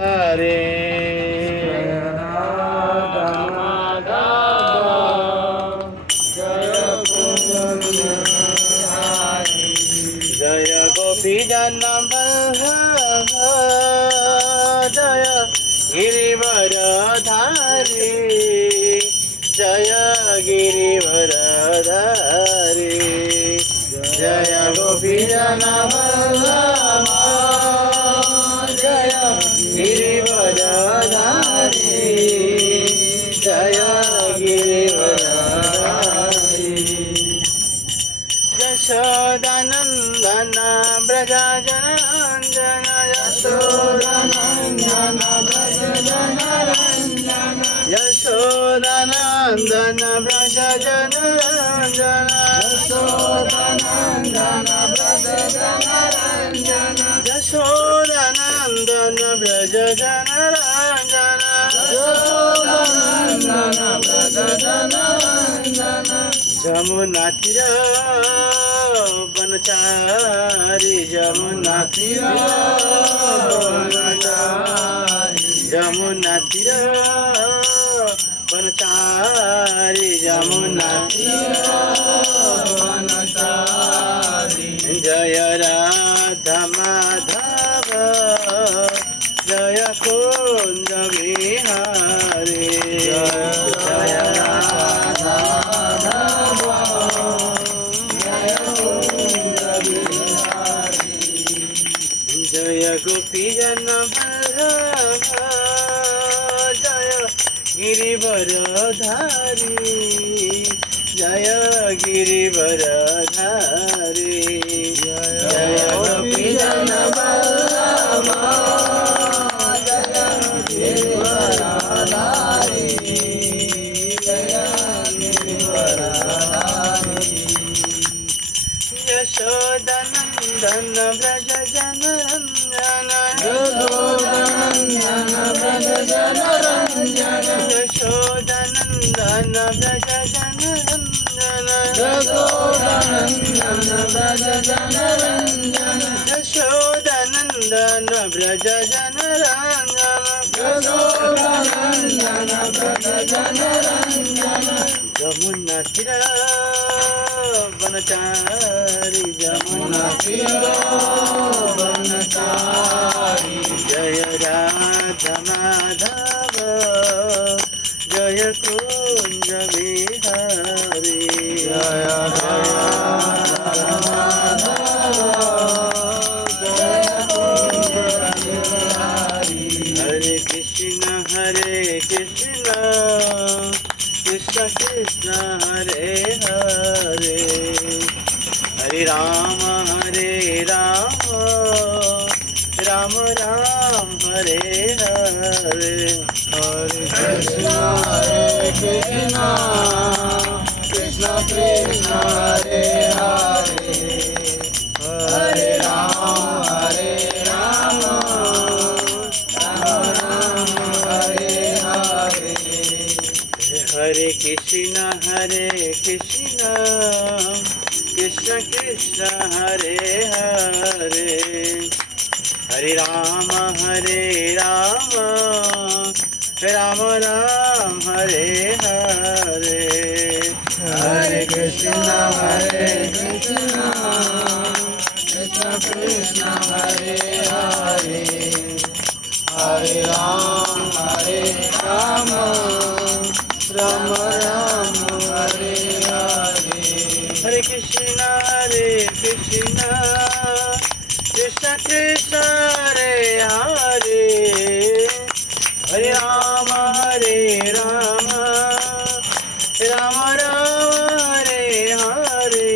हरे जय गोपी जन जय गिरिवर धारी जय गिरिवर धारी जय गोपी जन जय गिरिवर धारी जय गिरिवर धारी यशोदानंदन ब्रज जनरंजन यशोदानंदन ब्रज जनरंजन यशोदानंदन ब्रज जनरंजन यशोदानंदन ब्रज जनरंजन यशोदानंदन ब्रज जनरंजन यशोदानंदन ब्रज जनरंजन जमुना तीर बनचारी जमुना तीर बनचारी जमुना तीर बनचारी जमुना तीर बनचारी जय राधा माधव जय कुंज विहारी जय राधा जय गोपी जन जय गिरिवर धारी जय गिरिवर धारी जय गोपी जन जय गिरिवर धारी जय गिरिवर धारी यशोदानंदन ब्रज जनरंजन यशोदानंदन ब्रज जनरंजन यशोदानंदन ब्रज जनरंजन यशोदानंदन ब्रज जनरंजन यशोदानंदन ब्रज जनरंजन यशोदानंदन ब्रज जनरंजन जमुना तीर बनचारी जमुना तीर बनचारी जय राधा माधव जय कुंज विहारी जय राधा माधव जय कुंज विहारी हरे कृष्ण कृष्ण कृष्ण हरे हरे हरे राम राम राम हरे हरे हरे कृष्ण कृष्ण कृष्ण हरे हरे हरे राम राम राम हरे हरे हरे कृष्ण कृष्ण कृष्ण हरे हरे हरे राम राम राम हरे हरे हरे कृष्ण कृष्ण कृष्ण हरे हरे हरे राम राम राम हरे हरे हरे कृष्ण कृष्ण कृष्ण हरे हरे हरे राम राम राम हरे हरे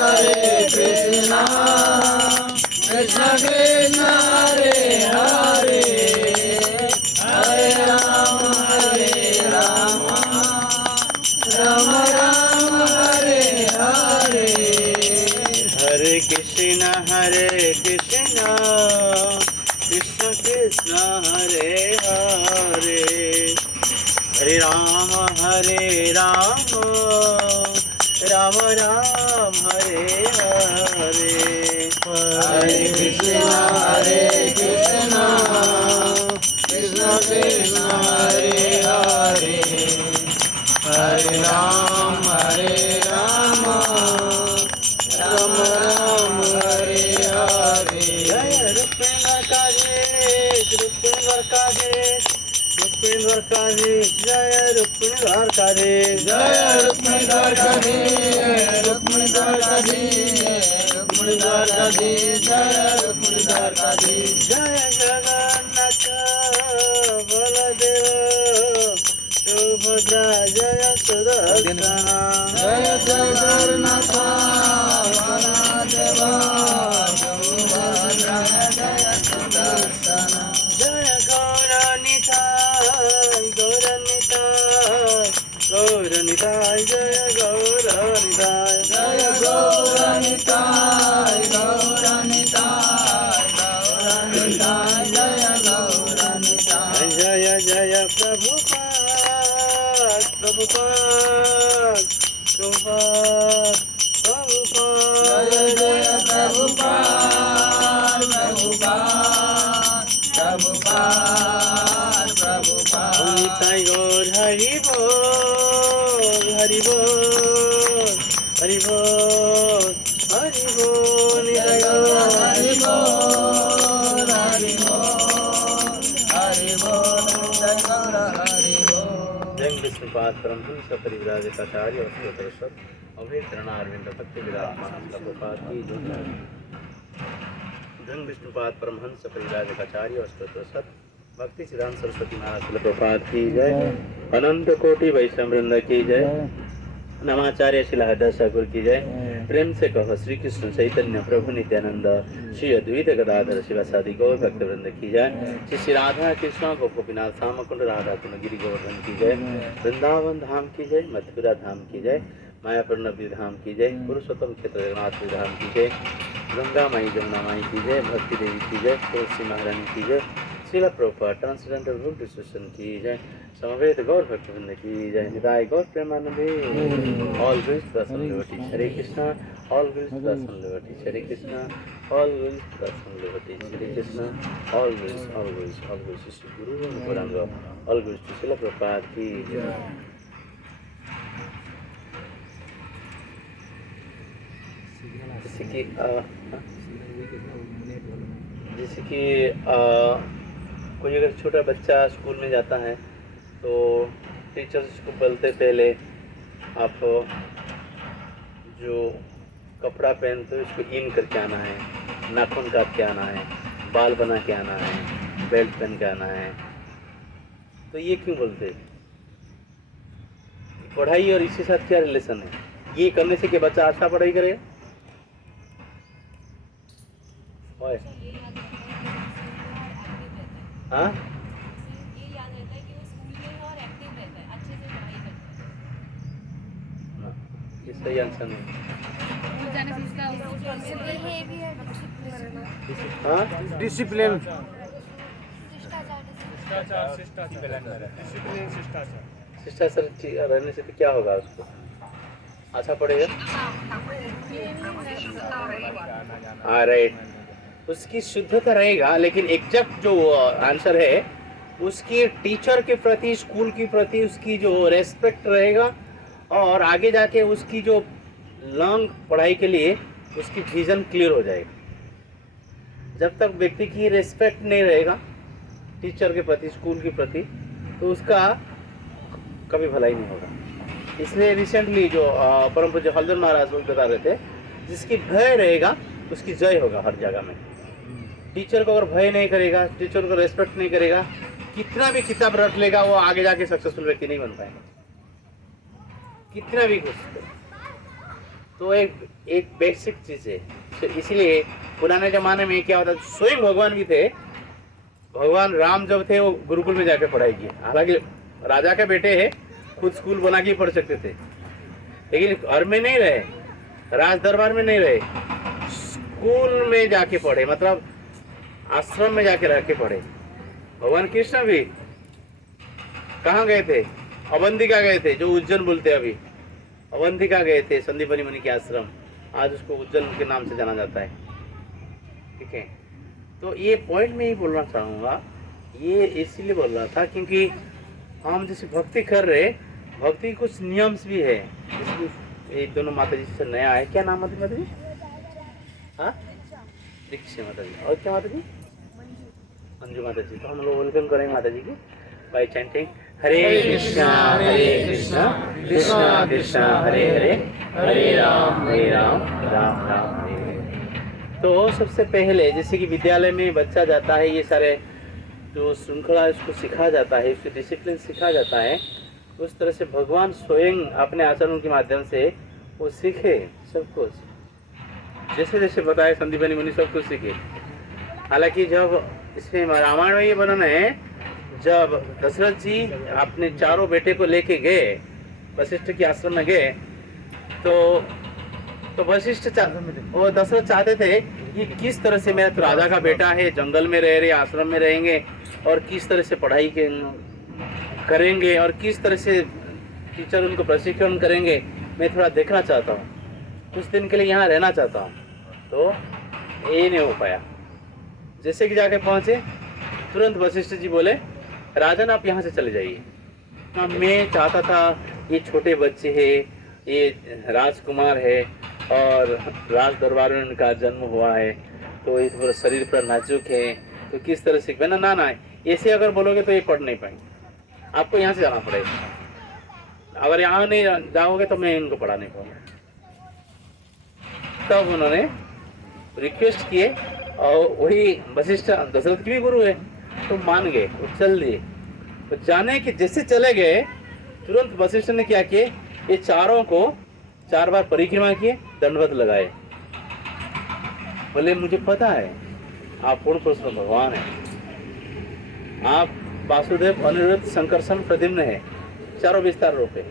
हरे कृष्ण कृष्ण कृष्ण हरे हरे हरे राम राम राम हरे हरे हरे कृष्ण कृष्ण कृष्ण हरे हरे हरे राम राम राम हरे हरे हरे कृष्णा कृष्ण कृष्ण हरे हरे हरे राम राम राम हरे हरे जय रुक्मिणी द्वारकाधीश रुक्मिणी द्वारकाधीश जय रुक्मिणी द्वारकाधीश जय रुक्मिणी द्वारकाधीश रुक्मिणी द्वारकाधीश रुक्मिणी द्वारकाधीश जय रुक्मिणी द्वारकाधीश जय जगन्नाथ बलदेव सुभद्रा जय सुदर्शना जय जगन्नाथ बलदेव सुभद्रा जय सुदर्शना जय गौरनिताय गौरनिताय जय गौरनिताय जय गौरनिताय गौरनिताय जय गौरनिताय जय जय प्रभुपाद प्रभुपाद प्रभुपाद प्रभुपाद जय जय प्रभुपाद प्रभुपाद प्रभुपाद प्रभुपाद निताय गौर हरि बोल हरि बोल हरि बोल हरि बोल निताय गौर हरि बोल हरि बोल हरि बोल निताय गौर हरि बोल जय विष्णुपाद परमहंस परिव्राजकाचार्य वस्तुतरसत् अभय चरणारविंद भक्ति विराट महाप्रभुपाद की जय जय विष्णुपाद परमहंस परिव्राजकाचार्य वस्तुतरसत् भक्ति सिद्धांत सरस्वती महाराज प्रभुपाद की जय अनंत कोटि वैष्णव वृंद की जय नमाचार्य शिला ठाकुर की जय प्रेम से कहो श्री कृष्ण चैतन्य प्रभु नित्यानंद श्री अद्वैत गदाधर शिवासादि गौर भक्त वृंद की जय श्री श्री राधा कृष्ण गोपीनाथ श्यामकुंड राधा कुंड गिरि गोवर्धन की जय वृंदावन धाम की जय मथुरा धाम की जय मायापुर नवद्वीप धाम की जय पुरुषोत्तम क्षेत्र जगन्नाथ धाम की जय गंगा माई जमुना माई की जय भक्ति देवी की जय तुलसी महारानी की जय शिला प्रभुपाद ट्रांसजेंडर ग्रुप डिस्कशन की जय समवेत गौर भक्तवृंद की जय निताय गौर प्रेमानंदे ऑल ग्रीस दर्शन लिबर्टी हरे कृष्णा ऑल ग्रीस दर्शन लिबर्टी हरे कृष्णा ऑल ग्रीस दर्शन लिबर्टी हरे कृष्णा ऑल ग्रीस श्री गुरु गोरांग ऑल ग्रीस शिला प्रभुपाद की जय जैसे कि कोई अगर छोटा बच्चा स्कूल में जाता है तो टीचर्स उसको बोलते पहले आप जो कपड़ा पहनते हो उसको इन करके आना है, नाखून काट के आना है, बाल बना के आना है, बेल्ट पहन के आना है। तो ये क्यों बोलते हैं? पढ़ाई और इसके साथ क्या रिलेशन है? ये करने से क्या बच्चा अच्छा पढ़ाई करेगा? हाँ, ये याद रहता है कि वो स्कूल में है और एक्टिव रहता है, अच्छे से पढ़ाई करता है। ये सही आंसर नहीं। हाँ, डिसिप्लिन शिष्टाचार रहने से तो क्या होगा उसको? अच्छा पड़ेगा। राइट, उसकी शुद्धता रहेगा, लेकिन एग्जैक्ट जो आंसर है उसकी टीचर के प्रति, स्कूल के प्रति उसकी जो रेस्पेक्ट रहेगा और आगे जाके उसकी जो लॉन्ग पढ़ाई के लिए उसकी विजन क्लियर हो जाएगा। जब तक व्यक्ति की रेस्पेक्ट नहीं रहेगा टीचर के प्रति, स्कूल के प्रति, तो उसका कभी भलाई नहीं होगा। इसलिए रिसेंटली जो परम पूज्य हलधर महाराज बता रहे थे, जिसकी भय रहेगा उसकी जय होगा हर जगह में। टीचर को अगर भय नहीं करेगा, टीचर को रेस्पेक्ट नहीं करेगा, कितना भी किताब रट लेगा, वो आगे जाके सक्सेसफुल व्यक्ति नहीं बन पाएगा, कितना भी कुछ। तो एक बेसिक चीज़ है। तो इसलिए पुराने ज़माने में क्या होता, स्वयं भगवान भी थे। भगवान राम जब थे वो गुरुकुल में जाके पढ़ाई किए। हालांकि राजा के बेटे हैं, खुद स्कूल बना के पढ़ सकते थे, लेकिन घर में नहीं रहे, राज दरबार में नहीं रहे, स्कूल में जाके पढ़े, मतलब आश्रम में जाके रह के पढ़े। भगवान कृष्ण भी कहाँ गए थे? अवंतिका गए थे, जो उज्जैन बोलते हैं अभी, अवंतिका गए थे संदीपनी मुनि के आश्रम, आज उसको उज्जैन के नाम से जाना जाता है। ठीक है, तो ये पॉइंट में ही बोलना चाहूँगा, ये इसीलिए बोल रहा था क्योंकि हम जैसे भक्ति कर रहे, भक्ति के कुछ नियम्स भी है। जैसे ये दोनों माता जी से नया है, क्या नाम है माता जी? हाँ, दीक्षा माता जी। और क्या माता जी? मंजू माता जी। तो हम लोग वेलकम करेंगे माता जी की बाय चैंटिंग हरे कृष्णा कृष्णा कृष्णा हरे हरे, हरे राम राम राम हरे हरे। तो सबसे पहले जैसे कि विद्यालय में बच्चा जाता है, ये सारे जो श्रृंखला उसको सिखाया जाता है, उसको डिसिप्लिन सिखाया जाता है, उस तरह से भगवान स्वयं अपने आचरण के माध्यम से वो सीखे सब कुछ, जैसे जैसे बताए संदीपनी मुनि सब कुछ सीखे। हालांकि जब इसमें रामायण में ये वर्णन है, जब दशरथ जी अपने चारों बेटे को लेके गए वशिष्ठ के आश्रम में गए, तो वशिष्ठ वो दशरथ चाहते थे कि किस तरह से मेरा तो राजा का बेटा है, जंगल में रह रहे, आश्रम में रहेंगे, और किस तरह से पढ़ाई करेंगे और किस तरह से टीचर उनको प्रशिक्षण करेंगे, मैं थोड़ा देखना चाहता हूँ, कुछ दिन के लिए यहाँ रहना चाहता हूँ। तो ये नहीं हो पाया। जैसे कि जाके पहुँचे, तुरंत वशिष्ठ जी बोले राजन आप यहाँ से चले जाइए। मैं चाहता था ये छोटे बच्चे हैं, ये राजकुमार है और राज दरबार में उनका जन्म हुआ है, तो ये थोड़ा शरीर पर नाजुक है, तो किस तरह से ना ना ना ऐसे अगर बोलोगे तो ये पढ़ नहीं पाएंगे, आपको यहाँ से जाना पड़ेगा, अगर यहाँ नहीं जाओगे तो मैं इनको पढ़ा नहीं पाऊंगा। तब उन्होंने रिक्वेस्ट किए और वही वशिष्ठ दशरथ के भी गुरु है, तो मान गए, वो चल दिए। तो जाने के जैसे चले गए, तुरंत वशिष्ठ ने क्या किए, ये चारों को 4 बार परिक्रमा किए, दंडवत लगाए। बोले मुझे पता है आप पूर्ण पुरुष भगवान है, आप वासुदेव अनिरुद्ध संकर्षण प्रद्युम्न है, चारों विस्तार रूप है।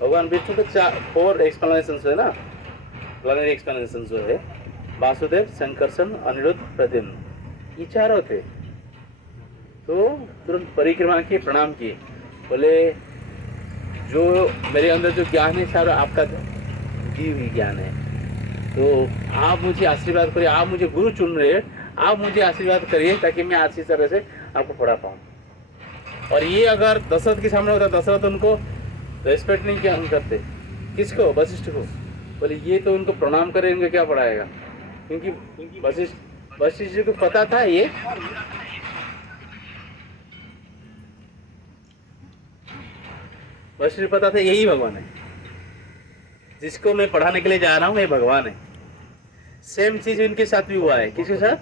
भगवान विष्णु के 4 एक्सप्लेनेशन है ना, प्लानरी एक्सप्लेनेशन जो है, वासुदेव संकर्षण अनिरुद्ध प्रद्युम्न, ये चारों थे। तो तुरंत परिक्रमा किए, प्रणाम किए, बोले जो मेरे अंदर जो ज्ञान है सारा आपका दी हुई ज्ञान है, तो आप मुझे आशीर्वाद करिए, आप मुझे गुरु चुन रहे हैं, आप मुझे आशीर्वाद करिए ताकि मैं अच्छी तरह से आपको पढ़ा पाऊँ। और ये अगर दशरथ के सामने होता, दशरथ उनको रेस्पेक्ट नहीं किया करते, किसको? वशिष्ठ को। बोले ये तो उनको प्रणाम करेंगे, क्या पढ़ाएगा, क्योंकि वशिष्ठ जी को पता था ये वशिष्ठ पता था यही भगवान है, जिसको मैं पढ़ाने के लिए जा रहा हूँ ये भगवान है। सेम चीज इनके साथ भी हुआ है। किसके साथ?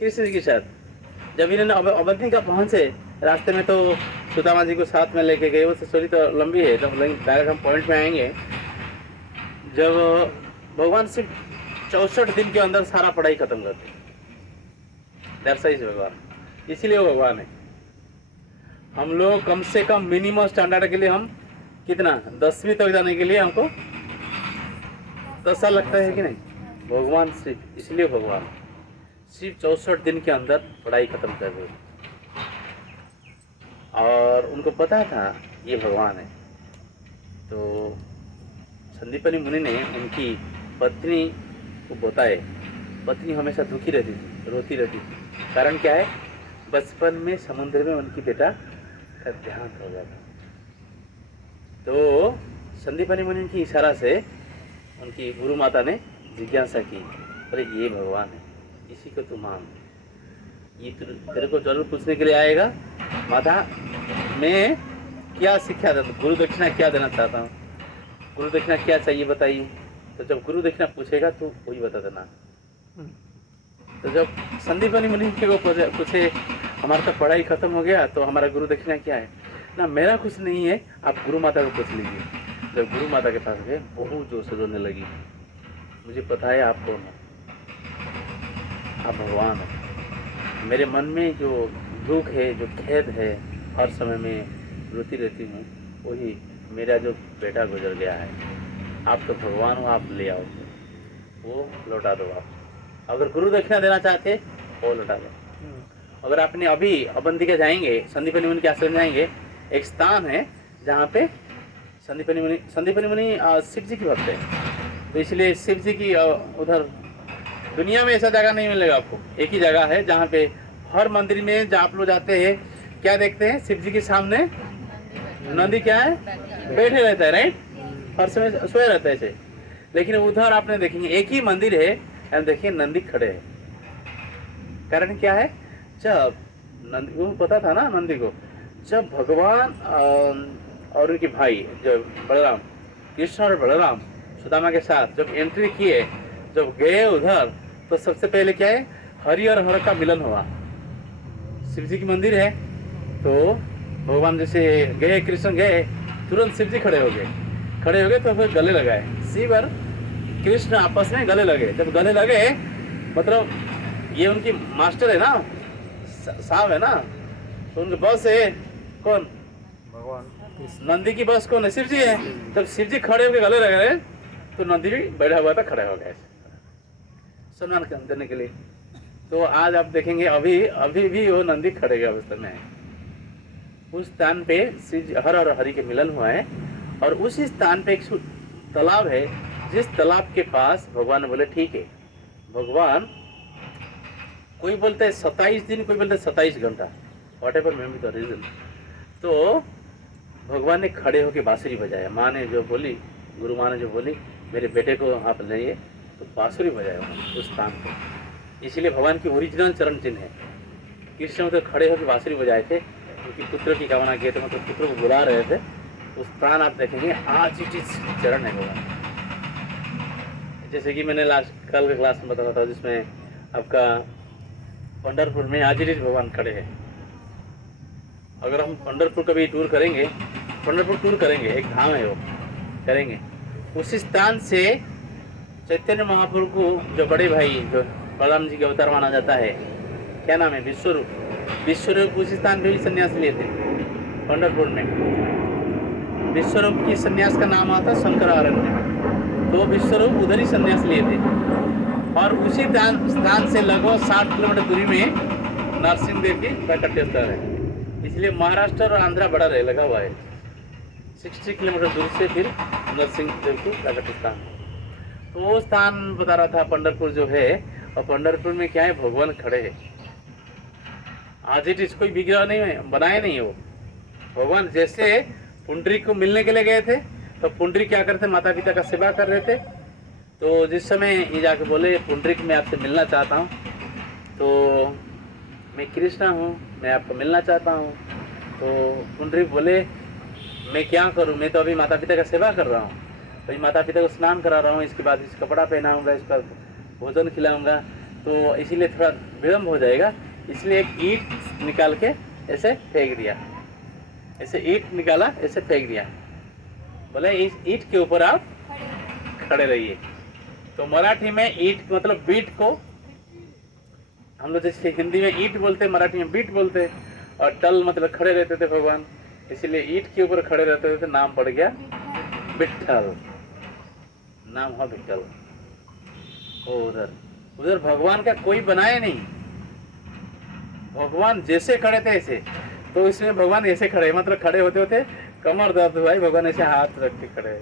कृष्ण जी के साथ। जब इन्होंने अवंतिका पहुंचे, रास्ते में तो सुदामा जी को साथ में लेके गए, वो स्टोरी तो लंबी है, तो डायरेक्ट हम पॉइंट में आएंगे। जब भगवान सिर्फ 64 दिन के अंदर सारा पढ़ाई खत्म करते, दैट्स इज भगवान, इसीलिए वो भगवान है। हम लोग कम से कम मिनिमम स्टैंडर्ड के लिए हम कितना 10वीं तक जाने के लिए हमको 10 साल लगता है कि नहीं? भगवान सिर्फ इसलिए भगवान सिर्फ 64 दिन के अंदर पढ़ाई खत्म कर गए, और उनको पता था ये भगवान है। तो संदीपनी मुनि ने उनकी पत्नी को बताए, पत्नी हमेशा दुखी रहती थी, रोती रहती थी। कारण क्या है? बचपन में समुद्र में उनकी बेटा का देहांत हो गया था। तो संदीपनी मुनि की इशारा से उनकी गुरु माता ने जिज्ञासा की, अरे ये भगवान है, इसी को तू मान, ये तेरे को जरूर पूछने के लिए आएगा, माता मैं क्या शिक्षा देता, गुरु दक्षिणा क्या देना चाहता हूँ, गुरु दक्षिणा क्या चाहिए बताइए। तो जब गुरु दक्षिणा पूछेगा तो वही बता देना। तो जब संदीपनी मुनि को पूछे हमारा तो पढ़ाई खत्म हो गया, तो हमारा गुरु दक्षिणा क्या है ना, मेरा कुछ नहीं है, आप गुरु माता को पूछ लीजिए। जब गुरु माता के पास गए, बहुत जोर से रोने लगी, मुझे पता है आप कौन हो, आप भगवान हो, मेरे मन में जो दुख है, जो खेद है, हर समय में रोती रहती हूँ, वही मेरा जो बेटा गुजर गया है, आप तो भगवान हो, आप ले आओ, वो लौटा दो। आप अगर गुरु दक्षिणा देना चाहते वो लौटा दो। अगर आपने अभी अवंतिका जाएंगे, संदीपनी मुनि के आश्रम जाएंगे, एक स्थान है जहाँ पे संदीपनी मुनि शिव जी की भक्त है, तो इसलिए शिव जी की उधर दुनिया में ऐसा जगह नहीं मिलेगा आपको। एक ही जगह है जहाँ पे हर मंदिर में जहाँ आप लोग जाते हैं क्या देखते हैं, शिव जी के सामने नंदी क्या है, बैठे रहता है, राइट, फर्श में सोए रहता है ऐसे। लेकिन उधर आपने देखेंगे एक ही मंदिर है, एंड देखिए नंदी खड़े हैं। कारण क्या है, जब नंदी को पता था ना, नंदी को जब भगवान और उनके भाई जो बलराम, कृष्ण और बलराम सुदामा के साथ जब एंट्री किए, जब गए उधर, तो सबसे पहले क्या है, हरि और हर का मिलन हुआ। शिव जी की मंदिर है, तो भगवान जैसे गए, कृष्ण गए, तुरंत शिव जी खड़े हो गए, तो फिर गले लगाए। शिव और कृष्ण आपस में गले लगे। जब गले लगे मतलब ये उनकी मास्टर है ना, साहब है ना, तो उनके बॉस है कौन, भगवान नंदी की बॉस कौन है, शिव जी है। जब शिव जी खड़े होकर गले लग रहे, तो नंदी भी बैठा हुआ था, खड़ा हो गया सम्मान देने के लिए। तो आज आप देखेंगे अभी भी वो नंदी खड़े के अवस्था में है। उस स्थान पे हर और हरि के मिलन हुआ है, और उसी स्थान पे एक तालाब है, जिस तालाब के पास भगवान बोले ठीक है, भगवान कोई बोलते हैं 27 दिन, कोई बोलते हैं 27 घंटा, whatever may be the reason. तो भगवान ने खड़े होकर बांसुरी बजाया। माँ ने जो बोली, गुरु माँ ने जो बोली, मेरे बेटे को आप लाइए, तो बांसुरी बजाया उस स्थान पे। इसीलिए भगवान की ओरिजिनल चरण चिन्ह है। कृष्ण तो खड़े होकर बांसुरी बजाए थे, उनकी पुत्र की कामना किए थे, मतलब पुत्र को बुला रहे थे। उस स्थान आप देखेंगे आज इट इज चरण है भगवान। जैसे कि मैंने कल के क्लास में बताया था, जिसमें आपका पंढरपुर में आज इट इज भगवान खड़े हैं। अगर हम पंढरपुर कभी टूर करेंगे, पंढरपुर टूर करेंगे, एक धाम है वो, करेंगे, उसी स्थान से चैतन्य महाप्रभु को जो बड़े भाई जो बलराम जी के अवतार माना जाता है, क्या नाम है, विश्वरूप उसी स्थान पे भी संन्यास लिए थे पंढरपुर में। विश्वरूप की संन्यास का नाम आता शंकरारण्य, तो विश्वरूप उधर ही संन्यास लिए थे। और उसी स्थान से लगभग 60 किलोमीटर दूरी में नरसिंह देव की प्राकट्य स्थल है। इसलिए महाराष्ट्र और आंध्रा बॉर्डर है, लगा हुआ है। 60 किलोमीटर दूर से फिर नरसिंह देव की प्राकट्य स्थान। तो वो स्थान बता रहा था पंढरपुर जो है, और पंढरपुर में क्या है, भगवान खड़े हैं। आज इट इज कोई विग्रह नहीं है, बनाए नहीं है वो। भगवान जैसे पुंडरीक को मिलने के लिए गए थे, तो पुंडरीक क्या करते, माता पिता का सेवा कर रहे थे। तो जिस समय ये जाके बोले, पुंडरीक मैं आपसे मिलना चाहता हूँ, तो मैं कृष्ण हूँ, मैं आपको मिलना चाहता हूँ। तो पुंडरीक बोले मैं क्या करूँ, मैं तो अभी माता पिता का सेवा कर रहा हूँ, तो माता पिता को स्नान करा रहा हूँ, इसके बाद इस कपड़ा पहनाऊँगा, इस पर भोजन खिलाऊँगा, तो इसीलिए थोड़ा विलम्ब हो जाएगा। इसलिए एक ईंट निकाल के ऐसे फेंक दिया, ऐसे ईंट निकाला, ऐसे फेंक दिया, बोले इस ईंट के ऊपर आप खड़े रहिए। तो मराठी में ईंट मतलब बीट को हम लोग जैसे हिंदी में ईंट बोलते हैं, मराठी में बीट बोलते हैं, और टल मतलब खड़े रहते थे भगवान, इसलिए ईंट के ऊपर खड़े रहते थे, नाम पड़ गया विट्ठल, नाम हुआ विट्ठल। उधर भगवान का कोई बनाया नहीं, भगवान जैसे खड़े थे ऐसे। तो इसमें भगवान ऐसे खड़े, मतलब खड़े होते होते कमर दर्द हुआ, भगवान ऐसे हाथ रख के खड़े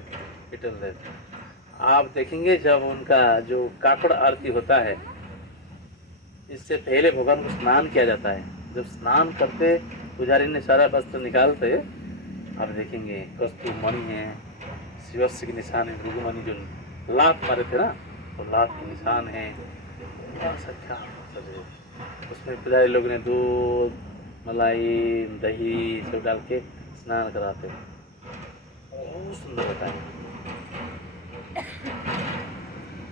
विट्ठल रहते। आप देखेंगे जब उनका जो काकड़ आरती होता है, इससे पहले भगवान को स्नान किया जाता है। जब स्नान करते पुजारी ने सारा वस्त्र निकालते, आप देखेंगे कस्तूर मणि है, शिवस्य के निशान है, भृगुमणि जो लात मारे थे ना, तो लात के निशान है। उसमें पुजारी लोग ने दूध, मलाई, दही सब डाल के स्नान कराते, बहुत सुंदर होता है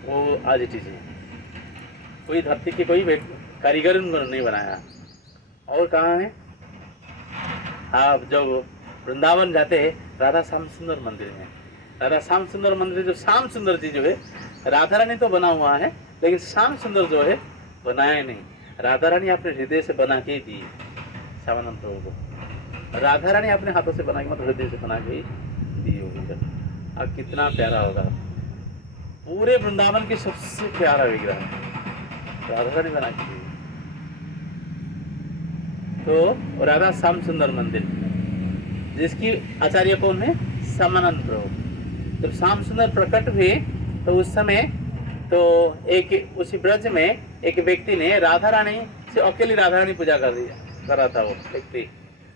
वो। आज इट इज कोई धरती के कोई कारीगर नहीं बनाया। और कहाँ है, आप जब वृंदावन जाते हैं, राधा श्याम सुंदर मंदिर है। राधा श्याम सुंदर मंदिर, जो श्याम सुंदर जी जो है, राधा रानी तो बना हुआ है, लेकिन श्याम सुंदर जो है बनाया नहीं। राधा रानी अपने हृदय से बना के दी श्यामानंद प्रभु को। राधा रानी अपने हाथों से बना के, मतलब हृदय से बना के दी होगी। अब कितना प्यारा होगा, पूरे वृंदावन के सबसे प्यारा विग्रह राधा रानी बना के दी। तो राधा श्याम सुंदर मंदिर, जिसकी आचार्य कौन है, समानंद प्रभु। जब श्याम सुंदर प्रकट हुए तो उस समय तो एक उसी ब्रज में एक व्यक्ति ने राधा रानी से अकेली राधा रानी पूजा कर रहा था वो व्यक्ति।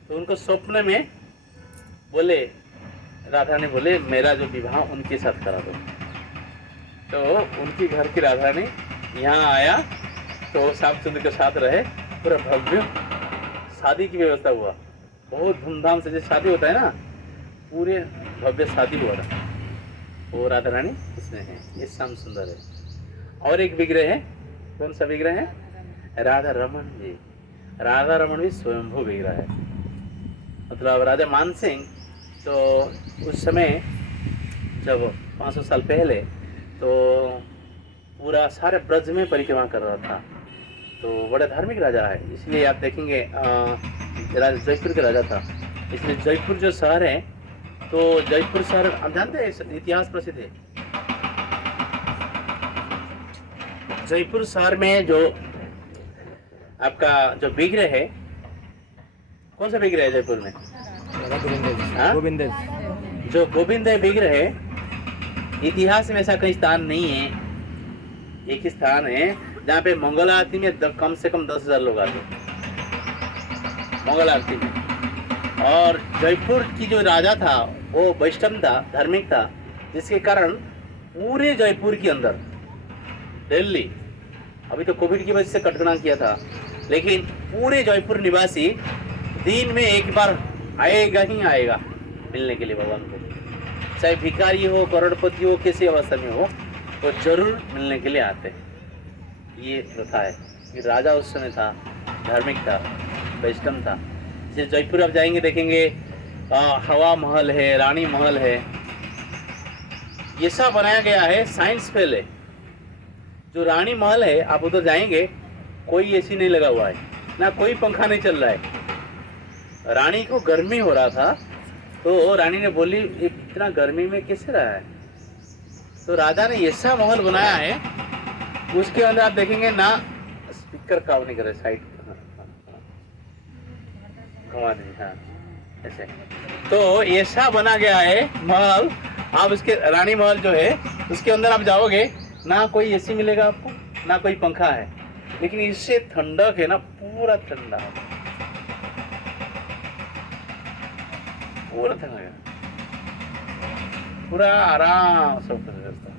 तो उनको स्वप्न में बोले, राधा ने बोले मेरा जो विवाह उनके साथ करा दो। तो उनकी घर की राधा रानी यहाँ आया तो श्याम सुंदर के साथ रहे, पूरा भव्य शादी की व्यवस्था हुआ। बहुत धूमधाम से जैसे शादी होता है ना, पूरे भव्य शादी हुआ था। वो राधा रानी इसमें है, ये श्याम सुंदर है। और एक विग्रह है, कौन सा विग्रह है? राधा रमन जी। राधा रमन भी स्वयंभू विग्रह है। मतलब राजा मान सिंह तो उस समय जब 500 साल पहले तो पूरा सारे ब्रज में परिक्रमा कर रहा था। तो बड़ा धार्मिक राजा है, इसलिए आप देखेंगे राजा जयपुर के राजा था। इसलिए जयपुर जो शहर है, तो जयपुर शहर आप जानते हैं इतिहास प्रसिद्ध है। जयपुर शहर में जो आपका जो विग्रह है, कौन सा विग्रह है जयपुर में? गोविंद। जो गोविंद विग्रह है, इतिहास में ऐसा कहीं स्थान नहीं है। एक ही स्थान है जहाँ पे मंगल आरती में कम से कम 10,000 लोग आते मंगल आरती में। और जयपुर की जो राजा था वो वैष्णव था, धार्मिक था, जिसके कारण पूरे जयपुर के अंदर दिल्ली, अभी तो कोविड की वजह से कटघरा किया था, लेकिन पूरे जयपुर निवासी दिन में एक बार आएगा ही आएगा मिलने के लिए भगवान को। चाहे भिखारी हो, करोड़पति हो, किसी अवस्था में हो, वो जरूर मिलने के लिए आते हैं। ये प्रथा है कि राजा उस समय था, धार्मिक था, वैष्णव था। जैसे जयपुर आप जाएंगे देखेंगे हवा महल है, रानी महल है, ये सब बनाया गया है साइंस पहले। जो रानी महल है आप उधर जाएंगे, कोई एसी नहीं लगा हुआ है, ना कोई पंखा नहीं चल रहा है। रानी को गर्मी हो रहा था तो रानी ने बोली इतना गर्मी में कैसे रहा है? तो राजा ने ऐसा महल बनाया है, उसके अंदर आप देखेंगे ना स्पीकर काम नहीं कर रहे, साइड घुमा दीजिए, हाँ ऐसे। तो ऐसा बना गया है महल, आप उसके रानी महल जो है उसके अंदर आप जाओगे ना कोई एसी मिलेगा आपको, ना कोई पंखा है, लेकिन इससे ठंडक है ना, पूरा ठंडा, पूरा ठंडा है, पूरा आराम से व्यवस्था।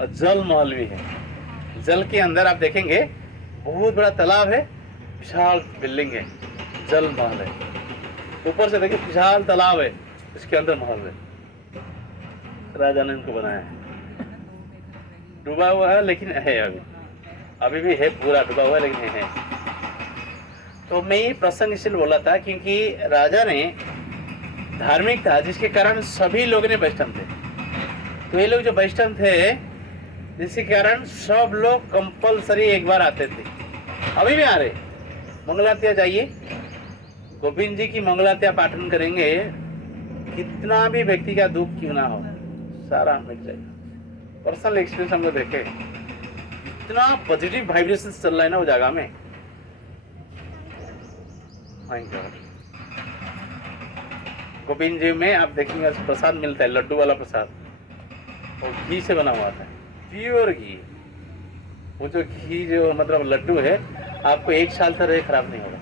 और जल महल भी है। जल के अंदर आप देखेंगे बहुत बड़ा तालाब है, विशाल बिल्डिंग है, जल महल है। ऊपर से देखिए विशाल तालाब है, इसके अंदर महल है। राजा ने इनको बनाया है, डूबा हुआ है लेकिन है, अभी भी है, पूरा डूबा हुआ है लेकिन है। तो मैं ये प्रसंग इसलिए बोला था क्योंकि राजा ने धार्मिक था, जिसके कारण सभी लोग ने वैष्णव थे। तो ये लोग जो वैष्णव थे, जिसके कारण सब लोग कंपलसरी एक बार आते थे, अभी भी आ रहे। मंगलातिया जाइए, गोविंद जी की मंगलातिया पाठन करेंगे, कितना भी व्यक्ति का दुख क्यों ना हो, सारा मिट जाएगा। पर्सनल एक्सपीरियंस हम लोग देखे, इतना पॉजिटिव वाइब्रेशन चल रहा है ना वो जगह में। गोविंद जी में आप देखेंगे प्रसाद मिलता है, लड्डू वाला प्रसाद, और घी से बना हुआ था, प्योर घी। वो जो घी जो मतलब लड्डू है, आपको 1 साल तक रहे खराब नहीं होगा,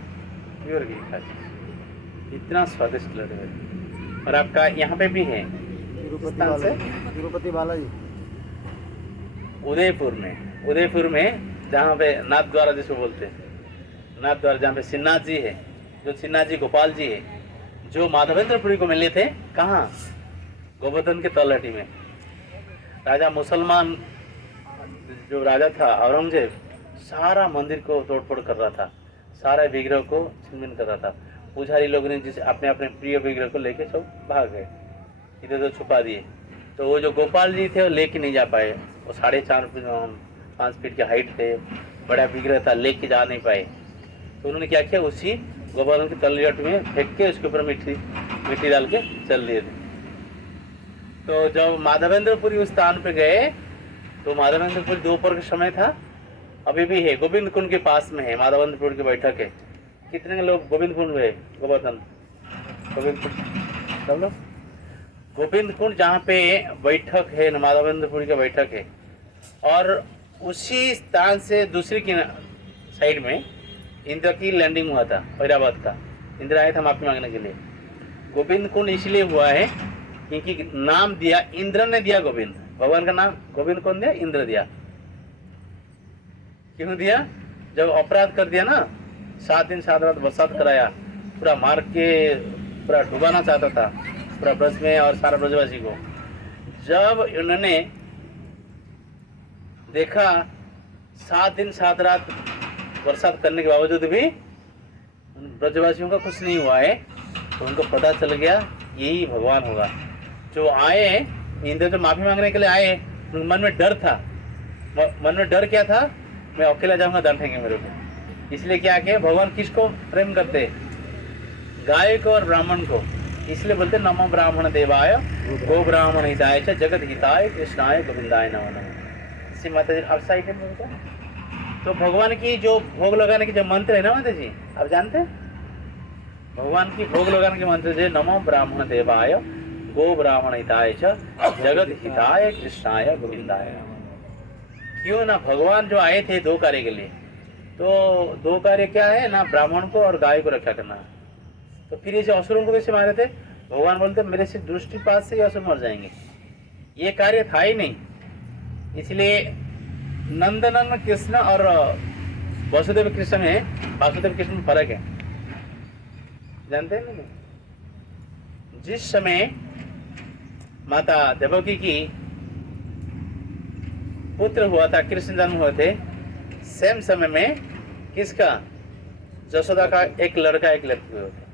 प्योर घी का, इतना स्वादिष्ट लड्डू है। और आपका यहाँ पे भी है तिरुपति बालाजी, उदयपुर में जहाँ पे नाथ द्वारा जिसको बोलते हैं, नाथ द्वारा, जहाँ पे सिन्नाथ जी है, जो सिन्नाथ जी गोपाल जी है, जो माधवेंद्रपुरी को मिले थे, कहाँ? गोवर्धन के तलहटी में। राजा मुसलमान जो राजा था औरंगजेब, सारा मंदिर को तोड़फोड़ कर रहा था, सारे विग्रह को छिनभिन कर रहा था। पुजारी लोग ने जिसे अपने अपने प्रिय विग्रह को लेके सब भाग गए, इधर उधर छुपा दिए। तो वो जो गोपाल जी थे वो लेके नहीं जा पाए, वो 4.5-5 फीट के हाइट थे, बड़ा विग्रह था, लेके जा नहीं पाए। तो उन्होंने क्या किया, उसी गोवर्धन की तलहट में फेंक के उसके ऊपर मिट्टी डाल के चल दिए थे। तो जब माधवेंद्रपुरी उस स्थान पे गए, तो माधवेंद्रपुरी दोपहर का समय था, अभी भी है, गोविंद कुंड के पास में है माधवेंद्रपुर की बैठक है। कितने लोग गोविंद कुंड गए? गोवर्धन गोविंद कुंड सब लोग। गोविंद कुंड जहाँ पे बैठक है, माधवेंद्रपुरी का बैठक है, और उसी स्थान से दूसरी की साइड में इंद्र की लैंडिंग हुआ था, फरीदाबाद का। इंद्र आए थे माफी मांगने के लिए। गोविंद कुंड इसलिए हुआ है क्योंकि नाम दिया इंद्र ने दिया, गोविंद भगवान का नाम गोविंद कौन दिया? इंद्र दिया। क्यों दिया? जब अपराध कर दिया ना, 7 दिन 7 रात बरसात कराया, पूरा मार के पूरा डुबाना चाहता था पूरा ब्रज में और सारा ब्रजवासी को। जब उन्होंने देखा 7 दिन 7 रात बरसात करने के बावजूद भी उन ब्रजवासियों का कुछ नहीं हुआ है, तो उनको पता चल गया यही भगवान होगा। जो आए इंद्र तो माफी मांगने के लिए आए, मन में डर था। मन में डर क्या था? मैं अकेला जाऊंगा, डांटेंगे मेरे को। इसलिए क्या किया? भगवान किसको प्रेम करते? गाय को और ब्राह्मण को। इसलिए बोलते नमो ब्राह्मण देवाय गो ब्राह्मण हिताय च जगत हिताय कृष्णाय गोविंदाय नमो नमः। इसी माता जी आप साइड में बोलते हैं। तो भगवान की जो भोग लगाने की जो मंत्र है ना माता जी, आप जानते हैं? भगवान की भोग लगाने के मंत्र जो नमो ब्राह्मण देवाय गो ब्राह्मण हिताय च जगत हिताय कृष्णाय गोविंदाय नमः। क्यों ना? भगवान जो आए थे 2 कार्य के लिए, तो 2 कार्य क्या है ना? ब्राह्मण को और गाय को रक्षा करना। तो फिर ये जो असुरों को कैसे मारे थे? भगवान बोलते मेरे से दृष्टिपात से ये असुर मर जाएंगे, ये कार्य था ही नहीं। इसलिए नंदनंदन कृष्ण और वासुदेव कृष्ण में, वासुदेव कृष्ण में फर्क है, जानते हैं ना? जिस समय माता देवकी की पुत्र हुआ था, कृष्ण जन्म हुए थे, सेम समय में किसका? जसोदा का एक लड़का एक लड़की हुए थे।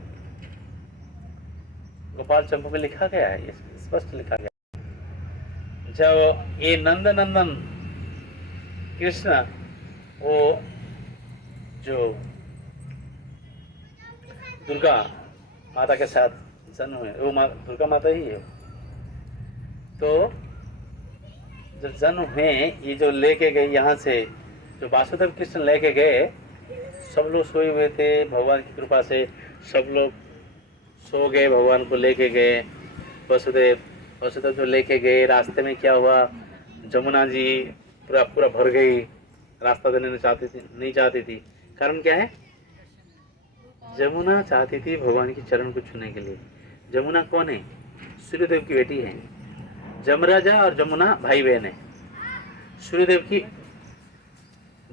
गोपाल चंपू में लिखा गया है, स्पष्ट लिखा गया। जब ये नंदनंदन कृष्ण वो जो दुर्गा माता के साथ जन्म हुए, वो दुर्गा माता ही है। तो जब जन्म हुए, ये जो लेके गए यहाँ से, जो वासुदेव कृष्ण लेके गए, सब लोग सोए हुए थे। भगवान की कृपा से सब लोग सो गए, भगवान को लेके गए। वसुदेव जो लेके गए, रास्ते में क्या हुआ? जमुना जी पूरा भर गई, रास्ता देने नहीं चाहती थी। कारण क्या है? जमुना चाहती थी भगवान के चरण को छूने के लिए। जमुना कौन है? सूर्यदेव की बेटी है। जमराजा और जमुना भाई बहन है। सूर्यदेव की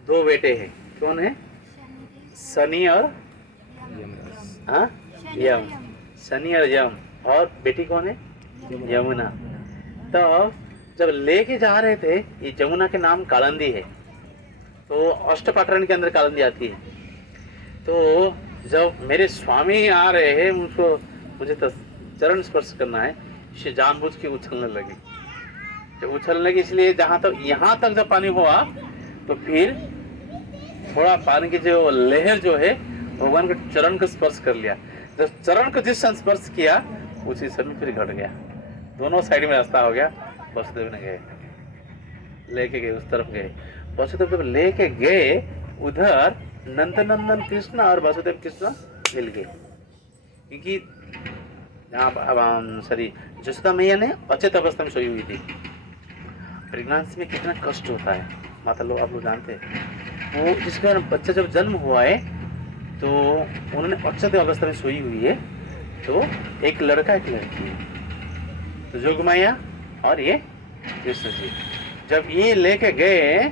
2 बेटे हैं। कौन है? शनि और यम। शनि और यम। और बेटी कौन है? यमुना। तो जब लेके जा रहे थे, ये जमुना के नाम कालंदी है, तो अष्टपाटरण के अंदर कालंदी आती है। तो जब मेरे स्वामी आ रहे हैं, उनको मुझे तो चरण स्पर्श करना है, इसे जानबूझ के उछलने लगी। जब उछलने लगी, इसलिए जहाँ तक यहाँ तक जब पानी हुआ, तो फिर थोड़ा पानी की जो लहर जो है भगवान के चरण को स्पर्श कर लिया। जब चरण को जिस स्पर्श किया, उसी समय फिर घट गया। दोनों साइड में रास्ता हो गया। वसुदेव ने गए, लेके गए, उस तरफ गए। वसुदेव जब लेके गए, उधर नंदनंदन कृष्ण और वसुदेव कृष्ण मिल गए। क्योंकि जसोदा मैया ने अचेत अवस्था में सोई हुई थी। प्रेगनेंसी में कितना कष्ट होता है, माता लोग आप लोग जानते हैं। वो जिसके कारण बच्चा जब जन्म हुआ है, तो उन्होंने अचेत अवस्था में सोई हुई है। तो एक लड़का एक लड़की है, तो जोग मैया और ये कृष्ण जी जब ये लेके गए,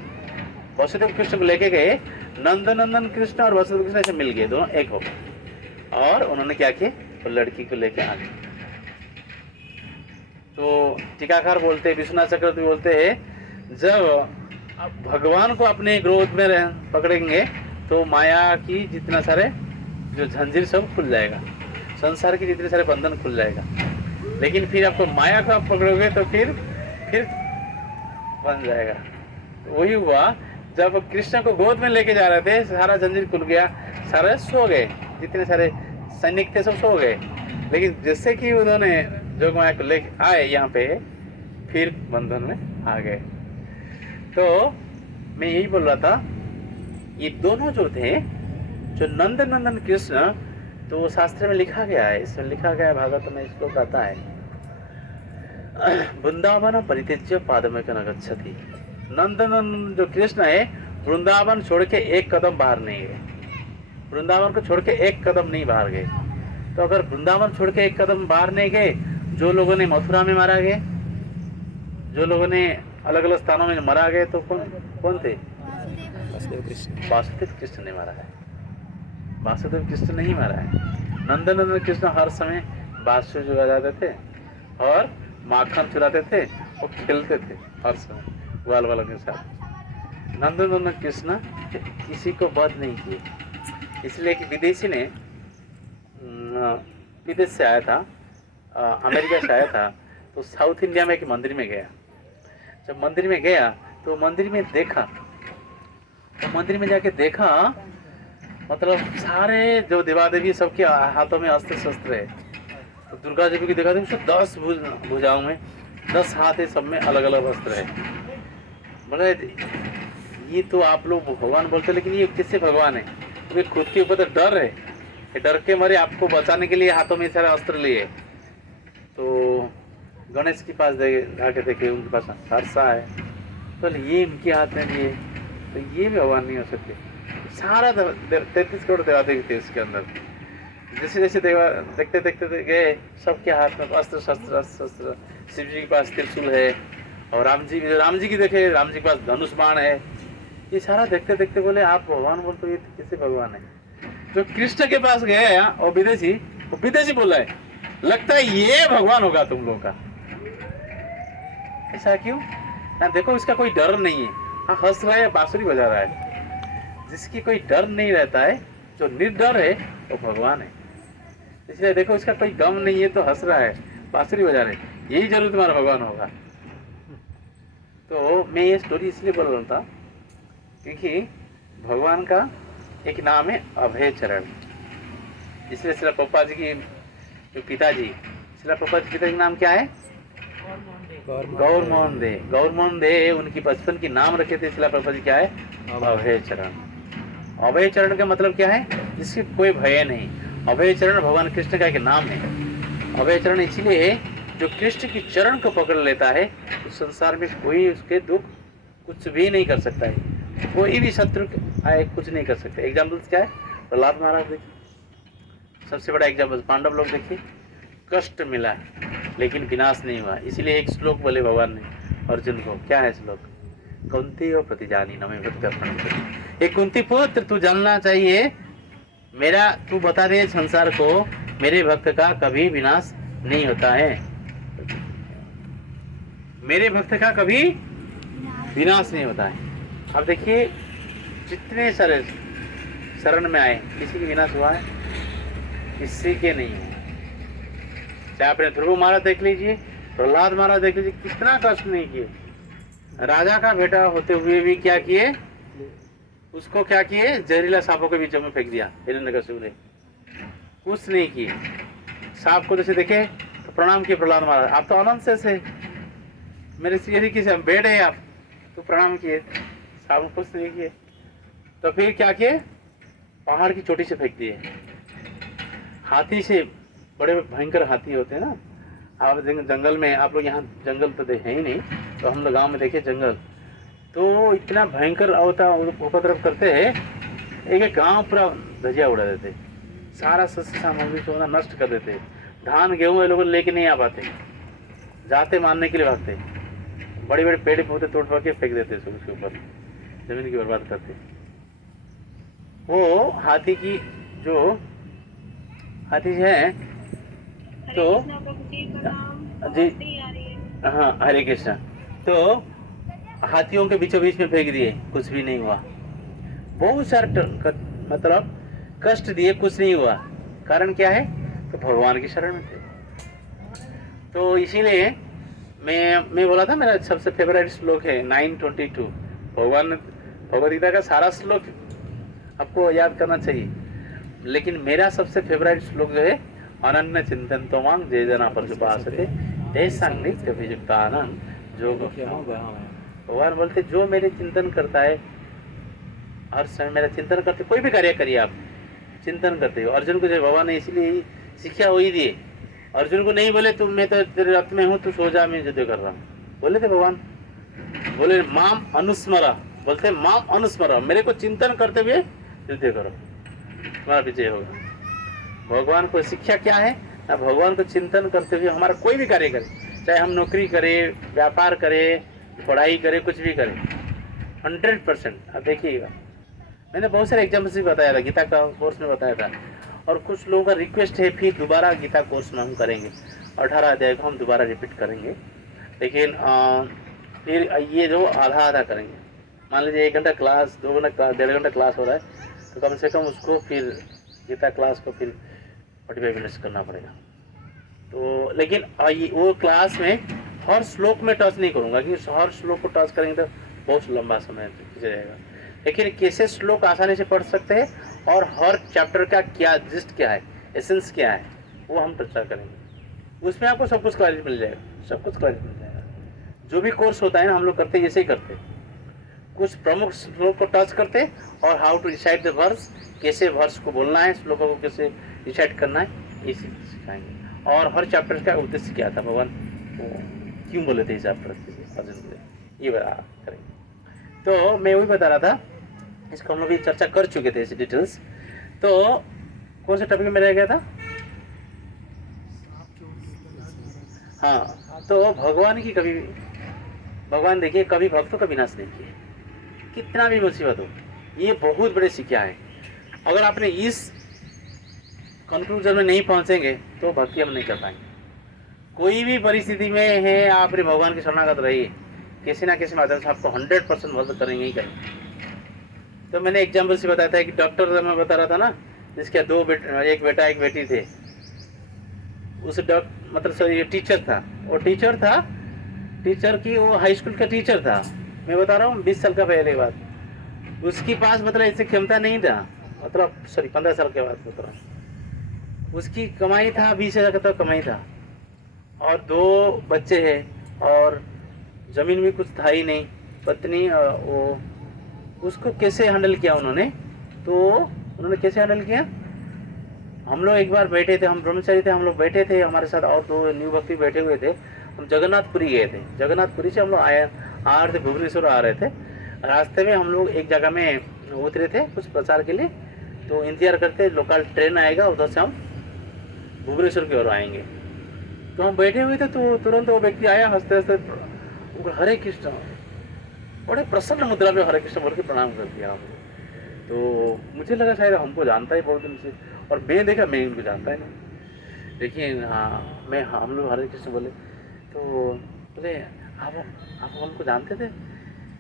वसुदेव कृष्ण को लेके गए, नंदनंदन कृष्ण और वसुदेव कृष्ण ऐसे मिल गए, दोनों एक हो गए। और उन्होंने क्या किया? वो लड़की को लेके आ गए। तो टीकाकार बोलते हैं, विश्वनाथ चक्रवर्ती बोलते हैं, जब भगवान को अपने क्रोध में पकड़ेंगे, तो माया की जितना सारे जो जंजीर सब खुल जाएगा, संसार के जितने सारे बंधन खुल जाएगा। लेकिन फिर आपको माया को आप पकड़ोगे, तो फिर बन जाएगा। तो वही हुआ, जब कृष्ण को गोद में लेके जा रहे थे, सारा जंजीर खुल गया, सारे सो गए, जितने सारे सैनिक थे सब सो गए। लेकिन जैसे कि उन्होंने जोग माया को लेके आए यहाँ पे, फिर बंधन में आ गए। तो मैं यही बोल रहा था, ये दोनों जो थे, जो नंदनंदन कृष्ण, तो शास्त्र में लिखा गया है, इसमें लिखा गया है, भागवत में श्लोक आता है, वृंदावन परित्यज्य पादमेक न गच्छति। नंदनंदन जो कृष्ण है वृंदावन छोड़ के एक कदम बाहर नहीं गए, वृंदावन को छोड़ के एक कदम नहीं बाहर गए। तो अगर वृंदावन छोड़ के एक कदम बाहर नहीं गए, जो लोगों ने मथुरा में मारा गए, जो लोगों ने अलग अलग स्थानों में मारा गए, तो कौन कौन थे? वासुदेव कृष्ण ने मारा है, वासुदेव कृष्ण नहीं मारा है। नंदनंदन कृष्ण हर समय बांसुरी जो बजाते थे और माखन चुराते थे और खेलते थे हर समय ग्वाल वालों के साथ। नंदनंदन कृष्ण किसी को वध नहीं किए, इसलिए कि विदेशी ने विदेश से आया था, अमेरिका से आया था, तो साउथ इंडिया में एक मंदिर में गया। जब मंदिर में गया तो मंदिर में देखा, तो मंदिर में जाके देखा मतलब सारे जो देवा देवी सबके हाथों में अस्त्र शस्त्र है। तो दुर्गा देवी की देखा तो 10 भुजाओं में 10 हाथ है, सब में अलग अलग अस्त्र है। बोले ये तो आप लोग भगवान बोलते, लेकिन ये किससे भगवान है? क्योंकि खुद के ऊपर तो डर है, डर के मारे आपको बचाने के लिए हाथों में सारे अस्त्र लिए। तो गणेश के पास जाके देखे, उनके पास हर्षा है, तो ये इनके हाथ में लिए, तो ये भी भगवान नहीं हो सकते। सारा 33 करोड़ देवा देवी थे इसके अंदर। जैसे जैसे देवा देखते देखते गए, सबके हाथ में अस्त्र शस्त्र अस्त्र शस्त्र। शिव जी के पास त्रिशूल है, और राम जी की देखे, राम जी के पास धनुष बाण है। ये सारा देखते देखते बोले आप भगवान बोल, तो ये किसी भगवान है? जो कृष्ण के पास गए और विदेशी बोला है, लगता है ये भगवान होगा तुम लोगों का। ऐसा क्यों? ना देखो इसका कोई डर नहीं है, हाँ हंस रहा है, बांसुरी बजा रहा है। जिसकी कोई डर नहीं रहता है, जो निर्डर है वो भगवान है। इसलिए देखो इसका कोई गम नहीं है, तो हंस रहा है, बांसुरी बजा रहे, यही जरूर तुम्हारा भगवान होगा। तो मैं ये स्टोरी इसलिए बोल रहा था क्योंकि भगवान का एक नाम है अभय चरण। इसलिए श्रील प्रभुपाद जी की जो पिताजी, श्रील प्रभुपाद जी पिताजी का नाम क्या है? गौर मोहन दे। गौर मोहन दे उनकी बचपन की नाम रखे थे श्रील प्रभुपाद जी, क्या है? अभय चरण। अभय चरण का मतलब क्या है? जिसकी कोई भय नहीं। अभय चरण भगवान कृष्ण का एक नाम है। अभय चरण इसलिए है जो कृष्ण की चरण को पकड़ लेता है, उस संसार में कोई उसके दुख कुछ भी नहीं कर सकता है, कोई भी शत्रु आए कुछ नहीं कर सकते। एग्जाम्पल्स क्या है? प्रहलाद महाराज देखिए, सबसे बड़ा एग्जाम्पल। पांडव लोग देखिए, कष्ट मिला लेकिन विनाश नहीं हुआ। इसलिए एक श्लोक बोले भगवान ने अर्जुन को, क्या है श्लोक? कुंती और प्रतिजानी नमे भक्त अर्पण करी। एक कुंती पुत्र, तू जानना चाहिए मेरा, तू बता दे संसार को, मेरे भक्त का कभी विनाश नहीं होता है, मेरे भक्त का कभी विनाश नहीं होता है। अब देखिए जितने सारे शरण में आए, किसी की विनाश हुआ है? किसी के नहीं हुआ। चाहे आपने ध्रुव महाराज देख लीजिए, प्रहलाद महाराज देख लीजिए, कितना कष्ट नहीं किए। राजा का बेटा होते हुए भी क्या किए? उसको क्या किए? जहरीला सांपों के बीच में फेंक दिया हिरण्यकशिपु ने, कुछ नहीं किए। सांप को जैसे देखे तो प्रणाम किए प्रहलाद महाराज, आप तो आनंद से मेरे श्री किसी बेड है आप, तो प्रणाम किए, सांप कुछ नहीं किए। तो फिर क्या किए? पहाड़ की चोटी से फेंक दिए। हाथी से, बड़े भयंकर हाथी होते हैं ना, आप जंगल में, आप लोग यहाँ जंगल तो है ही नहीं, तो हम लोग गाँव में देखे जंगल, तो इतना भयंकर होता उपद्रव करते हैं, एक गांव पूरा धजिया उड़ा देते, सारा शस्य सामग्री सोना नष्ट कर देते, धान गेहूँ ये लोग लेके नहीं आ पाते, जाते मारने के लिए भागते, बड़े बड़े पेड़ पौधे तोड़ तोड़ के फेंक देते उसके ऊपर, जमीन की बर्बाद करते। वो हाथी की जो हाथी है, तो जी हाँ हरे कृष्णा, तो हाथियों के बीचों बीच में फेंक दिए, कुछ भी नहीं हुआ। बहुत सारे मतलब कष्ट दिए, कुछ नहीं हुआ। कारण क्या है? तो भगवान की शरण में थे। तो इसीलिए मैं बोला था मेरा सबसे फेवरेट श्लोक है 9:22। भगवद गीता का सारा श्लोक आपको याद करना चाहिए, लेकिन मेरा सबसे फेवरेट श्लोक जो है अनन्य चिंतन तो मांग जय जना पशुपासते तेषां नित्य विजुक्तानां जो भगवान बोलते जो मेरे चिंतन करता है, हर समय मेरा चिंतन करते, कोई भी कार्य करिए आप चिंतन करते हो। अर्जुन को जो भगवान ने इसलिए शिक्षा वही दिए अर्जुन को नहीं बोले, तुम मैं तो तेरे रथ में हूँ, तू सो जा, मैं युद्ध कर रहा हूँ, बोले थे भगवान? बोले माम अनुस्मरा, बोलते माम अनुस्मरा, मेरे को चिंतन करते हुए युद्ध करो, तुम्हारा विजय होगा। भगवान को शिक्षा क्या है ना, भगवान को चिंतन करते हुए हमारा कोई भी कार्य करें, चाहे हम नौकरी करें, व्यापार करें, पढ़ाई करें, कुछ भी करें, 100%। अब देखिएगा, मैंने बहुत सारे एग्जाम्पल्स भी बताया था, गीता का कोर्स में बताया था, और कुछ लोगों का रिक्वेस्ट है फिर दोबारा गीता कोर्स में हम करेंगे, 18 अध्याय को हम दोबारा रिपीट करेंगे, लेकिन फिर ये जो आधा आधा करेंगे। मान लीजिए 1 घंटा क्लास, 2 घंटा, 1.5 घंटा क्लास हो रहा है, तो कम से कम उसको फिर गीता क्लास को फिर 45 मिनट्स करना पड़ेगा। तो लेकिन वो क्लास में हर श्लोक में टच नहीं करूँगा, क्योंकि हर श्लोक को टच करेंगे तो बहुत लंबा समय जाएगा, लेकिन कैसे श्लोक आसानी से पढ़ सकते हैं और हर चैप्टर का क्या जिस्ट क्या है, एसेंस क्या है, वो हम चर्चा करेंगे। उसमें आपको सब कुछ क्लैरिटी मिल जाएगा, सब कुछ क्लैरिटी मिल जाएगा। जो भी कोर्स होता है ना, हम लोग करते हैं ऐसे ही करते हैं, कुछ प्रमुख श्लोक को टच करते हैं और how to recite the verse, कैसे वर्स को बोलना है, श्लोकों को कैसे रिसाइट करना है, ये सिखाएंगे। और हर चैप्टर का उद्देश्य क्या था, भगवान क्यों बोले थे इस चैप्टर अर्जुन को, ये करेंगे। तो मैं वही बता रहा था, इसको हम लोग भी चर्चा कर चुके थे इस डिटेल्स। तो कौन से टॉपिक में रह गया था? हाँ, तो भगवान की कभी, भगवान देखिए कभी भक्तों का विनाश नहीं किया, कितना भी मुसीबत हो, ये बहुत बड़े शिक्षा है। अगर आपने इस कंक्लूजन में नहीं पहुंचेंगे तो भक्ति हम नहीं कर पाएंगे। कोई भी परिस्थिति में है, आपने भगवान की शरणागत रहिए, किसी ना किसी माध्यम से आपको 100% मदद करेंगे ही करेंगे। तो मैंने एग्जाम्पल से बताया था कि डॉक्टर मैं बता रहा था ना, जिसके एक बेटा एक बेटी थे, उस मतलब सर ये टीचर था, वो टीचर था, टीचर की वो हाई स्कूल का टीचर था, मैं बता रहा हूँ 20 साल का पहले बात। उसके पास मतलब ऐसे क्षमता नहीं था, मतलब 15 साल के बाद बता रहा हूँ। उसकी कमाई था 20,000 का, तो कमाई था, और 2 बच्चे हैं, और ज़मीन भी कुछ था ही नहीं, पत्नी। वो उसको कैसे हैंडल किया उन्होंने, तो उन्होंने कैसे हैंडल किया, हम लोग एक बार बैठे थे, हम ब्रह्मचारी थे, हम लोग बैठे थे, हमारे साथ और 2 न्यू भक्ति बैठे हुए थे। हम जगन्नाथपुरी गए थे, जगन्नाथपुरी से हम लोग आ रहे थे, भुवनेश्वर आ रहे थे। रास्ते में हम लोग एक जगह में उतरे थे कुछ प्रचार के लिए, तो इंतजार करते लोकल ट्रेन आएगा, उधर से हम भुवनेश्वर की ओर आएंगे। तो हम बैठे हुए थे, तो तुरंत वो व्यक्ति आया, हंसते हंसते हरे कृष्ण, बड़े प्रसन्न मुद्रा में हरे कृष्ण बोल के प्रणाम कर दिया हमने। तो मुझे लगा शायद हमको जानता है बहुत दिन से, और मैं देखा मैं उनको जानता ही नहीं। लेकिन हाँ, हम लोग हरे कृष्ण बोले, तो बोले आप हमको जानते थे?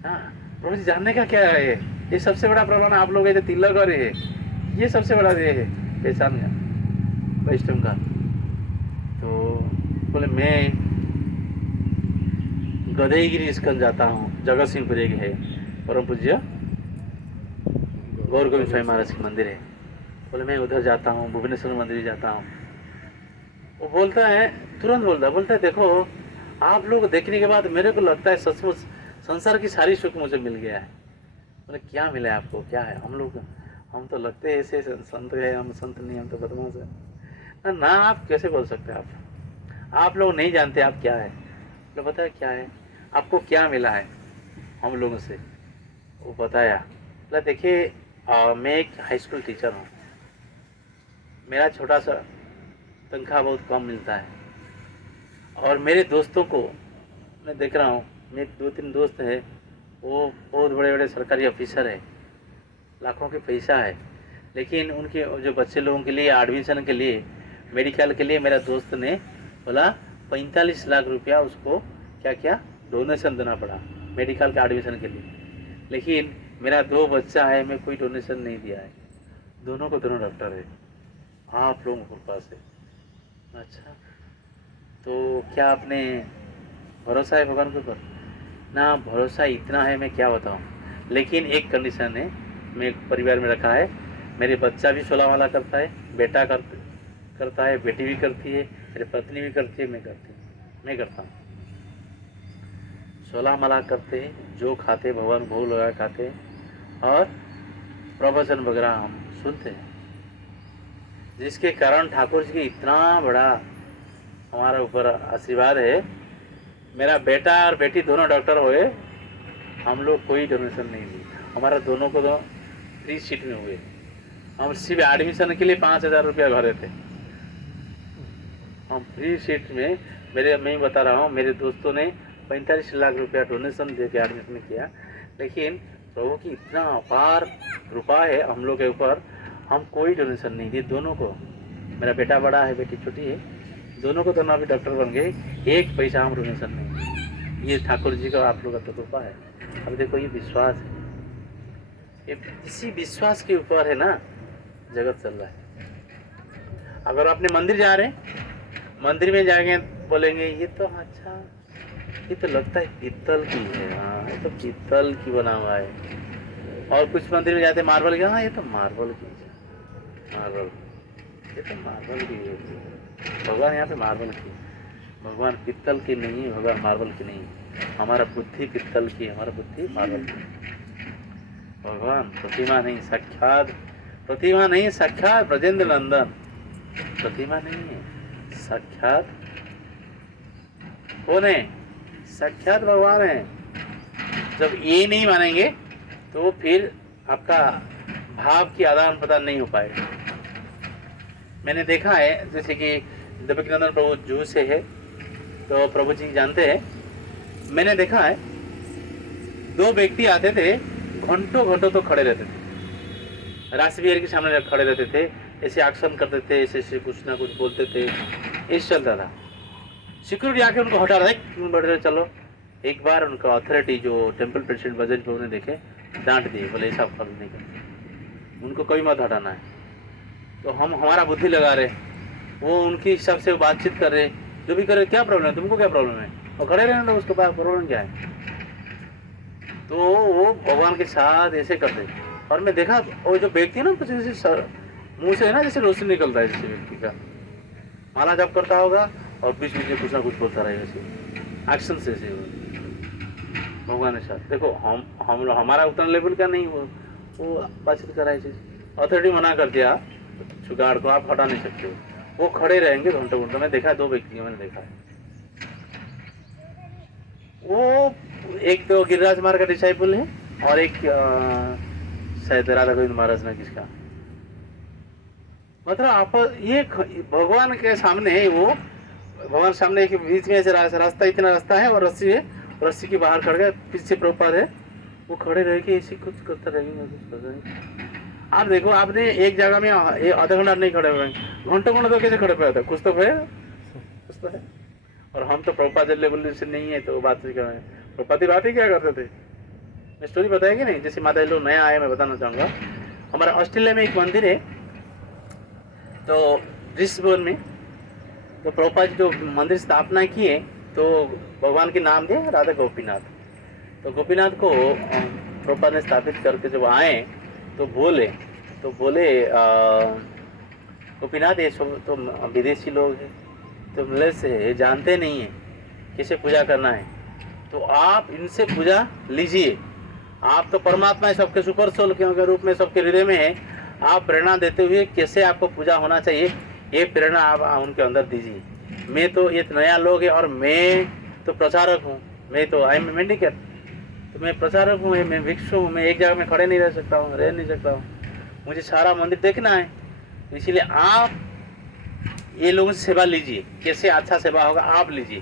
हाँ प्रभु जी, जानने का क्या है, ये सबसे बड़ा प्रमाण आप लोग ये तिलक और ये सबसे बड़ा ये है पहचान का वैष्णव का। तो बोले मैं गधेगिरी इसकन जाता हूँ, जगत सिंहपुर एक है, परम पूज्य गौर गोविंद स्वामी महाराज की मंदिर है, बोले मैं उधर जाता हूँ, भुवनेश्वर मंदिर जाता हूँ। वो बोलता है, तुरंत बोलता है देखो आप लोग देखने के बाद मेरे को लगता है सचमुच संसार की सारी सुख मुझे मिल गया है। बोले क्या मिला है आपको, क्या है? हम तो लगते हैं ऐसे संत है, हम संत नहीं, हम तो बदमाश है ना। आप कैसे बोल सकते हैं? आप लोग नहीं जानते आप क्या है। तो बताया क्या है आपको, क्या मिला है हम लोगों से? वो बताया, बोला देखिए मैं एक हाई स्कूल टीचर हूँ, मेरा छोटा सा तनख्वाह बहुत कम मिलता है, और मेरे दोस्तों को मैं देख रहा हूँ, मेरे 2-3 दोस्त हैं, वो बहुत बड़े बड़े सरकारी ऑफिसर है, लाखों के पैसा है, लेकिन उनके जो बच्चे लोगों के लिए एडमिशन के लिए, मेडिकल के लिए, मेरा दोस्त ने बोला 45 लाख रुपया उसको क्या क्या डोनेशन देना पड़ा मेडिकल के एडमिशन के लिए। लेकिन मेरा 2 बच्चा है, मैं कोई डोनेशन नहीं दिया है, दोनों को दोनों डॉक्टर है, आप लोगों के पास है। अच्छा, तो क्या आपने भरोसा है भगवान के ऊपर? ना, भरोसा इतना है मैं क्या बताऊँ, लेकिन एक कंडीशन है, मैं परिवार में रखा है, मेरे बच्चा भी 16 वाला करता है, बेटा करता है, बेटी भी करती है, मेरी पत्नी भी करती है, मैं करता हूँ। 16 माला करते हैं, जो खाते भगवान भोग लगा खाते हैं, और प्रवचन वगैरह हम सुनते हैं, जिसके कारण ठाकुर जी की इतना बड़ा हमारा ऊपर आशीर्वाद है। मेरा बेटा और बेटी दोनों डॉक्टर हुए, हम लोग कोई डोनेशन नहीं दी। हमारा दोनों को तो फ्री सीट में हुए। हम सिर्फ एडमिशन के लिए 5,000 रुपया भरे थे। हम फ्री सीट में, मैं बता रहा हूँ, मेरे दोस्तों ने 45 लाख रुपया डोनेशन दे के एडमिशन किया। लेकिन प्रभु की इतना अपार कृपा है हम लोग के ऊपर, हम कोई डोनेशन नहीं दिए दोनों को। मेरा बेटा बड़ा है, बेटी छोटी है, दोनों को दोनों अभी डॉक्टर बन गए, एक पैसा हम डोनेशन नहीं दिए। ये ठाकुर जी का आप लोग का तो कृपा है। अब देखो ये विश्वास है, ये इसी विश्वास के ऊपर है ना जगत चल रहा है। अगर अपने मंदिर जा रहे हैं, मंदिर में जाएंगे बोलेंगे ये तो अच्छा, ये तो लगता है पीतल की है, हाँ ये तो पीतल की बना हुआ है। और कुछ मंदिर में जाते मार्बल की, हाँ ये तो मार्बल की है, मार्बल, ये तो मार्बल की है। भगवान यहाँ पे मार्बल की, भगवान पीतल की नहीं है, भगवान मार्बल की नहीं है। हमारा बुद्धि पीतल की, हमारा बुद्धि मार्बल की। भगवान प्रतिमा नहीं, साक्षात प्रतिमा नहीं, साक्षात ब्रजेंद्र नंदन। प्रतिमा नहीं है, साक्षात कौन है? साक्षात भगवान है। जब ये नहीं मानेंगे तो फिर आपका भाव की आदान प्रदान नहीं हो पाएगा। मैंने देखा है, जैसे कि देवकीनंदन प्रभु जू से है, तो प्रभु जी जानते हैं, मैंने देखा है 2 व्यक्ति आते थे, घंटों घंटों तो खड़े रहते थे, रासबिहारी के सामने खड़े रहते थे, ऐसे एक्शन करते थे, ऐसे कुछ ना कुछ बोलते थे, ऐसे चलता था। सिक्योरिटी आके उनको हटा रहा, बढ़ रहे चलो। एक बार उनका अथॉरिटी जो टेम्पल प्रेसिडेंट बजरंग प्रभु ने देखे, डांट दिए, बोले ऐसा फर्ज नहीं करते, उनको कोई मत हटाना है। तो हम हमारा बुद्धि लगा रहे, वो उनके हिसाब से बातचीत कर रहे, जो भी कर रहे, क्या प्रॉब्लम है तुमको, क्या प्रॉब्लम है, और खड़े रहने तो उसके बाद प्रॉब्लम क्या है। तो वो भगवान के साथ ऐसे करते। और मैं देखा वो जो व्यक्ति है ना, कुछ जैसे मुंह से है ना, जैसे रोशनी निकलता है जैसे व्यक्ति का, माला जप करता होगा और बीच बीच में कुछ ना कुछ बोलता रहेगा, ऐसे एक्शन से ऐसे भगवान के साथ। देखो हम हमारा उतना लेवल का नहीं, वो बातचीत करा है। अथॉरिटी मना कर दिया जुगाड़ को, आप हटा नहीं सकते हो, वो खड़े रहेंगे घंटों घंटों। मैं देखा 2 व्यक्ति मैंने देखा है, वो एक तो गिरिराज महाराज का डिसाइपल है और एक शायद राधा गोविंद महाराज ने किसका, मतलब आप ये भगवान के सामने है, वो भगवान सामने के बीच में ऐसे रास्ता, इतना रास्ता है और रस्सी है, रस्सी के बाहर खड़ गए, पीछे प्रभुपाद है, वो खड़े रह के ऐसे कुछ करते रहेंगे, कुछ कर रहे। आप देखो, आपने एक जगह में आधा घंटा नहीं खड़े हुए, घंटों घंटों तो कैसे खड़े हुए थे, कुछ तो है, कुछ तो है। और हम तो प्रभुपाद लेवल से नहीं है, तो बात नहीं कर रहे हैं। प्रभुपाद बात ही क्या करते थे, मैं स्टोरी बताएगी नहीं। जैसे माता लोग नया आए, मैं बताना चाहूँगा, हमारा ऑस्ट्रेलिया में एक मंदिर है, तो ब्रिस्बेन में, तो प्रभुपाद जो मंदिर स्थापना किए, तो भगवान के नाम दिए राधा गोपीनाथ। तो गोपीनाथ को प्रभुपाद ने स्थापित करके जब आए तो बोले गोपीनाथ ये सब तो विदेशी लोग हैं, तो मिले से जानते नहीं है कैसे पूजा करना है, तो आप इनसे पूजा लीजिए। आप तो परमात्मा है, सबके सुपर सोल के रूप में सबके हृदय में है। आप प्रेरणा देते हुए कैसे आपको पूजा होना चाहिए, ये प्रेरणा आप उनके अंदर दीजिए। मैं तो ये नया लोग है और मैं तो प्रचारक हूँ, मैं तो आई एम मेंडिकेट, तो मैं प्रचारक हूँ, मैं भिक्षु हूँ, मैं एक जगह में खड़े नहीं रह सकता हूँ, रह नहीं सकता हूँ, मुझे सारा मंदिर देखना है। इसीलिए आप ये लोगों से सेवा लीजिए, कैसे अच्छा सेवा होगा आप लीजिए।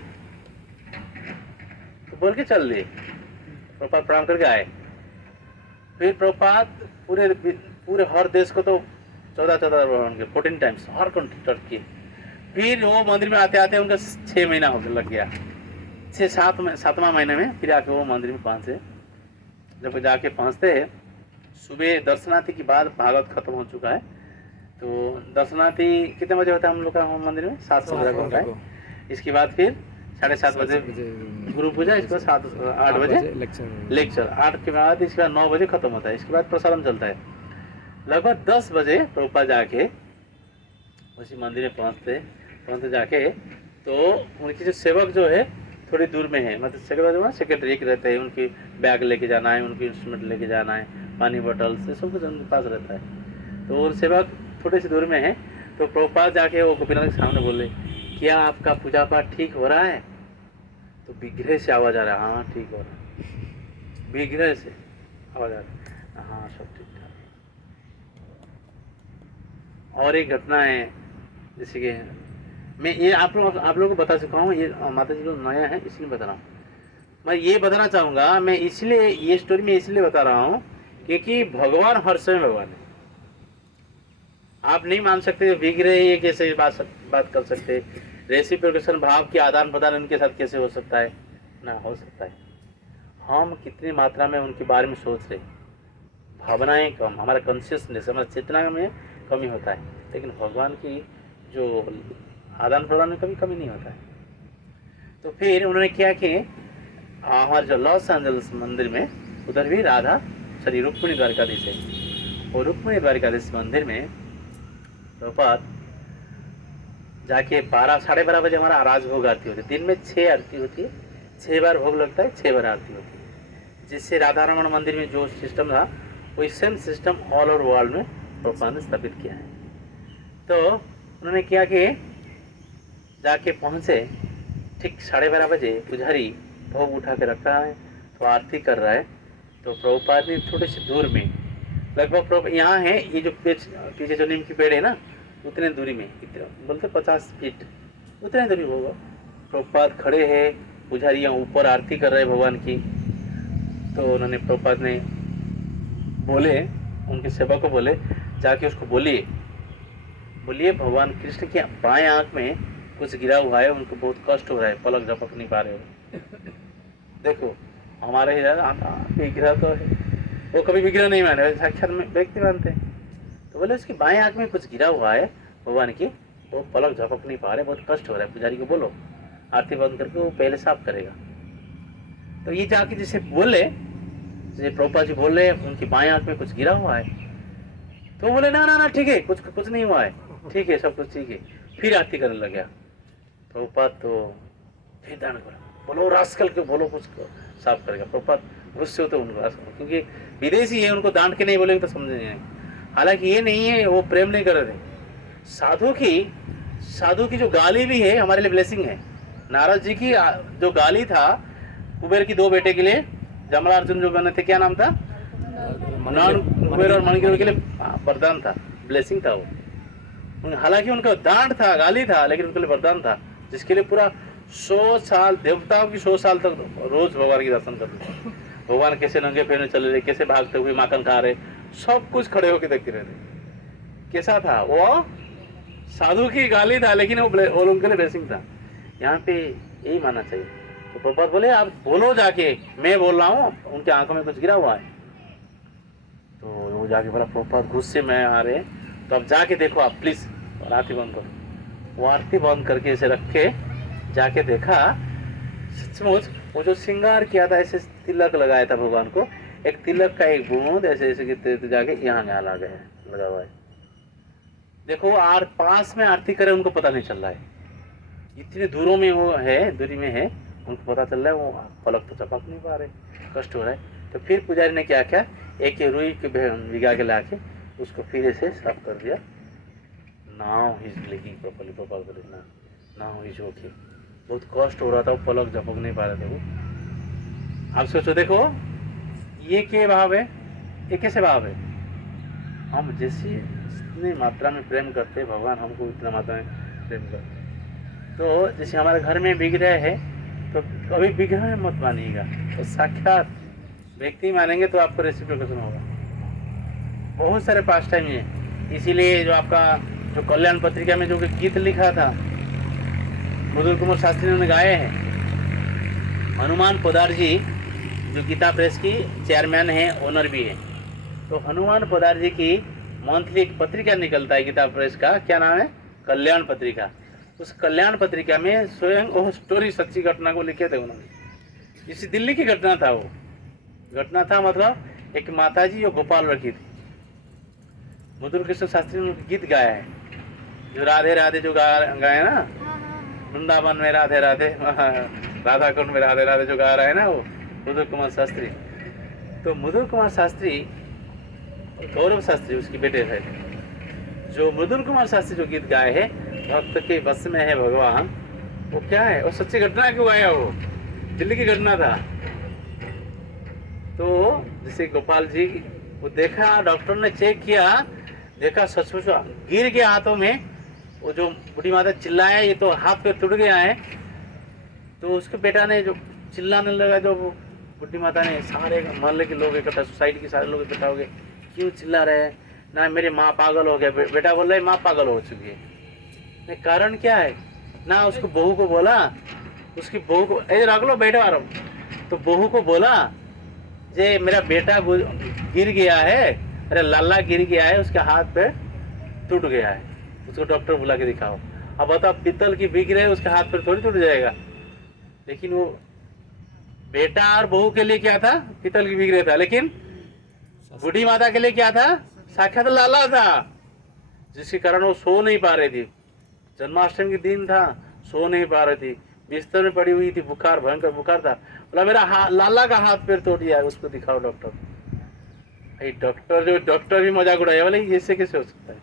तो बोल के चल दिए, प्रभुपाद प्रणाम करके आए। फिर प्रभुपाद पूरे हर देश को तो 14 टाइम्स हर कंट्री टच किए। फिर वो मंदिर में आते आते उनका 6 महीना हो लग गया, 7वां महीने में फिर आके वो मंदिर में पहुँचे। जब जाके पहुँचते हैं, सुबह दर्शनार्थी के बाद भागवत खत्म हो चुका है, तो दर्शनार्थी कितने बजे होता है हम लोग का मंदिर में? 7 बजे होता है। इसके बाद फिर 7:30 बजे गुरु पूजा, इसके बाद 8 बजे लेक्चर, 8 के बाद इसके बाद 9 बजे खत्म होता है। इसके बाद प्रसारण चलता है। लगभग 10 बजे प्रभुपाद जाके उसी मंदिर में पहुँचते जाके, तो उनकी जो सेवक जो है थोड़ी दूर में है, मतलब सेक्रेटरी एक रहते हैं, उनकी बैग लेके जाना है, उनकी इंस्ट्रूमेंट लेके जाना है, पानी बोतल से सब कुछ उनके पास रहता है। तो वो सेवक थोड़ी सी दूर में है। तो प्रभुपाद जाके वो गोपीनाथ के सामने बोले क्या आपका पूजा पाठ ठीक हो रहा है? तो विग्रह से आवाज आ रहा है, हाँ ठीक हो रहा है। विग्रह से आवाज आ रही है, हाँ सब ठीक ठाक। और एक घटना है, जैसे कि मैं ये आप लोगों को बता चुका हूँ, ये माता जी लोग नया है इसलिए बता रहा हूँ। मैं ये बताना चाहूँगा, मैं इसलिए ये स्टोरी में इसलिए बता रहा हूँ क्योंकि भगवान हर समय भगवान है। आप नहीं मान सकते विग्रह ये कैसे बात कर सकते, रेसिप्रोकेशन भाव के आदान प्रदान इनके साथ कैसे हो सकता है? ना हो सकता है। हम कितनी मात्रा में उनके बारे में सोच रहे, भावनाएं कम, हमारा कॉन्शियसनेस, हमारा चेतना में कमी होता है, लेकिन भगवान की जो आदान प्रदान में कभी कमी नहीं होता है। तो फिर उन्होंने क्या कि हमारे जो लॉस एंजल्स मंदिर में उधर भी रुक्मिणी द्वारकाधीश है, और रुक्मिणी द्वारकाधीश मंदिर में प्रभात जाके 12-12:30 बजे हमारा राजभोग आरती होती है। दिन में 6 आरती होती है, 6 बार भोग लगता है, 6 बार आरती होती है। जिससे राधा रमण मंदिर में जो सिस्टम था वही same system all over world में प्रभुपाद ने स्थापित किया है। तो उन्होंने किया कि जाके पहुँचे, ठीक 12:30 बजे पुजारी भोग उठा के रखा है, तो आरती कर रहा है। तो प्रभुपाद ने थोड़े से दूर में, लगभग यहाँ है, ये जो पीछे जो नीम की पेड़ है ना, उतने दूरी में, बोलते 50 फीट उतने दूरी होगा, प्रभुपाद खड़े हैं, पुजारी यहाँ ऊपर आरती कर रहे हैं भगवान की। तो उन्होंने प्रभुपाद ने बोले, उनके सेवक को बोले, जाके उसको बोलिए भगवान कृष्ण की बाएं आंख में कुछ गिरा हुआ है, उनको बहुत कष्ट हो रहा है, पलक झपक नहीं पा रहे हो। देखो हमारे विग्रह तो है, वो कभी विग्रह नहीं माने, साक्षात में व्यक्ति मानते हैं। तो बोले उसकी बाएं आंख में कुछ गिरा हुआ है भगवान की, वो पलक झपक नहीं पा रहे, बहुत कष्ट हो रहा है, पुजारी को बोलो आरती बंद करके वो पहले साफ करेगा। तो ये जाके जैसे बोले, जैसे प्रभुपाद जी बोल रहे उनकी बाएं आंख में कुछ गिरा हुआ है, तो बोले ना ठीक है, कुछ नहीं हुआ है, ठीक है, सब कुछ ठीक है। फिर आरती करने लग गया प्रभुपाद। तो फिर दान करो, बोलो रास्कल के, बोलो कुछ साफ करेगा। प्रभुपाद गुस्से होते उनको, क्योंकि विदेशी है, उनको डांट के नहीं बोलेंगे तो समझ नहीं आएंगे। हालांकि ये नहीं है वो प्रेम नहीं कर रहे थे, साधु की जो गाली भी है हमारे लिए ब्लेसिंग है। नारद जी की जो गाली था कुबेर की 2 बेटे के लिए, जमलार्जुन जो बने थे, क्या नाम था, कुबेर और मणिग्रीव के लिए वरदान था, ब्लेसिंग था वो। हालांकि उनका डांट था, गाली था, लेकिन उनके लिए वरदान था, जिसके लिए पूरा 100 साल देवताओं की 100 साल तक रोज भगवान के दर्शन करते। भगवान कैसे नंगे पैर चले रहे, कैसे भागते हुए माखन खा रहे, सब कुछ खड़े होकर देखते रहते। कैसा था वो, साधु की गाली था, लेकिन वो उनके लिए ब्लेसिंग था। यहाँ पे यही मानना चाहिए। तो प्रभुपाद बोले आप बोलो जाके, मैं बोल रहा हूँ, उनकी आंखों में कुछ गिरा हुआ है। तो वो जाके बोला प्रभुपाद गुस्से में आ रहे, तो अब जाके देखो आप प्लीज, और आरती बंद करो। वो आरती बंद करके ऐसे रख के जाके देखा, सचमुच वो जो श्रृंगार किया था, ऐसे तिलक लगाया था भगवान को, एक तिलक का एक बूंद ऐसे ऐसे जाके यहाँ लगा हुआ है। देखो पास में आरती करे उनको पता नहीं चल रहा है, इतने दूरों में वो है, दूरी में है, उनको पता चल रहा है वो पलक तो चपक नहीं पा रहे, कष्ट हो रहा है। तो फिर पुजारी ने क्या किया, एक रुई के भिगा के ला के उसको फिर ऐसे साफ कर दिया। Now he is blinking properly, now he is okay. बहुत कष्ट हो रहा था, वो पलक झपक नहीं पा रहे थे वो। आप सोचो, देखो ये क्या भाव है, ये कैसे भाव है। हम जैसी इतनी मात्रा में प्रेम करते, भगवान हमको इतना मात्रा में प्रेम करते। तो जैसे हमारे घर में विग्रह है, तो कभी विग्रह मत मानिएगा, तो साक्षात व्यक्ति मानेंगे तो आपको रेसिप्रोकेशन होगा। बहुत सारे पास टाइम है, इसीलिए जो आपका जो कल्याण पत्रिका में जो गीत लिखा था मधुर कुमार शास्त्री ने गाए हैं, हनुमान पोदार जी जो गीता प्रेस की चेयरमैन है, ओनर भी है। तो हनुमान पोदार जी की मंथली एक पत्रिका निकलता है गीता प्रेस का, क्या नाम है, कल्याण पत्रिका। उस कल्याण पत्रिका में स्वयं वो स्टोरी, सच्ची घटना को लिखे थे उन्होंने। इसी दिल्ली की घटना था, वो घटना था, मतलब एक माताजी जो गोपाल रखी थी, मधुर कृष्ण शास्त्री ने गीत गाया है, जो राधे राधे जो गाया ना, वृंदावन में राधे राधे, राधा कुंड में राधे राधे जो गा रहा है ना, वो मधुर कुमार शास्त्री। तो मधुर कुमार शास्त्री, गौरव शास्त्री उसकी बेटे थे, जो मधुर कुमार शास्त्री जो गीत गाए हैं, भक्त के बस में है भगवान। वो क्या है, वो सच्ची घटना क्यों आया, वो दिल्ली की घटना था। तो जैसे गोपाल जी, वो देखा, डॉक्टर ने चेक किया, देखा सचमुच गिर गया हाथों में। वो जो बूढ़ी माता चिल्लाया, ये तो हाथ पे टूट गया है। तो उसके बेटा ने जो चिल्लाने लगा, जो बुढ़ी माता ने, सारे मोहल्ले के लोग इकट्ठा, सोसाइटी के सारे लोग इकट्ठा हो गए, क्यों चिल्ला रहे हैं? ना मेरी माँ पागल हो गया। बेटा बोल रहा है माँ पागल हो चुकी है। नहीं, कारण क्या है? ना उसको बहू को बोला, उसकी बहू को, ए रख लो बैठो आराम। तो बहू को बोला जे मेरा बेटा गिर गया है, अरे लाला गिर गया है, उसके हाथ पे टूट गया है, उसको डॉक्टर बुला के दिखाओ। अब बताओ, पीतल की बिक रहे, उसके हाथ पे थोड़ी टूट जाएगा। लेकिन वो बेटा और बहू के लिए क्या था? पीतल की बिक रहा था। लेकिन बूढ़ी माता के लिए क्या था? साक्षात लाला था, जिसके कारण वो सो नहीं पा रही थी। जन्माष्टमी के दिन था, सो नहीं पा रही थी, बिस्तर में पड़ी हुई थी, बुखार, भयंकर बुखार था। बोला मेरा लाला का हाथ पैर तोड़ दिया है, उसको दिखाओ डॉक्टर। भाई डॉक्टर भी मजाक उड़ाया, बोले ऐसे कैसे हो सकता है।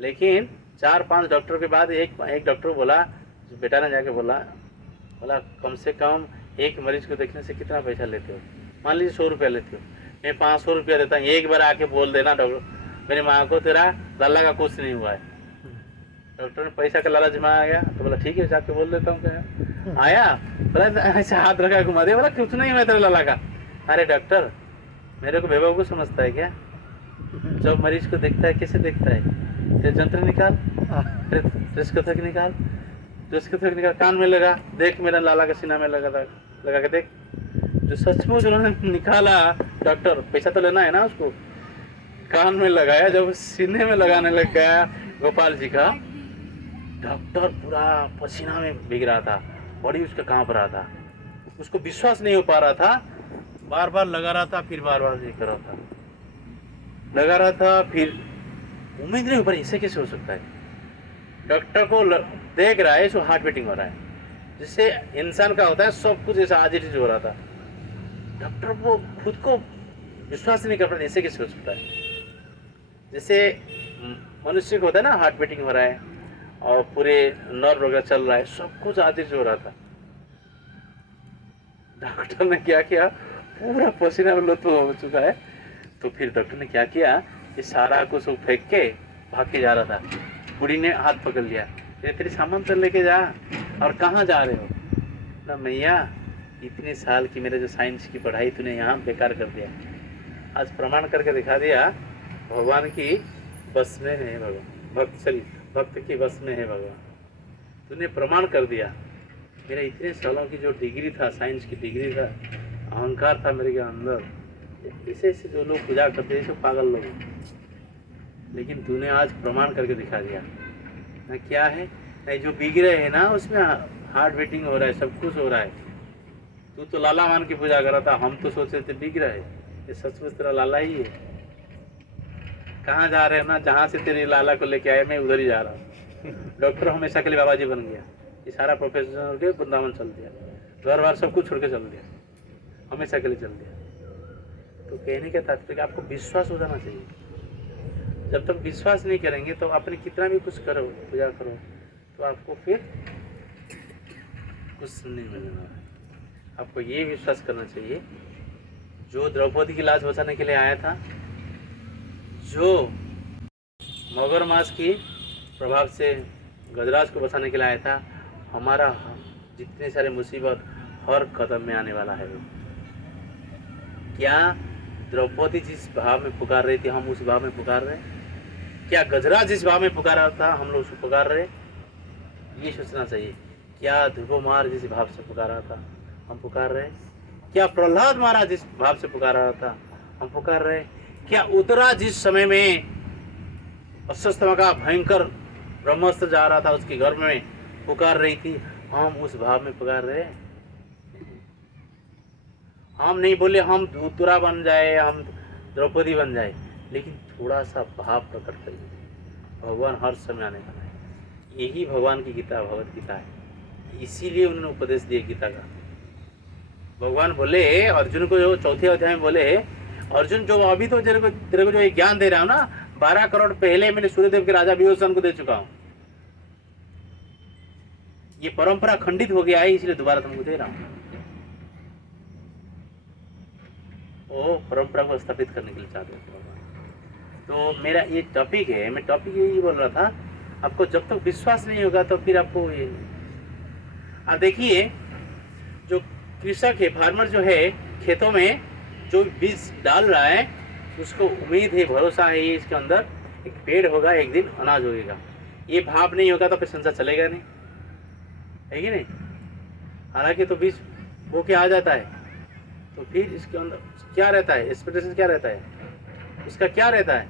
लेकिन 4-5 डॉक्टर के बाद एक डॉक्टर बोला, बेटा ने जाके बोला कम से कम एक मरीज को देखने से कितना पैसा लेते हो? मान लीजिए 100 रुपया लेते हो, मैं 500 रुपया देता हूँ। एक बार आके बोल देना डॉक्टर, मेरी माँ को तेरा लाला का कुछ नहीं हुआ है। डॉक्टर ने पैसा का लालच में आ गया, तो बोला ठीक है, जाके बोल देता हूँ। क्या आया, बोला ऐसे हाथ रखा घुमा दिया, बोला कुछ नहीं हुआ तेरा लाला का। अरे डॉक्टर, मेरे को बेवकूफ़ समझता है क्या? जब मरीज को देखता है, कैसे देखता है? तेरे जंत्र निकाल, रिस्कथक निकाल, रिस्कथक निकाल, कान में लगा, देख मेरा लाला का सीना में लगा के देख। जो सचमुच उन्होंने निकाला डॉक्टर, पैसा तो लेना है ना उसको, कान में लगाया, जब सीने में लगाने लग गया गोपाल जी का, डॉक्टर पूरा पसीना में भीग रहा था, बॉडी उसका कांप रहा था, उसको विश्वास नहीं हो पा रहा था। बार बार लगा रहा था, फिर बार बार नहीं कर रहा था, लगा रहा था, फिर उम्मीद नहीं हो पा, इससे कैसे हो सकता है? डॉक्टर को देख रहा है, इसको हार्ट बीटिंग हो रहा है, जिससे इंसान का होता है सब कुछ ऐसा आज हो रहा था। डॉक्टर वो खुद को विश्वास नहीं कर पा, ऐसे कैसे हो सकता है? जैसे मनुष्य को होता है ना, हार्ट बीटिंग हो रहा है और पूरे नर्व वगैरह चल रहा है, सब कुछ आज हो रहा था। डॉक्टर ने क्या किया, पूरा पसीना में लुत्फ हो चुका है, तो फिर डॉक्टर ने क्या किया, ये सारा कुछ फेंक के भाग के जा रहा था। बूढ़ी ने हाथ पकड़ लिया, तेरे सामान तो लेके जा, और कहाँ जा रहे हो? ना मैया, इतने साल की मेरे जो साइंस की पढ़ाई तूने यहाँ बेकार कर दिया, आज प्रमाण करके दिखा दिया भगवान की बस में है भगवान, भक्त की बस में है भगवान। तूने प्रमाण कर दिया, मेरे इतने सालों की जो डिग्री था, साइंस की डिग्री था, अहंकार था मेरे के अंदर, ऐसे जो लोग पूजा करते हैं, सब पागल लोग, लेकिन तूने आज प्रमाण करके दिखा दिया ना। क्या है नहीं, जो बिग रहे हैं ना, उसमें हार्ट बीटिंग हो रहा है, सब कुछ हो रहा है। तू तो लाला मान की पूजा कर रहा था, हम तो सोच रहे थे बिग रहे, ये सचमुच तेरा लाला ही है। कहाँ जा रहे हो ना, जहाँ से तेरे लाला को लेके आए मैं उधर ही जा रहा हूँ। डॉक्टर हमेशा के लिए बाबा जी बन गया, ये सारा प्रोफेसर छोड़ के वृंदावन चल दिया, घर बार सब कुछ छोड़ के चल दिया, हमेशा के लिए चल दिया। तो कहने का तात्पर्य आपको विश्वास हो जाना चाहिए। जब तक विश्वास नहीं करेंगे तो आपने कितना भी कुछ करो, पूजा करो, तो आपको फिर कुछ नहीं मिलना है। आपको ये विश्वास करना चाहिए, जो द्रौपदी की लाज बचाने के लिए आया था, जो मगरमाछ की प्रभाव से गजराज को बचाने के लिए आया था, हमारा जितने सारे मुसीबत हर कदम में आने वाला है। क्या द्रौपदी जिस भाव में पुकार रही थी, हम उस भाव में पुकार रहे? क्या गजराज जिस भाव में पुकार रहा था, हम लोग उसको पुकार रहे? ये सोचना चाहिए। क्या ध्रुव महाराज जिस भाव से पुकार रहा था, हम पुकार रहे? क्या प्रहलाद महाराज जिस भाव से पुकार रहा था, हम पुकार रहे? क्या उत्तरा जिस समय में अश्वत्थामा का भयंकर ब्रह्मास्त्र जा रहा था, उसके घर में पुकार रही थी, हम उस भाव में पुकार रहे? हम नहीं बोले हम उत्तरा बन जाए, हम द्रौपदी बन जाए, लेकिन थोड़ा सा भाव प्रकट करिए, भगवान हर समय आने वाला है। यही भगवान की गीता, भगवत गीता है, इसीलिए उन्होंने उपदेश दिया गीता का। भगवान बोले अर्जुन को, जो चौथे अध्याय में बोले, अर्जुन जो अभी तो तेरे को जो ज्ञान दे रहा हूँ ना, 12 करोड़ पहले मैंने सूर्यदेव के राजा विभीषण को दे चुका हूँ। ये परंपरा खंडित हो गया है, इसलिए दोबारा तुमको दे रहा हूँ। वो परंपरा को स्थापित करने के लिए चाहते थे भगवान। तो मेरा ये टॉपिक है, मैं टॉपिक यही बोल रहा था, आपको जब तक विश्वास नहीं होगा तो फिर आपको ये देखिए, जो कृषक है, फार्मर जो है, खेतों में जो बीज डाल रहा है, उसको उम्मीद है, भरोसा है, ये इसके अंदर एक पेड़ होगा, एक दिन अनाज होगा। ये भाव नहीं होगा तो फिर संसार चलेगा नहीं, है कि नहीं? हालांकि तो बीज बो के आ जाता है, तो फिर इसके अंदर क्या रहता है, एक्सपेक्टेशन क्या रहता है, उसका क्या रहता है,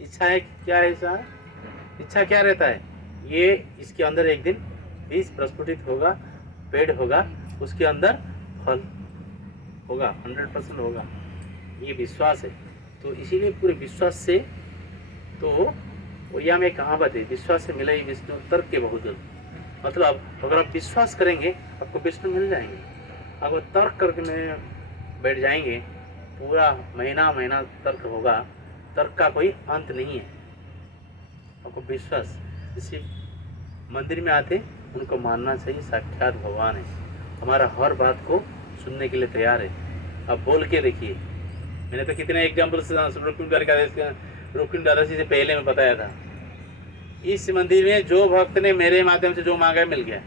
इच्छा है, क्या है इच्छा क्या रहता है, ये इसके अंदर एक दिन बीज प्रस्फुटित होगा, पेड़ होगा, उसके अंदर फल होगा, 100% होगा, ये विश्वास है। तो इसीलिए पूरे विश्वास से, तो वो यहाँ में कहावत है, विश्वास से मिले विष्णु तर्क के बहुजन। मतलब अगर आप विश्वास करेंगे आपको विष्णु मिल जाएंगे, अगर तर्क करके में बैठ जाएंगे पूरा महीना तर्क होगा, तर्क का कोई अंत नहीं है। आपको विश्वास, इसी मंदिर में आते उनको मानना चाहिए साक्षात भगवान है, हमारा हर बात को सुनने के लिए तैयार है। अब बोल के देखिए, मैंने तो कितने एग्जाम्पल रुक्मिणी दादाजी से पहले में बताया था। इस मंदिर में जो भक्त ने मेरे माध्यम से जो मांगा मिल गया।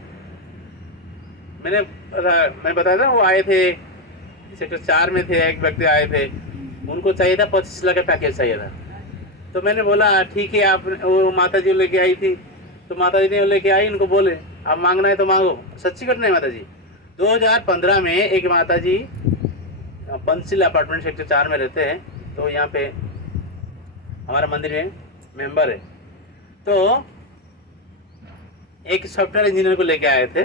मैं बताया था, वो आए थे सेक्टर 4 में थे, एक व्यक्ति आए थे, उनको चाहिए था 25 लाख का पैकेज चाहिए था। तो मैंने बोला ठीक है, आप, वो माता जी लेके आई थी, तो माता जी ने लेके आई, उनको बोले आप मांगना है तो मांगो। सच्ची घटना है माता जी। 2015 में एक माता जी पंचशील अपार्टमेंट सेक्टर 4 में रहते हैं, तो यहाँ पे हमारा मंदिर में मेंबर है, तो एक सॉफ्टवेयर इंजीनियर को लेके आए थे।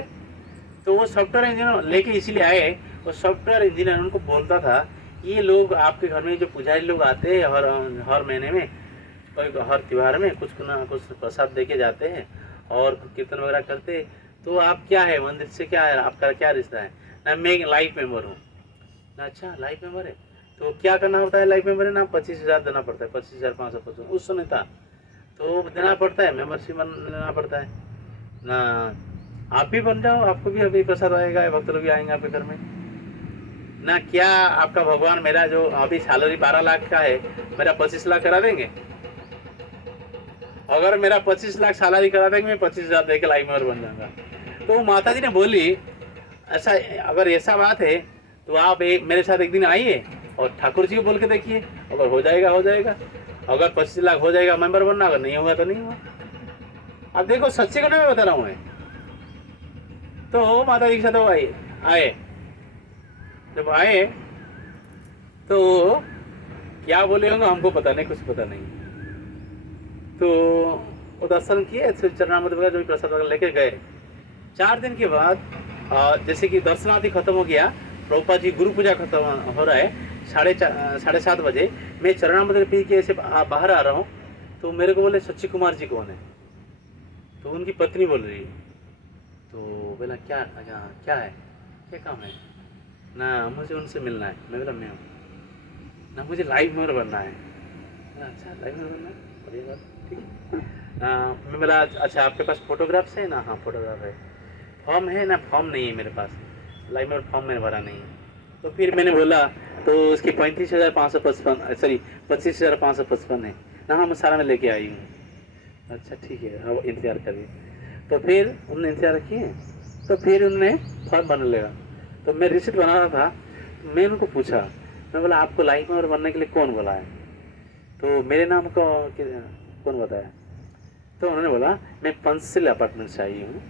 तो वो सॉफ्टवेयर इंजीनियर लेके इसीलिए आए, वो सॉफ्टवेयर इंजीनियर उनको बोलता था, ये लोग आपके घर में जो पुजारी लोग आते हैं हर महीने में, हर त्यौहार में कुछ ना कुछ प्रसाद दे के जाते हैं और कीर्तन वगैरह करते हैं, तो आप क्या है, मंदिर से क्या है, आपका क्या रिश्ता है? ना मैं लाइफ मेंबर हूँ। अच्छा लाइफ मेंबर है, तो क्या करना होता है? लाइफ मेंबर है ना, 25,000 देना पड़ता है, 25,550 उस समय था, तो देना पड़ता है, मेंबरशिप लेना पड़ता है ना। आप भी बन जाओ, आपको भी अभी प्रसाद आएगा, भक्त लोग भी आएंगे आपके घर में ना। क्या आपका भगवान मेरा जो अभी सैलरी 12 लाख का है, मेरा 25 लाख करा देंगे? अगर मेरा 25 लाख सैलरी करा देंगे, मैं 25,000 देकर लाइफ मेंबर बन जाऊंगा। तो माता जी ने बोली, ऐसा अगर ऐसा बात है तो आप मेरे साथ एक दिन आइए और ठाकुर जी को बोल के देखिए, अगर हो जाएगा हो जाएगा, अगर 25 लाख हो जाएगा मेंबर बनना, अगर नहीं होगा तो नहीं होगा। अब देखो सच्चे घटना में बता रहा हूँ मैं। तो माता जी के साथ वो आए, जब आए तो क्या बोले होंगे हमको पता नहीं, कुछ पता नहीं। तो वो दर्शन किए, चरणामृत वगैरह जो प्रसाद वगैरह लेके गए। 4 दिन के बाद जैसे कि दर्शनार्थी खत्म हो गया, प्रभुपाद जी गुरु पूजा खत्म हो रहा है, 7:30 बजे मैं चरणामृत पी के ऐसे बाहर आ रहा हूँ, तो मेरे को बोले सच्ची कुमार जी कौन है? तो उनकी पत्नी बोल रही है। तो बोला क्या क्या है, क्या काम है? ना मुझे उनसे मिलना है। मैं बोला मैं हूँ ना, मुझे लाइव मेंबर बनना है। अच्छा लाइव मेंबर बनना है, बढ़िया बात, ठीक है। मैं बोला अच्छा आपके पास फोटोग्राफ्स है ना? हाँ फोटोग्राफ है। फॉर्म है ना? फॉर्म नहीं है मेरे पास, लाइव मेंबर फॉर्म मैंने भरा नहीं है। तो फिर मैंने बोला तो उसकी 35,555 सॉरी 25,555 है ना। हाँ मैं सारा में लेके आई हूँ। अच्छा ठीक है, अब इंतज़ार करिए। तो फिर उन्होंने इंतज़ार किए, तो फिर उन्होंने फॉर्म बनने लगा। तो मैं रिसिप्ट बना रहा था, मैं उनको पूछा, मैं बोला आपको लाइफ मेंबर बनने के लिए कौन बोला है? तो मेरे नाम को कौन बताया? तो उन्होंने बोला मैं पंचशील अपार्टमेंट से आई हूँ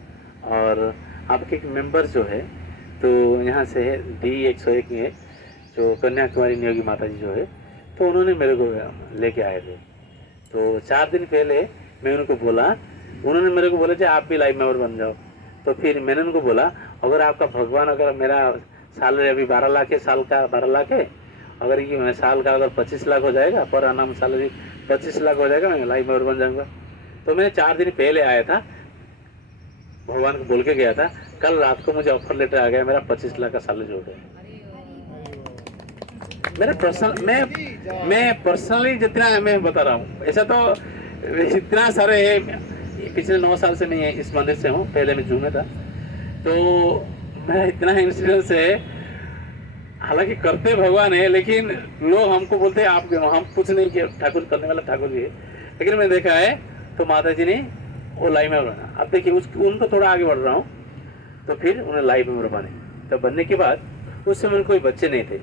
और आपके एक मेंबर जो है तो यहाँ से है D101 में, जो कन्याकुमारी नियोगी माता जी जो है, तो उन्होंने मेरे को लेके आए थे। तो 4 दिन पहले मैं उनको बोला, उन्होंने मेरे को बोला कि आप भी लाइव मेंबर बन जाओ। तो फिर मैंने उनको बोला अगर आपका भगवान, अगर मेरा सैलरी अभी 12 लाख है, साल का 12 लाख है, अगर ये साल का अगर 25 लाख हो जाएगा, पर आना सैलरी 25 लाख हो जाएगा, मैं लाइव मेंबर बन जाऊँगा। तो मैंने 4 दिन पहले आया था, भगवान को बोल के गया था, कल रात को मुझे ऑफर लेटर आ गया, मेरा 25 लाख का सैलरी हो गया। मेरा पर्सनल मैं पर्सनली जितना मैं बता रहा हूँ, ऐसा तो इतना सारे है, पिछले 9 साल से मैं इस मंदिर से हूँ, पहले मैं जू में था। तो मैं इतना इंसिडेंस है, हालांकि करते भगवान है, लेकिन लोग हमको बोलते हैं आप, हम कुछ नहीं किया, ठाकुर करने वाला ठाकुर जी है। लेकिन मैं देखा है तो माता जी ने वो लाइव में बना। अब देखिए उनको थोड़ा आगे बढ़ रहा हूँ, तो फिर उन्हें लाइव में बने। तब बनने के बाद उस समय कोई बच्चे नहीं थे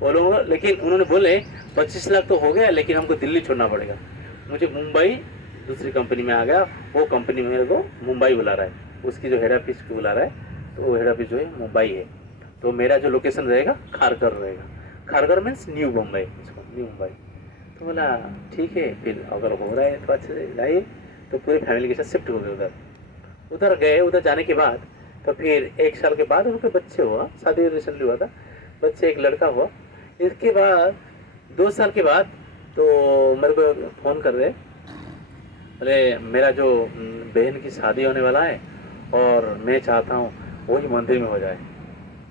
वो लोग, लेकिन उन्होंने बोले 25 लाख तो हो गया, लेकिन हमको दिल्ली छोड़ना पड़ेगा। मुझे मुंबई दूसरी कंपनी में आ गया, वो कंपनी मेरे को मुंबई बुला रहा है, उसकी जो हेड ऑफिस को बुला रहा है, तो वो हेड ऑफिस जो है मुंबई है। तो मेरा जो लोकेशन रहेगा खारघर रहेगा। खारघर मीन्स न्यू मुंबई, इसको न्यू मुंबई। तो बोला ठीक है, फिर अगर हो रहा है तो अच्छे से जाइए। तो पूरी फैमिली के साथ शिफ्ट हो गए उधर गए। उधर जाने के बाद तो फिर 1 साल के बाद उनके बच्चे हुआ, शादी रिसेंटली हुआ था, बच्चे एक लड़का हुआ। इसके बाद 2 साल के बाद तो मेरे को फ़ोन कर रहे, अरे मेरा जो बहन की शादी होने वाला है और मैं चाहता हूँ वही मंदिर में हो जाए,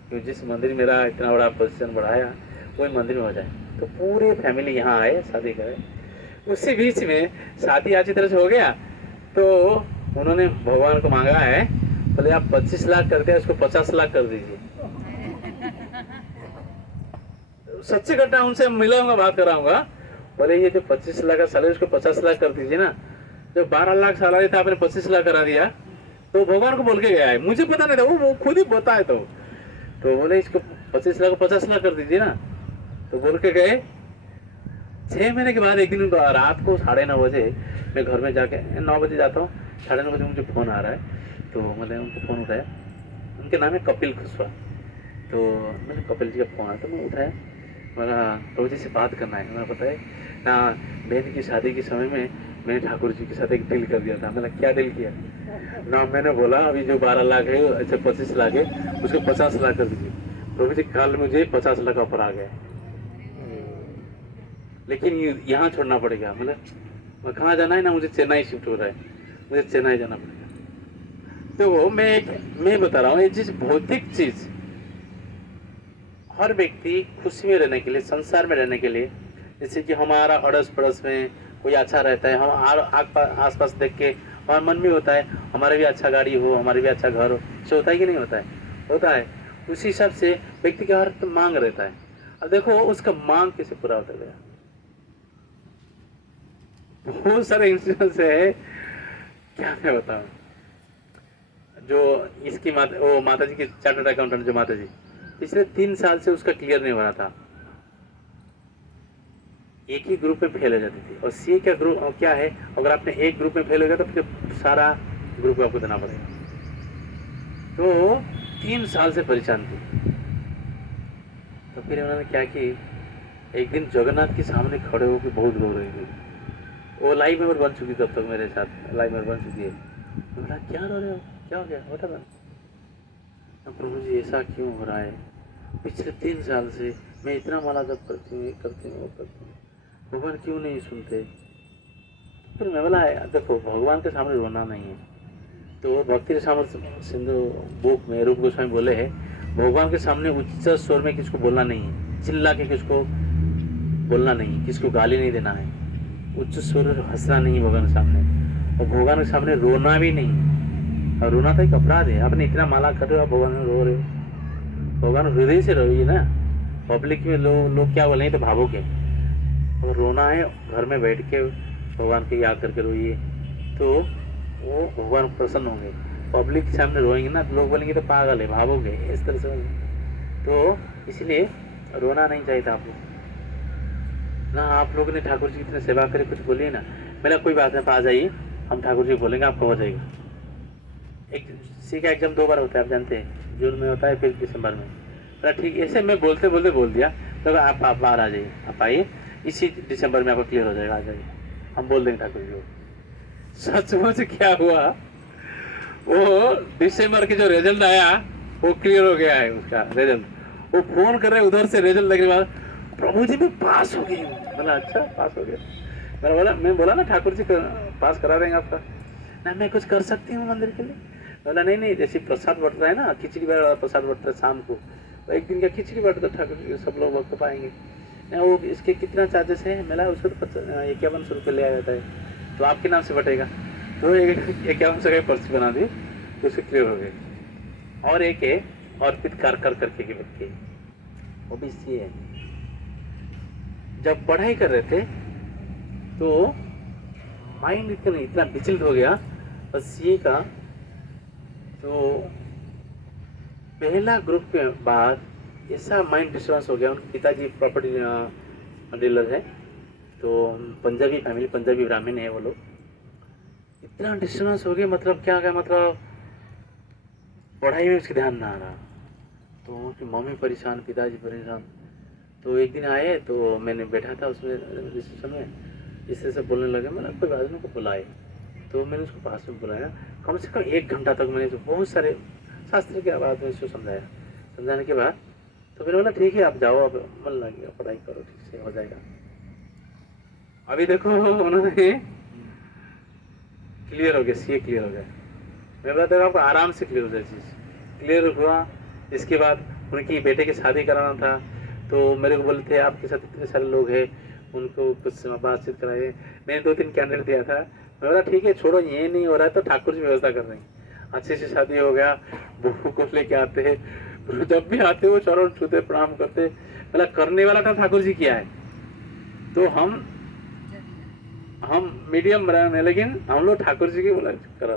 क्योंकि जिस मंदिर मेरा इतना बड़ा पोजीशन बढ़ाया वही मंदिर में हो जाए। तो पूरे फैमिली यहाँ आए, शादी करे। उसी बीच में शादी अच्छी तरह से हो गया, तो उन्होंने भगवान को मांगा है, बोले आप 25 लाख करते हैं, उसको 50 लाख कर दीजिए। सच्ची घटना, उनसे मिलाऊंगा, बात कराऊंगा। बोले ये जो 25 लाख का सैलरी उसको 50 लाख कर दीजिए ना। जो 12 लाख सैलरी था आपने 25 लाख करा दिया। तो भगवान को बोल के गया है, मुझे पता नहीं था, वो खुद ही बताए। तो बोले इसको 25 लाख को 50 लाख कर दीजिए ना। तो बोल के गए। 6 महीने के बाद एक दिन रात को 9:30 बजे मैं घर में जाके 9 बजे जाता हूँ, 9:30 बजे मुझे फ़ोन आ रहा है। तो मैंने उनको फ़ोन उठाया, उनके नाम है कपिल कुशवाहा। तो मैंने कपिल जी का फ़ोन आया, तो मैं उठाया, मेरा प्रभु जी से बात करना है। मैंने बताया ना, बहन की शादी के समय में मैंने ठाकुर जी के साथ एक डील कर दिया था। मैंने क्या डील किया ना, मैंने बोला अभी जो 12 लाख है, अच्छा 25 लाख है, उसको 50 लाख कर दीजिए। प्रभु जी कल मुझे 50 लाख ऑफर आ गया, लेकिन यहाँ छोड़ना पड़ेगा। मतलब कहाँ जाना है ना, मुझे चेन्नई शिफ्ट हो रहा है, मुझे चेन्नई जाना पड़ेगा। तो मैं बता रहा हूँ, ये चीज़ भौतिक चीज़, हर व्यक्ति खुशी में रहने के लिए, संसार में रहने के लिए, जैसे कि हमारा अड़ोस पड़ोस में कोई अच्छा रहता है, हम आस पास देख के हमारे मन में होता है हमारे भी अच्छा गाड़ी हो, हमारे भी अच्छा घर हो। ऐसा होता है कि नहीं होता है? होता है। उसी हिसाब से व्यक्ति का हर मांग रहता है। अब देखो उसका मांग कैसे पूरा होता गया। बहुत सारे इंसिडेंस है, क्या मैं बताऊं। जो इसकी माता जी की चार्टर्ड अकाउंटेंट, जो माता जी पिछले 3 साल से उसका क्लियर नहीं बना था। एक ही ग्रुप में फेल हो जाती थी। और सी का ग्रुप क्या है, अगर आपने एक ग्रुप में फेल हो गया तो फिर सारा ग्रुप आपको देना पड़ेगा। तो 3 साल से परेशान थी। तो फिर उन्होंने क्या कि एक दिन जगन्नाथ के सामने खड़े होकर बहुत रो रही थी। वो लाइव मेंबर बन चुकी तब तक, मेरे साथ लाइव मेंबर बन चुकी है। तो बोला क्या रो रहे हो, क्या हो गया, बता बन। प्रभु जी ऐसा क्यों हो रहा है, पिछले 3 साल से मैं इतना माला जप करती हूँ, करती हूँ, भगवान क्यों नहीं सुनते। फिर मैं बोला देखो भगवान के सामने रोना नहीं है। तो भक्ति रामामृत सिंधु बुक में रूप गोस्वामी बोले हैं, भगवान के सामने उच्च स्वर में किसको बोलना नहीं है, चिल्ला के किसको बोलना नहीं, किसको गाली नहीं देना है, उच्च स्वर हंसना नहीं भगवान के सामने, और भगवान के सामने रोना भी नहीं। और रोना तो एक अपराध है। आपने इतना माला कर रहे हो, भगवान में रो रहे हो, भगवान हृदय से रोइए ना। पब्लिक में लोग क्या बोलेंगे तो भावुक है। और रोना है घर में बैठ के भगवान के याद करके रोइए, तो वो भगवान प्रसन्न होंगे। पब्लिक के सामने रोएंगे ना तो लोग बोलेंगे तो पागल है, भावुक है, इस तरह से। तो इसलिए रोना नहीं चाहिए था आप लोग ना। आप लोगों ने ठाकुर जी की इतनी सेवा करी, कुछ बोलिए ना। मेरा कोई बात नहीं, आ जाइए, हम ठाकुर जी बोलेंगे, आपको हो जाएगा। एक सी का एग्जाम 2 बार होता है, आप जानते हैं, जून में होता है फिर दिसंबर में। बोला ठीक, ऐसे मैं बोलते बोलते बोल दिया। तो आप बाहर आ जाइए, आप आइए, इसी दिसंबर में आपको क्लियर हो जाएगा, आ जाइए, हम बोल देंगे ठाकुर जी को। सचमुच क्या हुआ, वो दिसंबर की जो रिजल्ट आया वो क्लियर हो गया है, उसका रिजल्ट। वो फोन कर रहे उधर से, रिजल्ट लगने के बाद, प्रभु जी मैं पास हो गई हूँ। बोला अच्छा पास हो गया। मैं बोला ना ठाकुर जी पास करा देंगे आपका ना, मैं कुछ कर सकती हूँ मंदिर के लिए। बोला नहीं, जैसे प्रसाद बंट रहा है ना, खिचड़ी वाला प्रसाद बंटता है शाम को, तो एक दिन का खिचड़ी बंटता ठाकुर जी, सब लोग वक्त पाएंगे ना। वो इसके कितना चार्जेस है, मिला उसको तो 5100 रुपये ले आया जाता है, तो आपके नाम से बटेगा। तो एक क्या जगह पर्ची बना दी तो उससे क्लियर हो गए। और एक है अर्पित कारकर करके की व्यक्ति, वो भी सी है। जब पढ़ाई कर रहे थे तो माइंड इतना विचलित हो गया और सीए का। तो पहला ग्रुप के बाद ऐसा माइंड डिस्टर्बेंस हो गया। उनके पिताजी प्रॉपर्टी डीलर है, तो पंजाबी फैमिली, पंजाबी ब्राह्मण है वो लोग। इतना डिस्टर्बेंस हो गया, मतलब क्या गया, मतलब पढ़ाई में उसके ध्यान ना आ रहा। तो उनकी मम्मी परेशान, पिताजी परेशान। तो एक दिन आए तो मैंने बैठा था उसमें रिसेप्शन में, इससे सब बोलने लगे। मैंने कोई बात नहीं को बुलाए, तो मैंने उसको पास में बुलाया। कम से कम 1 घंटा तक मैंने बहुत सारे शास्त्र के बाद में उसको समझाया। समझाने के बाद तो मैंने बोला ठीक है आप जाओ, अब मन लगेगा, पढ़ाई करो, ठीक से हो जाएगा। अभी देखो उन्होंने क्लियर हो गया, सीए क्लियर हो गया। मैं बोला था आपको आराम से क्लियर हो जाए, चीज़ क्लियर हुआ। इसके बाद उनकी बेटे की शादी कराना था, तो मेरे को बोले थे आपके साथ इतने सारे लोग हैं, उनको कुछ बातचीत कराए। मैंने 2-3 कैंडिडेट दिया था। मैं बोला ठीक है छोड़ो, ये नहीं हो रहा है तो ठाकुर जी व्यवस्था कर रहे हैं। अच्छे से शादी हो गया, बहू को लेके आते हैं, जब भी आते वो चरण छूते प्रणाम करते। बोला करने वाला था ठाकुर जी क्या है, तो हम मीडियम बनाने, लेकिन हम लोग ठाकुर जी की बोला करा।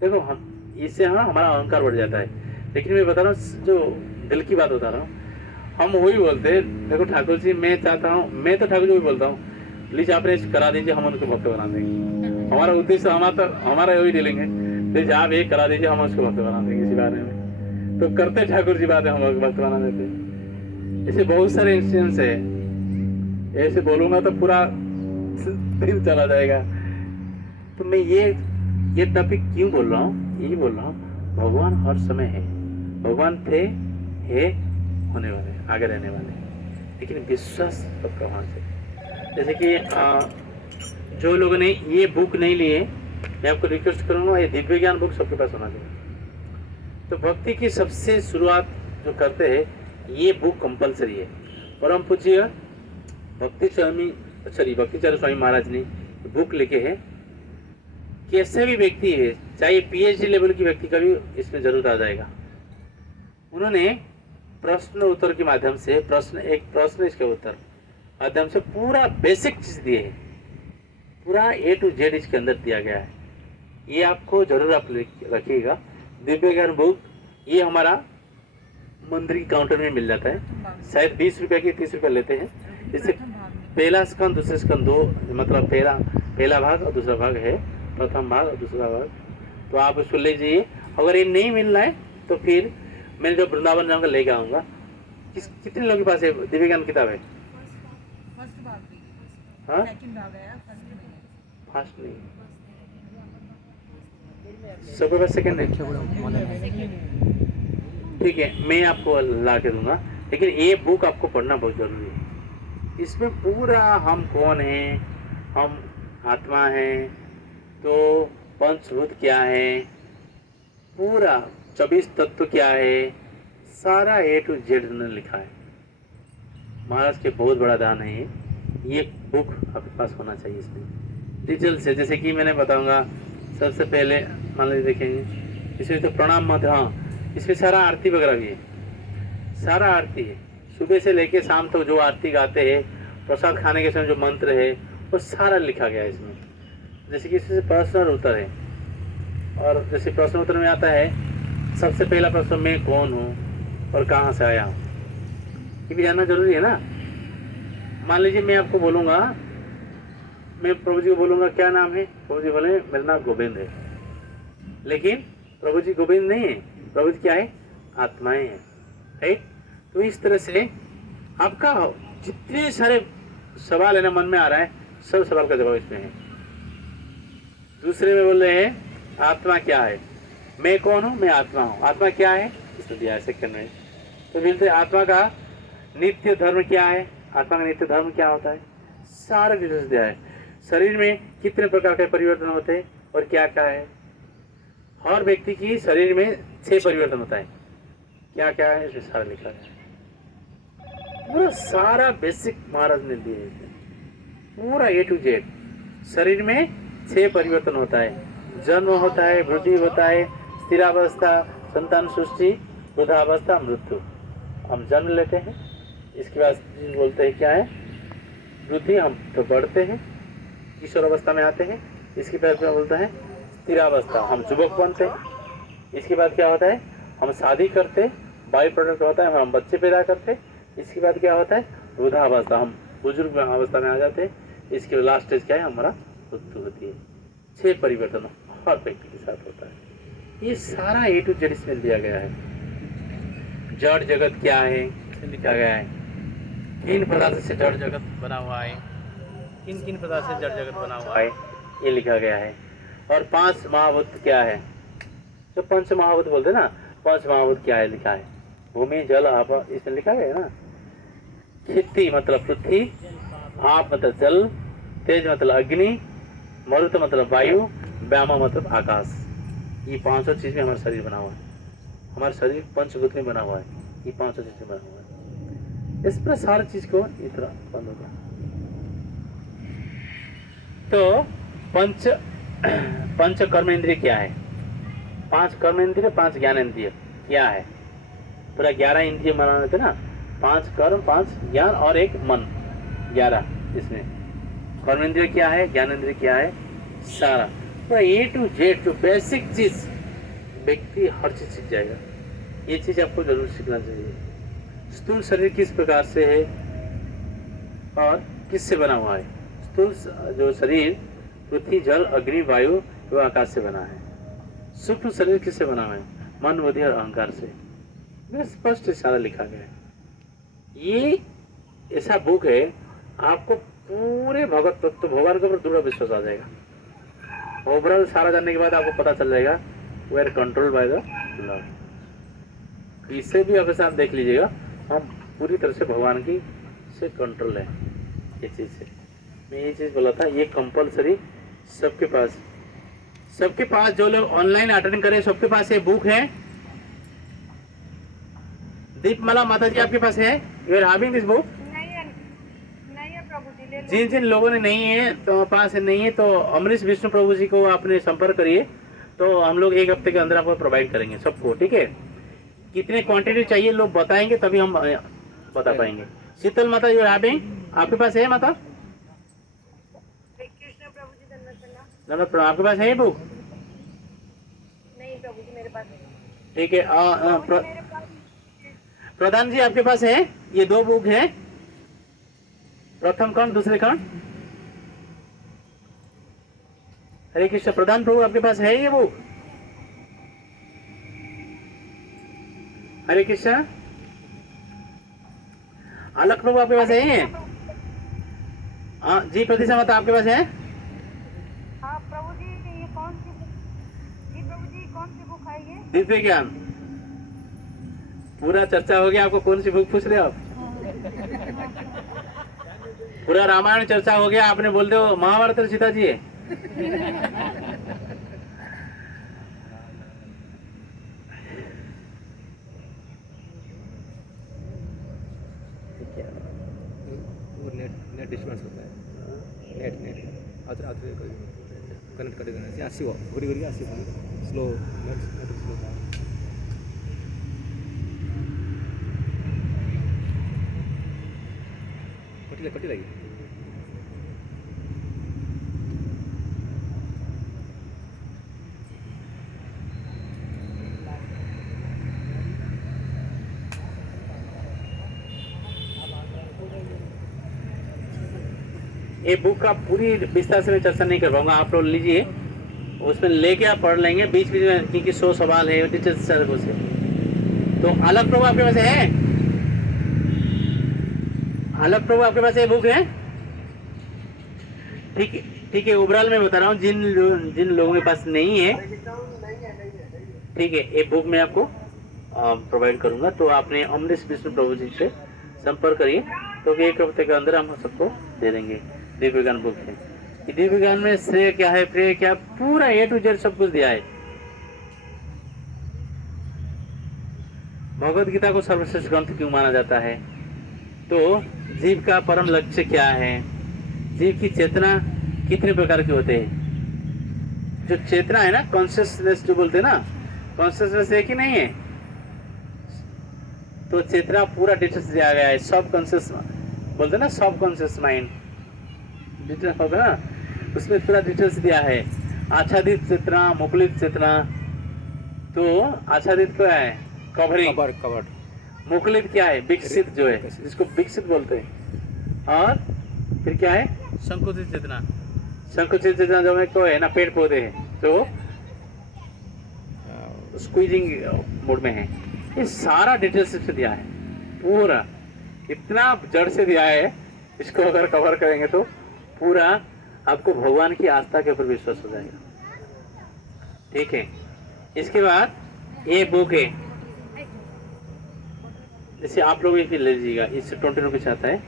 देखो हम इससे हमारा अहंकार बढ़ जाता है। लेकिन मैं बता रहा हूँ जो दिल की बात बता रहा हूँ, हम वही बोलते हैं। देखो ठाकुर जी मैं चाहता हूँ, मैं तो ठाकुर जी वही बोलता हूँ, प्लीज आपने करा दीजिए, हम उनको भक्त बना देंगे। हमारा उद्देश्य हमारा यही डीलिंग है, प्लीज आप ये करा दीजिए, हम उसको भक्त बना देंगे। इसी बारे में तो करते ठाकुर जी बात है, हम भक्त बना देते। ऐसे बहुत सारे इंसिडेंट्स है, ऐसे बोलूंगा तो पूरा दिन चला जाएगा। तो मैं ये टॉपिक क्यों बोल रहा हूँ, यही बोल रहा हूँ भगवान हर समय है। भगवान थे, है, होने वाले, आगे रहने वाले। लेकिन विश्वास सबका वहाँ से। जैसे कि जो लोगों ने ये बुक नहीं लिए, मैं आपको रिक्वेस्ट करूँगा ये दिव्य ज्ञान बुक सबके पास होना चाहिए। तो भक्ति की सबसे शुरुआत जो करते हैं ये बुक कंपलसरी है। परम पूज्य भक्तिचरण स्वामी महाराज ने बुक लिखे हैं। कैसे भी व्यक्ति है, चाहे पीएचडी लेवल की व्यक्ति का भी इसमें जरूर आ जाएगा। उन्होंने प्रश्न उत्तर के माध्यम से, एक प्रश्न इसके उत्तर माध्यम से पूरा बेसिक चीज दिए है, पूरा A to Z इसके अंदर दिया गया है। ये आपको जरूर आप रखिएगा, दिव्य ज्ञान बुक। ये हमारा मंदिर की काउंटर में मिल जाता है, शायद 20 रुपये की 30 रुपये लेते हैं। इससे पहला स्कंद, दूसरे स्कंद, 2 मतलब पहला भाग और दूसरा भाग है, प्रथम भाग और दूसरा भाग। तो आप उसको ले जाइए। अगर ये नहीं मिल रहा है तो फिर मैं जो वृंदावन जाऊँगा लेके आऊँगा। कितने लोगों के पास है दिव्य ज्ञान किताब है? फर्स्ट भाग भी, हाँ सेकंड भाग है, फर्स्ट नहीं है। फर्स्ट नहीं, सबके पास सेकंड है। ठीक है, मैं आपको ला के दूंगा, लेकिन ये बुक आपको पढ़ना बहुत जरूरी है। इसमें पूरा हम कौन हैं, हम आत्मा हैं, तो पंचभूत क्या है, पूरा 24 तत्व क्या है, सारा A to Z उन्होंने लिखा है। महाराज के बहुत बड़ा दान है ये बुक आपके पास होना चाहिए। इसमें डिटेल से, जैसे कि मैंने बताऊंगा। सबसे पहले मान लीजिए देखेंगे इसमें तो प्रणाम मत, हाँ इसमें सारा आरती वगैरह भी है, सारा आरती है। सुबह से लेके शाम तक जो आरती गाते हैं, प्रसाद खाने के समय जो मंत्र है वो सारा लिखा गया है इसमें। जैसे कि इसमें प्रश्न और उत्तर है, और जैसे प्रश्न उत्तर में आता है सबसे पहला प्रश्न मैं कौन हूँ और कहाँ से आया हूँ, ये भी जानना जरूरी है ना। मान लीजिए मैं आपको बोलूँगा, मैं प्रभु जी को बोलूँगा क्या नाम है, प्रभु जी बोले मेरा नाम गोविंद है, लेकिन प्रभु जी गोविंद नहीं है, प्रभु जी क्या है, आत्माएं हैं, राइट। तो इस तरह से आपका जितने सारे सवाल है ना मन में आ रहा है, सब सवाल का जवाब इसमें है। दूसरे में बोल रहे हैं आत्मा क्या है, मैं कौन हूँ, मैं आत्मा हूँ, आत्मा क्या है इसमें दिया है सेकंड में। तो बोलते आत्मा का नित्य धर्म क्या है, आत्मा का नित्य धर्म क्या होता है, सारा डिटेल्स दिया है। शरीर में कितने प्रकार के परिवर्तन होते हैं और क्या क्या है। हर व्यक्ति की शरीर में 6 परिवर्तन होता है, क्या क्या है इसमें सारा लिखा है। पूरा सारा बेसिक महाराज ने दिए है, पूरा A to Z। शरीर में 6 परिवर्तन होता है। जन्म होता है, वृद्धि होता है, स्थिरावस्था, संतान सृष्टि, वृद्धावस्था, मृत्यु। हम जन्म लेते हैं, इसके बाद बोलते हैं क्या है वृद्धि, हम तो बढ़ते हैं, किशोर अवस्था में आते हैं। इसके बाद क्या बोलता है स्थिरावस्था, हम युवक बनते हैं। इसके बाद क्या होता है हम शादी करते, बाई प्रोडक्ट होता है, हम बच्चे पैदा करते। इसके बाद क्या होता है वृद्धावस्था, हम बुजुर्ग अवस्था में आ जाते हैं। इसके लास्ट स्टेज क्या है हमारा मृत्यु होती है। 6 परिवर्तन हर व्यक्ति के साथ होता है। ये सारा A to Z इसमें दिया गया है। जड़ जगत क्या है इसमें लिखा गया है, किन पदार्थ से जड़ जगत बना हुआ है, किन किन पदार्थ से जड़ जगत बना हुआ है, ये लिखा गया है। और 5 महाभूत क्या है, जो पंच महाभूत बोलते हैं ना, 5 महाभूत क्या है लिखा है, भूमि जल आप, इसमें लिखा गया है ना। खेती मतलब पृथ्वी, आप मतलब जल, तेज मतलब अग्नि, मरुत मतलब वायु, व्यामा मतलब आकाश। ये 500 चीज में हमारा शरीर बना हुआ है। हमारा शरीर पंचभूत में बना हुआ है, ये 500 चीज में बना हुआ है। इस पर सारी चीज को इस तरह बंद होगा। तो पंच कर्म इंद्रिय क्या है, 5 कर्म इंद्रिय, 5 ज्ञान इंद्रिय क्या है। पूरा 11 इंद्रिय माना थे ना, 5 कर्म, 5 ज्ञान और 1 मन, 11। इसमें कर्म इंद्रिय क्या है, ज्ञान इंद्रिय क्या है, सारा पूरा A to Z जो बेसिक चीज व्यक्ति हर चीज सीख जाएगा। ये चीज आपको जरूर सीखना चाहिए। स्थूल शरीर किस प्रकार से है और किससे बना हुआ है। स्थूल जो शरीर पृथ्वी जल अग्नि वायु एवं आकाश से बना है। सूक्ष्म शरीर किससे बना हुआ है, मन बुद्धि और अहंकार से। स्पष्ट सारा लिखा गया है। ये ऐसा बुक है आपको पूरे भगवत तत्व भगवान के ऊपर दृढ़ विश्वास आ जाएगा। ओवरऑल सारा जानने के बाद आपको पता चल जाएगा we are controlled by the love. इससे भी अपने साथ देख लीजिएगा, हम पूरी तरह से भगवान की से कंट्रोल है। ये चीज़ से मैं ये चीज़ बोला था, ये कंपलसरी सबके पास जो लोग ऑनलाइन अटेंड करें सबके पास ये बुक है। दीपमाला माता जी आपके पास है, you are having this book. नहीं है प्रभु जी, ले लो। जिन लोगों ने नहीं है तो पास नहीं है तो अमरीश विष्णु प्रभु जी को आपने संपर्क करिए, तो हम लोग 1 हफ्ते के अंदर आपको प्रोवाइड करेंगे सबको, ठीक है। कितने क्वांटिटी चाहिए लोग बताएंगे तभी हम बता पाएंगे। शीतल माता यू आर हैविंग, आपके पास है माता। कृष्ण प्रभु जी धन्यवाद। नमस्ते, आपके पास है ये बुक। नहीं प्रभु जी मेरे पास नहीं। ठीक है। प्रधान जी आपके पास है, ये 2 बुक है, प्रथम खंड दूसरे खंड। हरे कृष्ण। प्रधान प्रभु आपके पास है ये बुक। हरे कृष्ण। अलग प्रभु आपके पास है ये। हाँ जी प्रतिशा माता आपके पास है। हाँ प्रभु जी, ये कौन सी जी प्रभु जी कौन सी बुक है ये। दिव्य ज्ञान। पूरा चर्चा हो गया, आपको कौन सी बुक पूछ रहे हो आप। पूरा रामायण चर्चा हो गया, आपने बोल दो महाभारत और सीता जी है। नेट डिस्टर्बेंस होता है, नेट कनेक्ट करेगा से आसीव घुरी आसीव स्लो नेट स्लो था। कटी लगी। ये बुक का पूरी विस्तार से मैं चर्चा नहीं कर पाऊंगा, आप लोग लीजिए, उसमें लेके आप पढ़ लेंगे बीच बीच में, क्योंकि 100 सवाल है टीचर्स से। तो अलग प्रभु आपके पास है, अलग प्रभु आपके पास ये बुक है। ठीक है। ओवरऑल मैं बता रहा हूँ जिन लोगों के पास नहीं है, ठीक है, ये बुक मैं आपको प्रोवाइड करूंगा। तो आपने अमरीश विष्णु प्रभु जी से संपर्क करिए, तो 1 हफ्ते के अंदर हम सबको दे देंगे। दिव्य ज्ञान बुक है। दिव्य ज्ञान में श्रेय क्या है, प्रेय क्या, पूरा A to Z सब कुछ दिया है। भगवत गीता को सर्वश्रेष्ठ ग्रंथ क्यों माना जाता है, तो जीव का परम लक्ष्य क्या है, जीव की चेतना कितने प्रकार के होते हैं, जो चेतना है ना, कॉन्शियसनेस जो बोलते हैं ना, कॉन्शियसनेस एक ही नहीं है, तो चेतना पूरा डिटेल्स दिया गया है। सब कॉन्शियस बोलते हैं ना, सब कॉन्शियस माइंड डिटेल्स होगा ना, उसमें पूरा डिटेल्स दिया है। आच्छादित चेतना, मुकुलित चेतना। तो आच्छादित क्या है? कवरिंग। कवर्ड। मुकुलित क्या है? विकसित जो है, जिसको विकसित बोलते हैं। और फिर क्या है? संकुचित चेतना। संकुचित चेतना जो है तो है ना, पेड़ पौधे हैं जो स्क्वीजिंग मोड में है। ये सारा डिटेल्स इसमें दिया है पूरा, इतना जड़ से दिया है। इसको अगर कवर करेंगे तो पूरा आपको भगवान की आस्था के ऊपर विश्वास हो जाएगा। ठीक है, इसके बाद ये बुक है, जैसे आप लोग एक ले लीजिएगा, इससे 20 रुपीज आता है।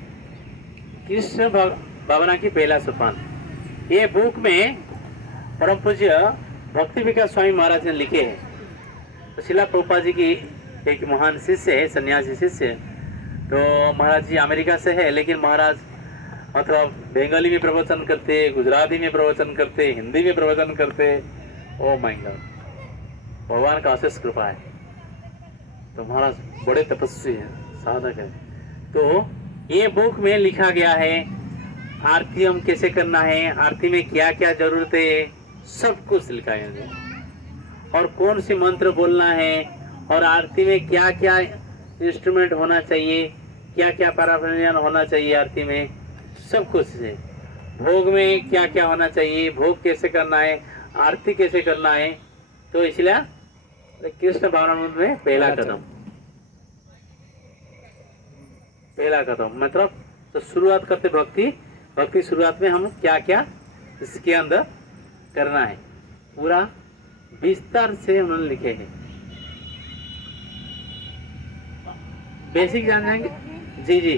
कृष्ण भावना की पहला सोपान। ये बुक में परम पूज्य भक्ति विकास स्वामी महाराज ने लिखे हैं। तो शिला प्रभुपाद जी की एक महान शिष्य है, सन्यासी शिष्य। तो महाराज जी अमेरिका से है, लेकिन महाराज मतलब बंगाली में प्रवचन करते, गुजराती में प्रवचन करते, हिंदी में प्रवचन करते। ओ माय गॉड, भगवान का अशेष कृपा है। तो महाराज बड़े तपस्वी हैं, साधक है। तो ये बुक में लिखा गया है आरती हम कैसे करना है, आरती में क्या क्या जरूरत है, सब कुछ लिखा है। और कौन सी मंत्र बोलना है, और आरती में क्या क्या इंस्ट्रूमेंट होना चाहिए, क्या क्या पैराफर्नालिया होना चाहिए आरती में, सब कुछ है। भोग में क्या क्या होना चाहिए, भोग कैसे करना है, आरती कैसे करना है। तो इसलिए कृष्ण भावनामृत में पहला कदम मतलब, तो शुरुआत करते भक्ति शुरुआत में हम क्या क्या इसके अंदर करना है, पूरा विस्तार से उन्होंने लिखे हैं। बेसिक जान जाएंगे। जी जी,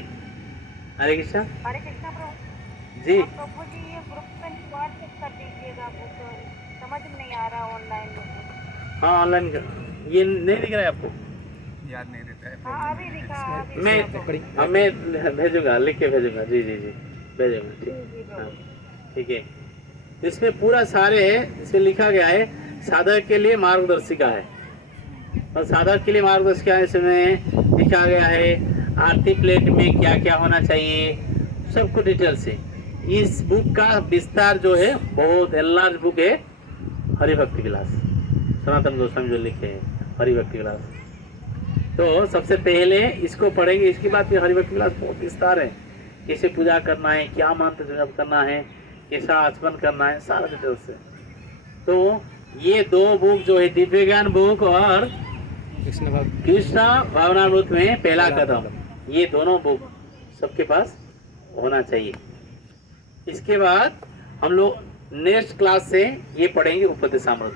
हरे कृष्णा। हरे कृष्णा प्रभु जी प्रभु जी, ये ग्रुप में व्हाट्सएप कर दीजिएगा, बुक समझ में नहीं आ रहा ऑनलाइन में। हाँ, ऑनलाइन ये नहीं दिख रहा है आपको? याद नहीं रहता है। हाँ अभी लिखा, अभी मैं भेजूंगा, लिख के भेजूंगा। जी जी जी, भेजूंगा। ठीक, हाँ, ठीक है। इसमें पूरा सारे इसमें लिखा गया है, साधक के लिए मार्गदर्शिका है। और साधक के लिए मार्गदर्शिका इसमें लिखा गया है आरती प्लेट में क्या क्या होना चाहिए, सब कुछ डिटेल से। इस बुक का विस्तार जो है बहुत एलार्ज बुक है, हरिभक्ति विलास, सनातन गोस्वामी जो लिखे हैं हरिभक्ति विलास। तो सबसे पहले इसको पढ़ेंगे, इसके बाद फिर हरिभक्ति विलास बहुत विस्तार है, कैसे पूजा करना है, क्या मंत्र जप करना है, कैसा आचमन करना है, सारा डिटेल से। तो ये दो बुक जो है, दिव्य ज्ञान बुक और कृष्ण भावनामृत में पहला कदम, ये दोनों बुक सबके पास होना चाहिए। इसके बाद हम लोग नेक्स्ट क्लास से ये पढ़ेंगे उपदेशामृत।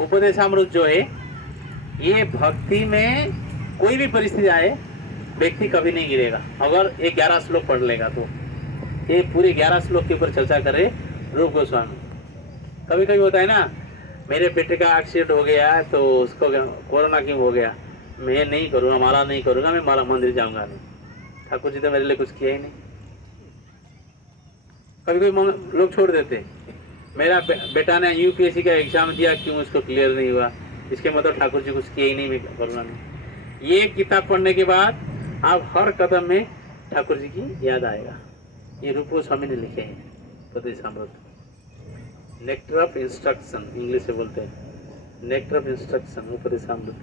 उपदेशामृत जो है, ये भक्ति में कोई भी परिस्थिति आए व्यक्ति कभी नहीं गिरेगा अगर ये 11 श्लोक पढ़ लेगा। तो ये पूरे 11 श्लोक के ऊपर चर्चा करे रूप गोस्वामी। कभी कभी होता है ना, मेरे बेटे का एक्सीडेंट हो गया है तो उसको कोरोना क्यों हो गया, मैं नहीं करूँगा, माला नहीं करूँगा, मैं माला मंदिर जाऊँगा नहीं, ठाकुर जी तो मेरे लिए कुछ किया ही नहीं। कभी कभी लोग छोड़ देते, मेरा बेटा ने यूपीएससी का एग्जाम दिया, क्यों उसको क्लियर नहीं हुआ, इसके मतलब ठाकुर जी कुछ किया ही नहीं, मैं करूँगा नहीं। ये किताब पढ़ने के बाद आप हर कदम में ठाकुर जी की याद आएगा। ये रूप गोस्वामी ने लिखे हैं Upadeshamrita, nectar of instruction English से बोलते हैं, नेक्टर ऑफ इंस्ट्रक्शन उपदेशामृत।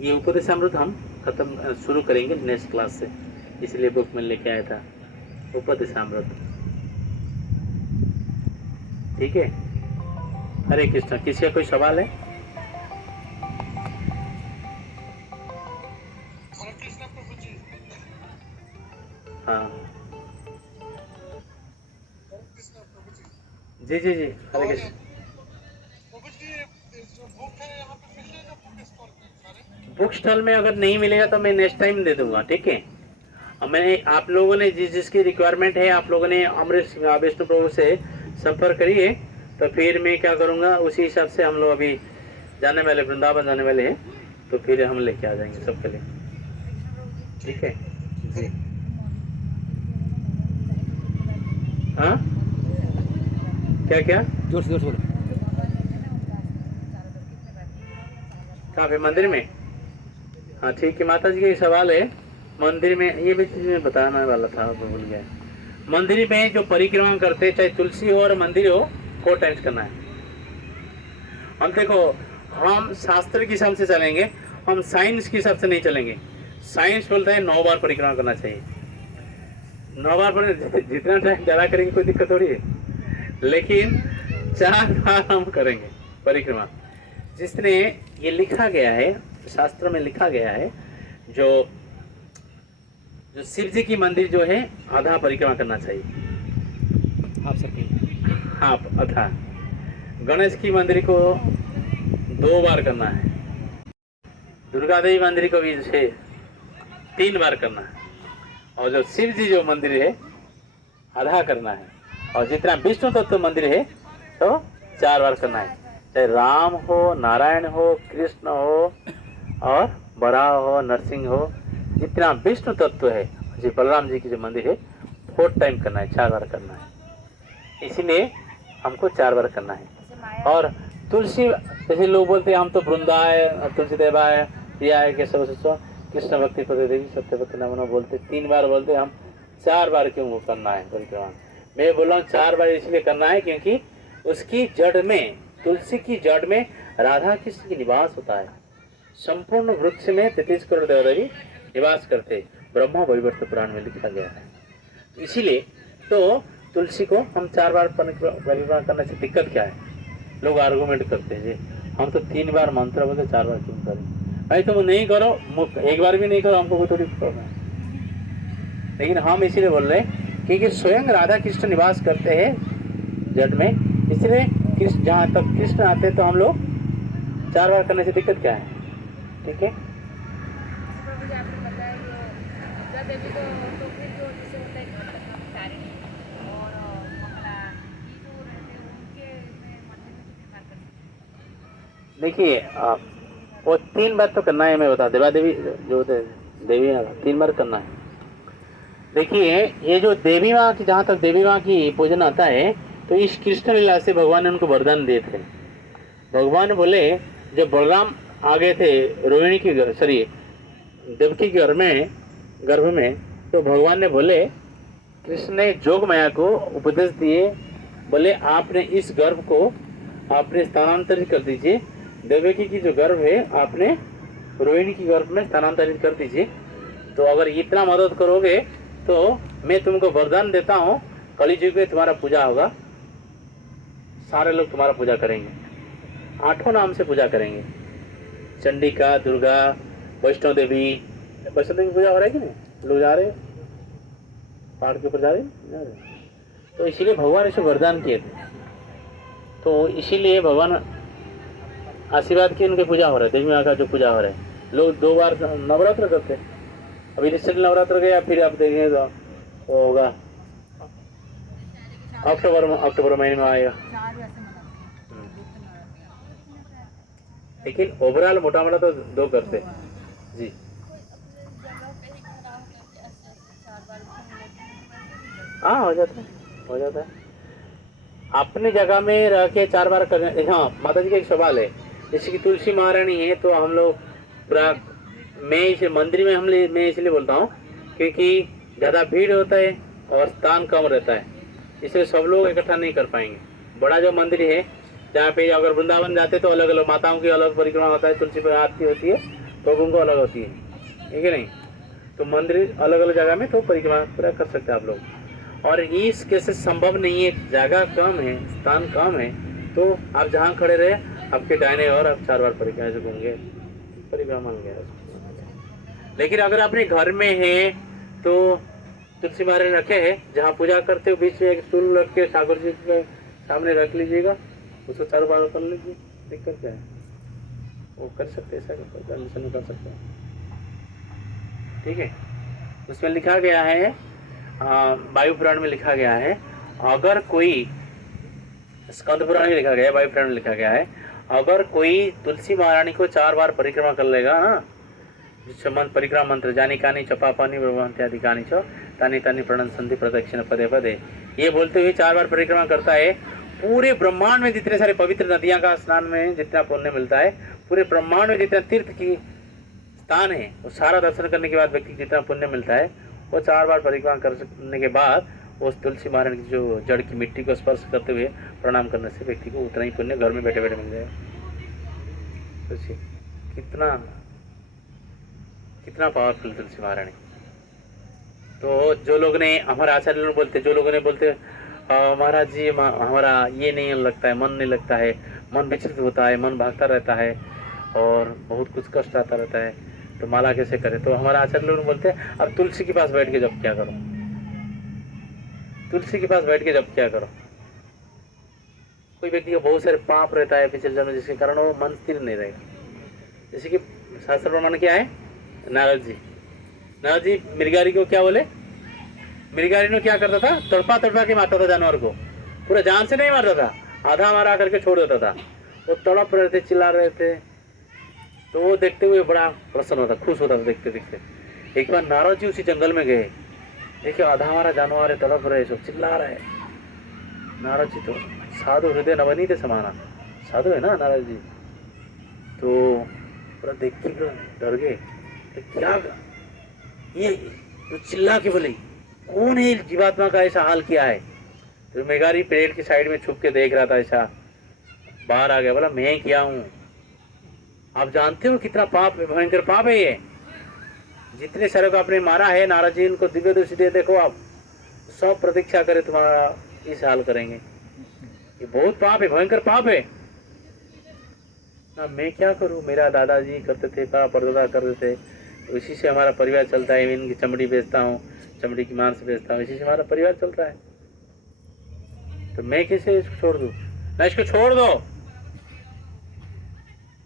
ये उपदेशामृत हम खत्म शुरू करेंगे नेक्स्ट क्लास से, इसलिए बुक में लेके आया था उपदेशामृत। ठीक है, हरे कृष्णा। किसी का कोई सवाल है? हाँ जी जी जी, हरे कृष्ण। बुक स्टॉल में अगर नहीं मिलेगा तो मैं नेक्स्ट टाइम दे दूंगा। ठीक है, और मैंने आप लोगों ने जिसकी रिक्वायरमेंट है, आप लोगों ने अमृत विष्णु प्रभु से संपर्क करिए, तो फिर मैं क्या करूँगा उसी हिसाब से, हम लोग अभी जाने वाले वृंदावन जाने वाले हैं, तो फिर हम लेके आ जाएंगे सबके लिए। ठीक है जी, हाँ क्या क्या जोर से बोलो। कहाँ पे मंदिर में? हाँ ठीक है, माता जी का एक सवाल है। मंदिर में ये भी चीज मैं बताने वाला था, भूल गया। मंदिर में जो परिक्रमा करते हैं, चाहे तुलसी हो और मंदिर हो, 4 टाइम्स करना है। हम देखो, हम शास्त्र के हिसाब से चलेंगे, हम साइंस के हिसाब से नहीं चलेंगे। साइंस बोलता है 9 बार परिक्रमा करना चाहिए। 9 बार पर जितना टाइम ज़्यादा करेंगे कोई दिक्कत थोड़ी है, लेकिन 4 बार हम करेंगे परिक्रमा। जिसने ये लिखा गया है, शास्त्र में लिखा गया है, जो शिव जी की मंदिर जो है आधा परिक्रमा करना चाहिए, हाफ सर्किल। हाफ आधा। गणेश की मंदिर को 2 बार करना है। दुर्गा देवी मंदिर को भी 3 बार करना है। और जो शिव जी जो मंदिर है आधा करना है। और जितना विष्णु तत्व मंदिर है तो 4 बार करना है। चाहे राम हो, नारायण हो, कृष्ण हो और बराह हो, नरसिंह हो, जितना विष्णु तत्व है, जी बलराम जी की जो मंदिर है 4 टाइम करना है, 4 बार करना है। इसीलिए हमको 4 बार करना है। और तुलसी, जैसे लोग बोलते हैं हम तो वृंदाए, तुलसी देवाय, या है कि सब कृष्ण भक्ति पद देवी सत्यवती नमो बोलते, 3 बार बोलते, हम 4 बार क्यों वो करना है परिक्रमा? मैं बोल रहा हूँ 4 बार इसलिए करना है क्योंकि उसकी जड़ में, तुलसी की जड़ में राधा कृष्ण की निवास होता है। संपूर्ण वृक्ष में 33 करोड़ देवदेवी निवास करते, ब्रह्मा वैवर्त पुराण में लिखा गया है। इसीलिए तो तुलसी को हम 4 बार परिक्रमा करने से दिक्कत क्या है? लोग आर्गूमेंट करते हैं जी हम तो 3 बार मंत्र बोलते, 4 बार क्यों करें? भाई तुम नहीं करो, 1 बार भी नहीं करो, हमको कोई थोड़ी प्रॉब्लम है। लेकिन हम इसीलिए बोल रहे हैं क्योंकि स्वयं राधा कृष्ण निवास करते हैं जड़ में, इसलिए कृष्ण, जहाँ तक कृष्ण आते हैं तो हम लोग 4 बार करने से दिक्कत क्या है? ठीक है। प्रभु जी आपने बताया कि दुर्गा देवी को तो फिर जो जैसे होता है घट तारिणी और मंगला, ये जो रहते हैं उनके में मंदिर में कितनी बार करते हैं? देखिए वो 3 बार तो करना है, मैं बता, देवा देवी जो देवी है 3 बार करना है। देखिए ये जो देवी माँ की, जहाँ तक देवी माँ की पूजन आता है, तो इस कृष्ण लीला से भगवान ने उनको वरदान दिए थे। भगवान बोले जब बलराम आ गए थे रोहिणी की देवकी के गर्भ में, तो भगवान ने बोले, कृष्ण ने जोग माया को उपदेश दिए, बोले आपने इस गर्भ को आपने स्थानांतरित कर दीजिए, देवकी की जो गर्भ है आपने रोहिणी की गर्भ में स्थानांतरित कर दीजिए। तो अगर इतना मदद करोगे तो मैं तुमको वरदान देता हूँ, कलियुग में तुम्हारा पूजा होगा, सारे लोग तुम्हारा पूजा करेंगे, 8 नाम से पूजा करेंगे, चंडिका, दुर्गा, वैष्णो देवी। वैष्णो देवी पूजा हो रहा है कि नहीं? लोग जा रहे हैं पहाड़ के ऊपर, जा रहे। तो इसीलिए भगवान इसे वरदान किए थे, तो इसीलिए भगवान आशीर्वाद की उनकी पूजा हो रहा है, देवी माँ का जो पूजा हो रहा है। लोग 2 बार नवरात्र करते हैं। अभी रिसेंट नवरात्र गया, फिर आप देखेंगे तो वो होगा अक्टूबर महीने में आएगा। लेकिन ओवरऑल मोटा मोटा तो 2 करते हैं जी। हाँ हो जाता है। अपनी जगह में रह के 4 बार करने। हाँ माता जी का एक सवाल है, जैसे कि तुलसी महारानी है तो हम लोग पूरा, मैं इसे मंदिर में मैं इसलिए बोलता हूँ क्योंकि ज़्यादा भीड़ होता है और स्थान कम रहता है, इसलिए सब लोग इकट्ठा नहीं कर पाएंगे। बड़ा जो मंदिर है जहाँ पे अगर वृंदावन जाते तो अलग अलग माताओं की अलग परिक्रमा होता है, तुलसी पर आरती होती है, प्रभु को अलग होती है, ठीक है नहीं? तो मंदिर अलग अलग जगह में तो परिक्रमा पूरा कर सकते हैं आप लोग। और इस कैसे संभव नहीं है, जगह कम है, स्थान कम है, तो आप जहाँ खड़े रहे आपके दाहिने और आप 4 बार परिक्रमा से घूमेंगे, परिक्रमा गया। लेकिन अगर अपने घर में है तो तुलसी महारानी रखे हैं, जहाँ पूजा करते हो बीच में एक स्टूल रख के ठाकुर जी के सामने रख लीजिएगा, उसको 4 बार कर लीजिए, दिक्कत क्या है? वो कर सकते हैं, ऐसा कंडीशन कर सकते हैं, ठीक है। उसमें लिखा गया है, वायु पुराण में लिखा गया है, अगर कोई, स्कंद पुराण में लिखा गया है, वायु पुराण में लिखा गया है, अगर कोई तुलसी महारानी को 4 बार परिक्रमा कर लेगा ना, परिक्रमा मंत्र जानी कानी चपापानी ब्रह्मत्यादि तानी तानी प्रणन संधि प्रदक्षिण पदे पदे, ये बोलते हुए 4 बार परिक्रमा करता है, पूरे ब्रह्मांड में जितने सारे पवित्र नदियां का स्नान में जितना पुण्य मिलता है, पूरे ब्रह्मांड में जितना तीर्थ की स्थान है, वो सारा दर्शन करने के बाद व्यक्ति को जितना पुण्य मिलता है, वो 4 बार परिक्रमा करने के बाद उस तुलसी महाराज की जो जड़ की मिट्टी को स्पर्श करते हुए प्रणाम करने से व्यक्ति को उतना ही पुण्य घर में बैठे बैठे मिल जाएगा। सोचिए कितना कितना पावरफुल तुलसी महारानी। तो जो लोग ने हमारे आचार्य लोग बोलते, जो लोगों ने बोलते महाराज जी हमारा ये नहीं लगता है, मन नहीं लगता है, मन विचलित होता है, मन भागता रहता है और बहुत कुछ कष्ट आता रहता है, तो माला कैसे करें? तो हमारे आचार्य लोग बोलते हैं अब तुलसी के पास बैठ के जब क्या करो, तुलसी के पास बैठ के जब क्या करो। कोई व्यक्ति को बहुत सारे पाप रहता है पिछले जन्म, जिसके कारण वो मन स्थिर नहीं रहेगा। जैसे कि शास्त्र प्रमाण क्या है, नारद जी मृगारी को क्या बोले, मृगारी ने क्या करता था, तड़पा तड़पा के मारता था जानवर को, पूरा जान से नहीं मारता था, आधा मारा करके छोड़ देता था। वो तड़प रहे थे, चिल्ला रहे थे, तो वो देखते हुए बड़ा प्रसन्न होता, खुश होता था देखते देखते। एक बार नारद जी उसी जंगल में गए, देखिए आधा हमारा जानवर है, तड़प रहे, सब चिल्ला रहे। नारद जी तो साधु हृदय नवनीत समाना, साधु है ना नारद जी, तो पूरा देख के डर गए, तो क्या ये तो चिल्ला के बोले कौन है जीवात्मा का ऐसा हाल किया है? तो मेघारी पेड़ की साइड में छुप के देख रहा था, ऐसा बाहर आ गया, बोला मैं किया हूँ। आप जानते हो कितना पाप है, भयंकर पाप है ये, जितने सारे को आपने मारा है। नारद जी इनको दिव्य दृष्टि दे, देखो आप सब प्रतीक्षा करे तुम्हारा इस हाल करेंगे, ये बहुत पाप है, भयंकर पाप है ना। मैं क्या करूं, मेरा दादाजी करते थे, बड़ा परदादा करते थे, तो इसी से हमारा परिवार चलता है। इनकी चमड़ी बेचता हूँ, चमड़ी की मांस बेचता हूँ, इसी से हमारा परिवार चल रहा है, तो मैं कैसे इसको छोड़ दूँ? ना इसको छोड़ दो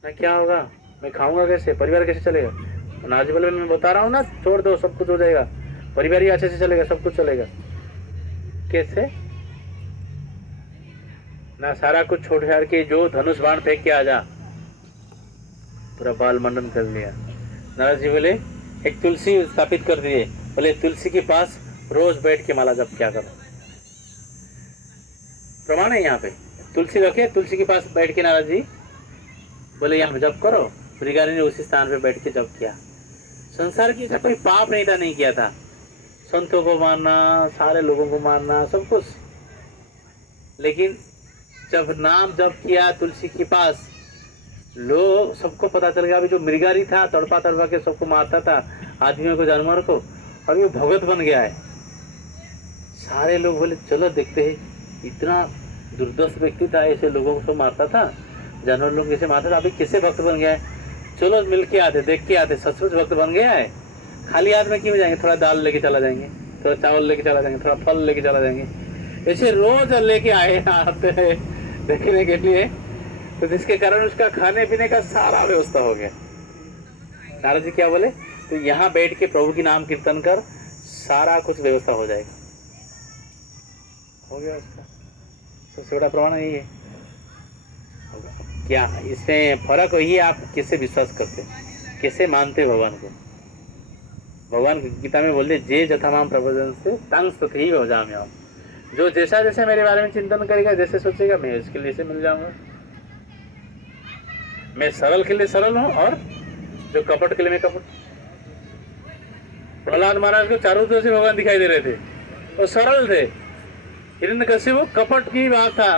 ना, क्या होगा, मैं खाऊंगा कैसे, परिवार कैसे चलेगा? नाजी बोले मैं बता रहा हूँ ना, छोड़ दो सब कुछ हो जाएगा, परिवार ही अच्छे से चलेगा, सब कुछ चलेगा। कैसे ना, सारा कुछ छोड़ छाड़ के जो धनुष बाण फेंक के आ जा, पूरा बाल मंडन कर लिया। नारद जी बोले एक तुलसी स्थापित कर दिए, बोले तुलसी के पास रोज बैठ के माला जप क्या करो। प्रमाण है यहाँ पे, तुलसी रखे, तुलसी के पास बैठ के नारद जी बोले यहाँ जप करो। मृगारी ने उसी स्थान पे बैठ के जप किया। संसार की ऐसा कोई पाप नहीं था, नहीं किया था, संतों को मारना, सारे लोगों को मारना, सब कुछ, लेकिन जब नाम जप किया तुलसी के पास, लोग सबको पता चल गया। अभी जो मृगारी था तड़पा तड़पा के सबको मारता था, आदमियों को, जानवर को, और ये भगत बन गया है। सारे लोग बोले चलो देखते हैं, इतना दुर्दश व्यक्ति था, ऐसे लोगों को मारता था, जानवर लोग कैसे मारता था, अभी कैसे भक्त बन गया है। चलो मिल के आते, देख के आते, सचमुच भक्त बन गया है। खाली हाथ में क्यों जाएंगे, थोड़ा दाल लेके चला जाएंगे, थोड़ा चावल लेके चला जाएंगे, थोड़ा फल लेके चला जाएंगे, ऐसे रोज लेके आते हैं देखने के लिए, तो जिसके कारण उसका खाने पीने का सारा व्यवस्था हो गया। नारद जी क्या बोले, तो यहाँ बैठ के प्रभु की नाम कीर्तन कर, सारा कुछ व्यवस्था हो जाएगा, हो गया उसका। सबसे बड़ा प्रमाण यही है। क्या इसमें फर्क वही है, आप किससे विश्वास करते, कैसे मानते भगवान को। भगवान गीता में बोलते जे जथामाम प्रबोधन से तंग स्तुति ही हो जाम, जो जैसा जैसे मेरे बारे में चिंतन करेगा, जैसे सोचेगा, मैं उसके लिए से मिल जाऊंगा। मैं सरल के लिए सरल हूँ, और जो कपट के लिए मैं कपट। प्रहलाद महाराज को चारों तरफ से भगवान दिखाई दे रहे थे, वो सरल थे। हिरण्यकशिपु कपट की बात था,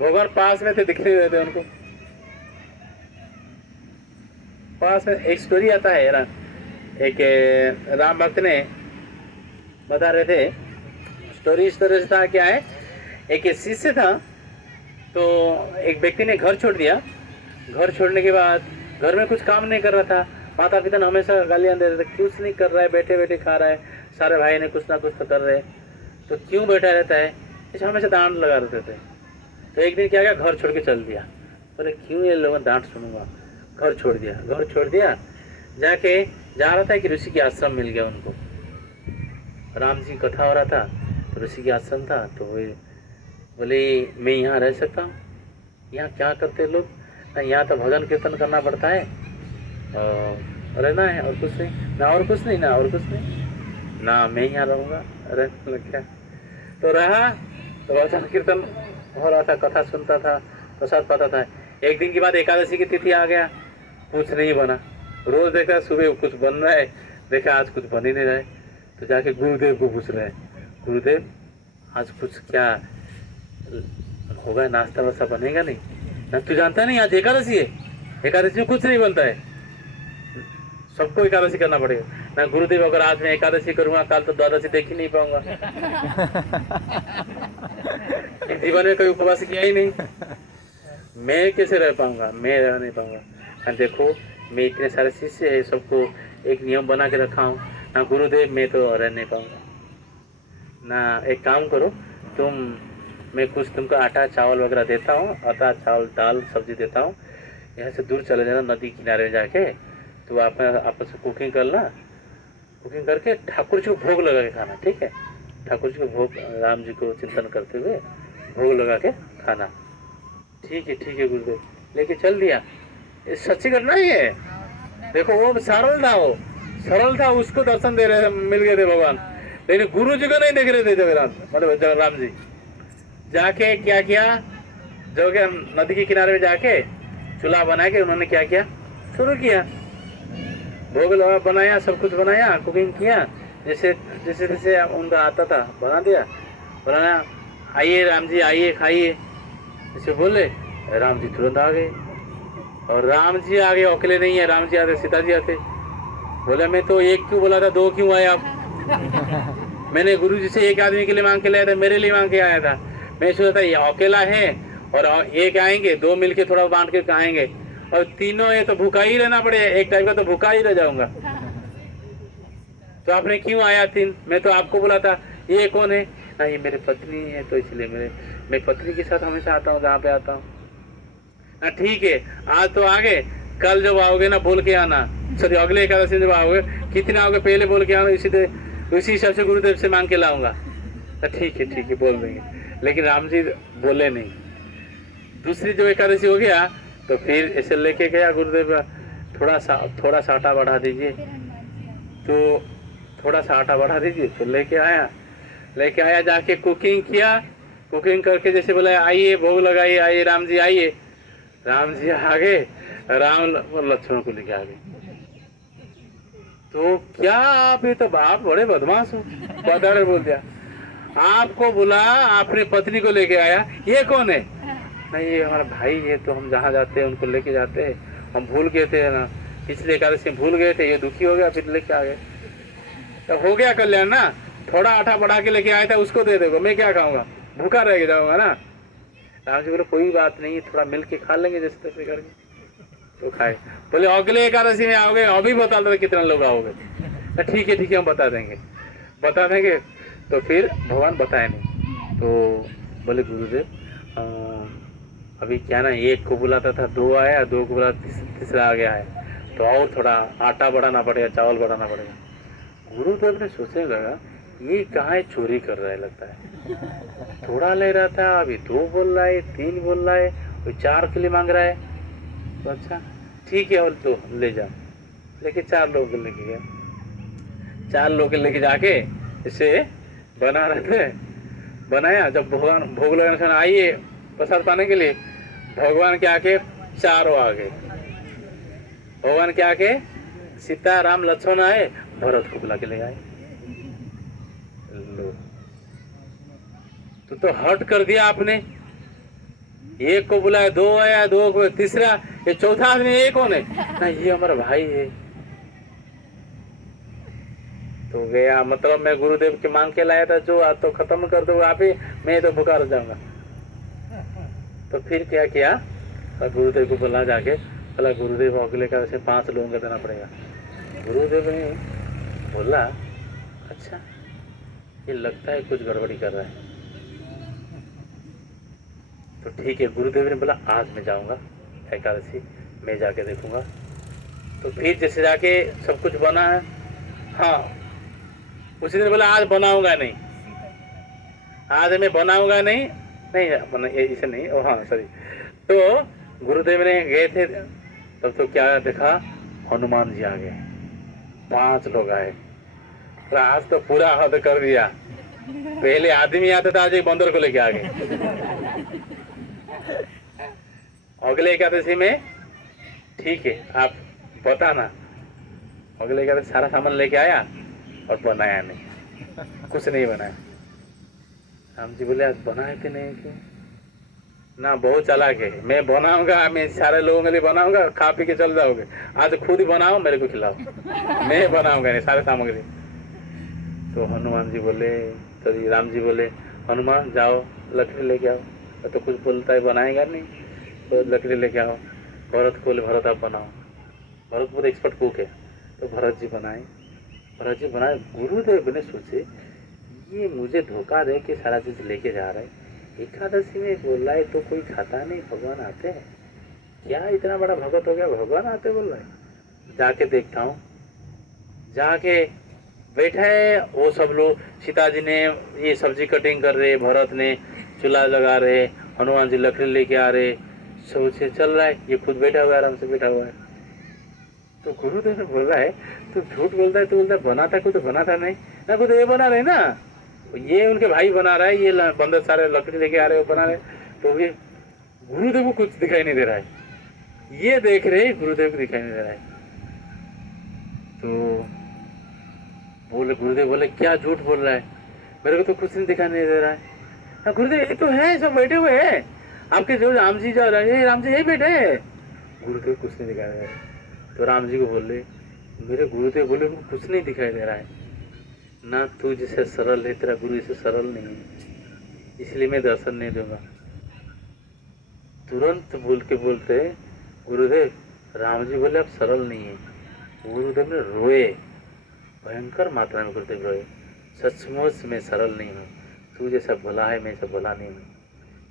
भगवान पास में थे, दिख नहीं रहे थे उनको। पास में एक स्टोरी आता है ना, एक राम भक्त ने बता रहे थे, स्टोरी इस तरह से था, क्या है, एक शिष्य था, तो एक व्यक्ति ने घर छोड़ दिया। घर छोड़ने के बाद घर में कुछ काम नहीं कर रहा था, माता पिता ने हमेशा गालियां दे रहे थे, कुछ नहीं कर रहा है, बैठे बैठे खा रहा है, सारे भाई ने कुछ ना कुछ तो कर रहे, तो क्यों बैठा रहता है, ऐसे हमेशा डांट लगा रहते थे। तो एक दिन क्या गया, घर छोड़ के चल दिया। बोले क्यों ये लोग डांट सुनूंगा, घर छोड़ दिया। घर छोड़ दिया, जाके जा रहा था कि ऋषि के आश्रम मिल गया उनको। राम जी कथा हो रहा था, तो ऋषि के आश्रम था, तो बोले मैं यहाँ रह सकता हूँ, यहाँ क्या करते लोग, ना यहाँ तो भजन कीर्तन करना पड़ता है, रहना है और कुछ नहीं ना, और कुछ नहीं ना, और कुछ नहीं ना, मैं यहाँ रहूँगा, रहने लग गया। तो रहा, तो भजन कीर्तन हो रहा था, कथा सुनता था, प्रसाद पाता था। एक दिन के बाद एकादशी की तिथि आ गया, कुछ नहीं बना। रोज देखा सुबह कुछ बन रहा है, देखा आज कुछ बन ही नहीं रहा है। तो जाके गुरुदेव को पूछ रहे हैं, गुरुदेव आज कुछ क्या होगा, नाश्ता वास्ता बनेगा नहीं? ना तू जानता नहीं आज एकादशी है, एकादशी में कुछ नहीं बनता है, सबको एकादशी करना पड़ेगा। ना गुरुदेव अगर आज मैं एकादशी करूंगा कल तो द्वादशी देख ही नहीं पाऊंगा। इस जीवन में कोई उपवास किया ही नहीं, मैं कैसे रह पाऊंगा, मैं रह नहीं पाऊंगा। और देखो मैं इतने सारे शिष्य है, सबको एक नियम बना के रखा हूँ, ना गुरुदेव मैं तो रह नहीं पाऊंगा। ना एक काम करो तुम, मैं कुछ तुमको आटा चावल वगैरह देता हूँ, आटा चावल दाल सब्जी देता हूँ, यहाँ से दूर चले जाना नदी किनारे में जाके, तो आप आपस में कुकिंग करना, कुकिंग करके ठाकुर जी को भोग लगा के खाना, ठीक है? ठाकुर जी को भोग, राम जी को चिंतन करते हुए भोग लगा के खाना। ठीक है गुरुदेव, लेके चल दिया। ये सच्ची घटना ही है। देखो वो सरल था, वो सरल था, उसको दर्शन दे रहे मिल गए थे भगवान, लेकिन गुरु जी को नहीं देख रहे थे जगन्नाथ, मतलब जगराम जी। जाके क्या किया, जो कि नदी के किनारे में जाके चूल्हा बना के उन्होंने क्या किया, शुरू किया, भोग लगा बनाया, सब कुछ बनाया, कुकिंग किया, जैसे जैसे जैसे उनका आता था बना दिया, बनाया, आइए राम जी आइए खाइए, जैसे बोले राम जी तुरंत आ गए। और राम जी आ गए, अकेले नहीं है, राम जी आते, सीता जी आते। बोले मैं तो एक क्यों बोला था, दो क्यों आए आप? मैंने गुरु जी से एक आदमी के लिए मांग के लाया था, मेरे लिए मांग के आया था। मैं सोचा था ये अकेला है और एक आएंगे, दो मिलके थोड़ा बांट के खाएंगे, और तीनों है तो भूखा ही रहना पड़ेगा, एक टाइम का तो भूखा ही रह जाऊंगा। तो आपने क्यों आया तीन? मैं तो आपको बोला था। ये कौन है? ना ये मेरी पत्नी है, तो इसलिए मैं पत्नी के साथ हमेशा आता हूँ जहाँ पे आता हूँ ना। ठीक है, आज तो आ गए, कल जब आओगे ना बोल के आना, सॉरी अगले एकादशी जब आओगे, कितने आओगे पहले बोल के आना, उसी हिसाब से गुरुदेव से मांग के लाऊंगा। ठीक है बोल देंगे। लेकिन राम जी बोले नहीं। दूसरी जो एकादशी हो गया तो फिर ऐसे लेके गया गुरुदेव, थोड़ा सा आटा बढ़ा दीजिए, तो थोड़ा सा आटा बढ़ा दीजिए, तो लेके आया, जाके कुकिंग किया, कुकिंग करके जैसे बोला आइए भोग लगाइए, आइए राम जी आइए, राम जी आ गए, राम लक्ष्मण को लेके आ गए। तो क्या आप, ये तो आप बड़े बदमाश हो, बदार बोल दिया, आपको बुला, आपने पत्नी को लेके आया, ये कौन है? नहीं ये हमारा भाई है, तो हम जहाँ जाते हैं उनको लेके जाते हैं, हम भूल गए थे ना, पिछले एकादशी भूल गए थे, ये दुखी हो गया फिर लेके आ गए। तो हो गया कल्याण ना, थोड़ा आटा बढ़ा के लेके आया था, उसको दे देगा, मैं क्या खाऊंगा, भूखा रह जाऊंगा ना। राम जी बोले कोई बात नहीं, थोड़ा मिल के खा लेंगे जैसे तैसे करके, तो खाए। बोले अगले एकादशी में आओगे, अभी बता दो कितना लोग आओगे। तो ठीक है हम बता देंगे। तो फिर भगवान बताए नहीं, तो बोले गुरुदेव अभी क्या ना, एक को बुलाता था, दो आया, दो को बुला, तीसरा आ गया है, तो और थोड़ा आटा बढ़ाना पड़ेगा, चावल बढ़ाना पड़ेगा। गुरुदेव ने सोचने लगा ये कहाँ है, चोरी कर रहा है लगता है, थोड़ा ले रहा था, अभी दो बोल रहा है, तीन बोल रहा है, कोई चार के लिए मांग रहा है। तो अच्छा ठीक है, और दो ले जा, लेके चार लोग लेके गया, चार लोग लेके जाके इसे बना रहे थे, बनाया। जब भगवान भोग लगाने आइए प्रसाद पाने के लिए, भगवान के आके चारों आ गए, भगवान के आके सीता राम लक्ष्मण आए, भरत को बुला के ले आए। लो तो हट कर दिया आपने, एक को बुलाया, दो आया, दो को, तीसरा, ये चौथा आदमी ये कौन है? ना ये हमारा भाई है। तो गया, मतलब मैं गुरुदेव के मांग के लाया था, जो आज तो खत्म कर दो आप ही, मैं तो भूखा रह जाऊंगा। तो फिर क्या किया, तो गुरुदेव को बोला जाके, बोला गुरुदेव अगले का वैसे 5 लोगों का देना पड़ेगा। गुरुदेव ने बोला अच्छा ये लगता है कुछ गड़बड़ी कर रहा है, तो ठीक है। गुरुदेव ने बोला आज मैं जाऊंगा एकादशी, मैं जाके देखूंगा। तो फिर जैसे जाके सब कुछ बना है, हाँ उसी दिन बोला आज बनाऊंगा नहीं, आज मैं बनाऊंगा नहीं इसे नहीं, हाँ सॉरी। तो गुरुदेव ने गए थे, तब तो क्या देखा, हनुमान जी आ गए, 5 लोग आए, तो आज तो पूरा हद कर दिया, पहले आदमी आता था, आज एक बंदर को लेके आ गए। अगले एकादशी में ठीक है आप बताना। अगले एकादशी सारा सामान लेके आया और बनाया नहीं, कुछ नहीं बनाया। राम जी बोले आज बनाए कि नहीं क्यों? ना बहुत चालाक है, मैं बनाऊंगा, मैं सारे लोगों के लिए बनाऊंगा, खा पी के चल जाओगे। आज खुद ही बनाओ, मेरे को खिलाओ, मैं बनाऊंगा नहीं सारे सामग्री। तो हनुमान जी बोले, तो राम जी बोले हनुमान जाओ लकड़ी लेके आओ। तो कुछ बोलता है बनाएगा नहीं, तो लकड़ी लेके आओ। भरत को बोले भरत आप बनाओ। भरत बहुत एक्सपर्ट कुक है, तो भरत जी बनाए। भरत जी बनाए। गुरुदेव ने सोचे ये मुझे धोखा दे के सारा चीज लेके जा रहा है। एकादशी में बोल रहा है तो कोई खाता नहीं, भगवान आते हैं क्या? इतना बड़ा भगत हो गया, भगवान आते बोल रहा है। जाके देखता हूँ। जाके बैठे वो सब लोग, सीता जी ने ये सब्जी कटिंग कर रहे, भरत ने चूल्हा लगा रहे, हनुमान जी लकड़ी लेके आ रहे, सब से चल रहा है। ये खुद बैठा हुआ है, आराम से बैठा हुआ है। तो गुरुदेव बोल रहा है तू झूठ बोलता है, तू बोलता है बनाता कोई तो बनाता नहीं ना, खुद ये बना रहे ना, ये उनके भाई बना रहा है, ये बंदर सारे लकड़ी लेके आ रहे बना रहे। तो ये गुरुदेव को कुछ दिखाई नहीं दे रहा है, ये देख रहे गुरुदेव को दिखाई नहीं दे रहा है। तो बोले गुरुदेव बोले क्या झूठ बोल रहा है, मेरे को तो कुछ नहीं दिखाई नहीं दे रहा है। हाँ गुरुदेव ये तो है, सब बैठे हुए हैं आपके, जो राम जी जा रहे हैं, राम जी यही बैठे हैं। गुरुदेव कुछ नहीं दिखाई दे रहा है। तो राम जी को बोले मेरे गुरुदेव बोले उनको कुछ नहीं दिखाई दे रहा है ना, तू जैसे सरल है तेरा गुरु जैसे सरल नहीं है, इसलिए मैं दर्शन नहीं दूंगा। तुरंत बोल के बोलते गुरुदेव, राम जी बोले आप सरल नहीं है। गुरुदेव ने रोए, भयंकर मात्रा में गुरुदेव रोए, सचमुच मैं सरल नहीं हूँ, तू जैसा भला है मैं ऐसा भला नहीं हूँ,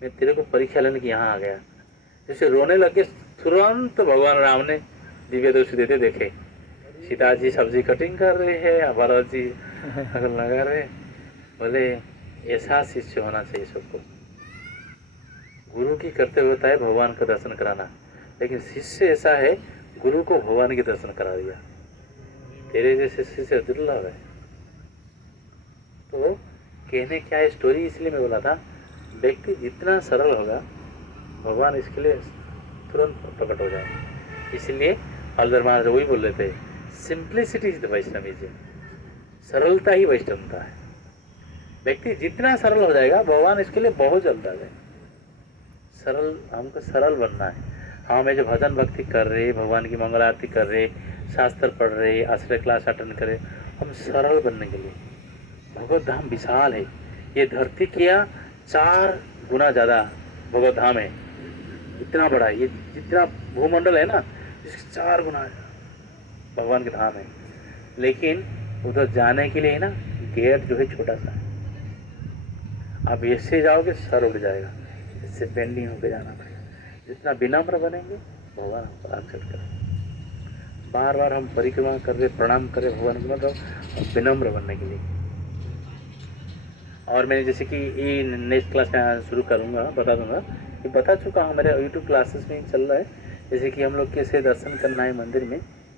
मैं तेरे को परीक्षा लेने के यहाँ आ गया। जैसे रोने लगे तुरंत भगवान राम ने दिव्य दृष्टि देते देखे, सीता जी सब्जी कटिंग कर रहे हैं, भरत जी लगा रहे। बोले ऐसा शिष्य होना चाहिए सबको। गुरु की कर्तव्य होता है भगवान का दर्शन कराना, लेकिन शिष्य ऐसा है गुरु को भगवान के दर्शन करा दिया। तेरे जैसे शिष्य दुर्लभ है। तो कहने क्या है स्टोरी, इसलिए मैं बोला था व्यक्ति जितना सरल होगा भगवान इसके लिए तुरंत प्रकट हो जाए। इसलिए हल्दर महाराज वही बोल रहे थे, सिंप्लिसिटी इज द वैष्णविज्म, सरलता ही वैष्णवता है। व्यक्ति जितना सरल हो जाएगा भगवान इसके लिए बहुत जल्द आ जाए। सरल, हमको सरल बनना है। हम जो भजन भक्ति कर रहे, भगवान की मंगल आरती कर रहे, शास्त्र पढ़ रहे, आश्रय क्लास अटेंड करे, हम सरल बनने के लिए। भगवत धाम विशाल है, ये धरती किया 4 गुना ज़्यादा भगवत धाम है, इतना बड़ा। ये जितना भूमंडल है ना, इसके 4 गुना भगवान के धाम है। लेकिन उधर जाने के लिए ना गेट जो है छोटा सा, आप ऐसे जाओगे सर उड़ जाएगा, इससे बेंडिंग होकर जाना पड़ेगा। जितना विनम्र बनेंगे भगवान हमको एक्सेप्ट करें। बार बार हम परिक्रमा कर रहे, प्रणाम करें भगवान को, मतलब विनम्र बनने के लिए। और मैंने जैसे कि ये नेक्स्ट क्लास में शुरू करूँगा, बता दूंगा, ये बता चुका हूँ, मेरे यूट्यूब क्लासेस में चल रहा है। जैसे कि हम लोग कैसे दर्शन करना है मंदिर में,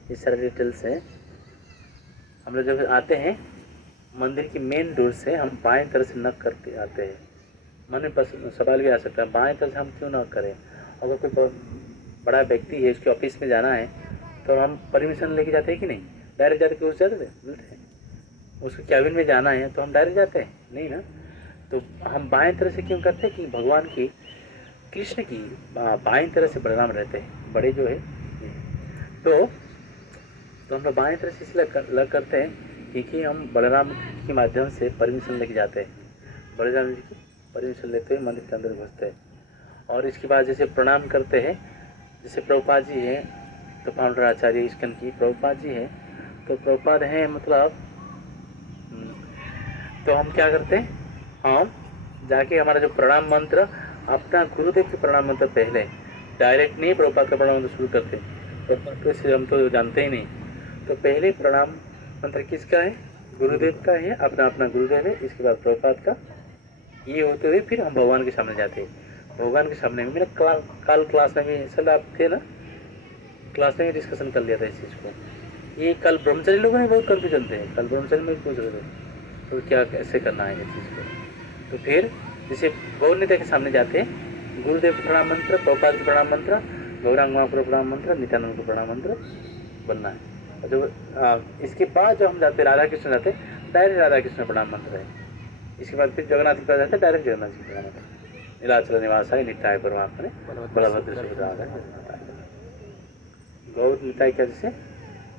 ये सारे डिटेल्स है। हम लोग जब आते हैं मंदिर की मेन डोर से, हम बाएं तरफ से नक करके आते हैं। मन में सवाल भी आ सकता है बाएं तरफ से हम क्यों नक करें। अगर कोई बड़ा व्यक्ति है, उसके ऑफिस में जाना है, तो हम परमिशन लेके जाते हैं कि नहीं? डायरेक्ट जाते घुस जाते थे, मिलते हैं। उसके कैबिन में जाना है तो हम डायरेक्ट जाते हैं नहीं ना। तो हम बाएं तरफ से क्यों करते हैं कि भगवान की, कृष्ण की बाएं तरफ से बलराम रहते हैं, बड़े जो है। तो हम लोग बाएं तरफ से इसलिए करते हैं क्योंकि हम बलराम के माध्यम से परमिशन लेके जाते हैं। बलराम जी की परमिशन लेते हुए मंदिर के अंदर घुसते हैं। और इसके बाद जैसे प्रणाम करते हैं, जैसे प्रभुपाद जी हैं, तो फाउंडर आचार्य इस्कन की प्रभुपाद जी हैं, तो प्रभुपाद हैं मतलब, तो हम क्या करते हैं, हम जाके हमारा जो प्रणाम मंत्र, अपना गुरुदेव के प्रणाम मंत्र पहले, डायरेक्ट नहीं प्रभुपाद का प्रणाम मंत्र शुरू करते, तो इससे हम तो जानते ही नहीं। तो पहले प्रणाम मंत्र किसका है? गुरुदेव का है, अपना अपना गुरुदेव है, इसके बाद प्रभुपाद का। ये होते हुए फिर हम भगवान के सामने जाते हैं। भगवान के सामने में मेरे कल क्लास में भी सब आप थे ना, क्लास में भी डिस्कशन कर लिया था इस चीज़ को। ये कल ब्रह्मचारी लोगों ने बहुत कन्फ्यूजन थे, कल ब्रह्मचारी में पूछ रहे थे तो क्या कैसे करना है ये चीज़ को। तो फिर जैसे गौर नित्य के सामने जाते हैं, गुरुदेव को प्रणाम मंत्र, प्रभुपाद को प्रणाम मंत्र, गौरांग महाप्रभु को प्रणाम मंत्र, नित्यानंद को प्रणाम मंत्र बनना है। और जो इसके बाद जो हम जाते राधा कृष्ण जाते डायरेक्ट राधा कृष्ण प्रणाम मंत्र है। इसके बाद फिर जगन्नाथ जी के पास जाते डायरेक्ट जगन्नाथ जी प्रणाम मंत्र, नीलाचल निवासाय नित्याय परमात्मने बलभद्र सुभद्राय गौर निताय क्या जैसे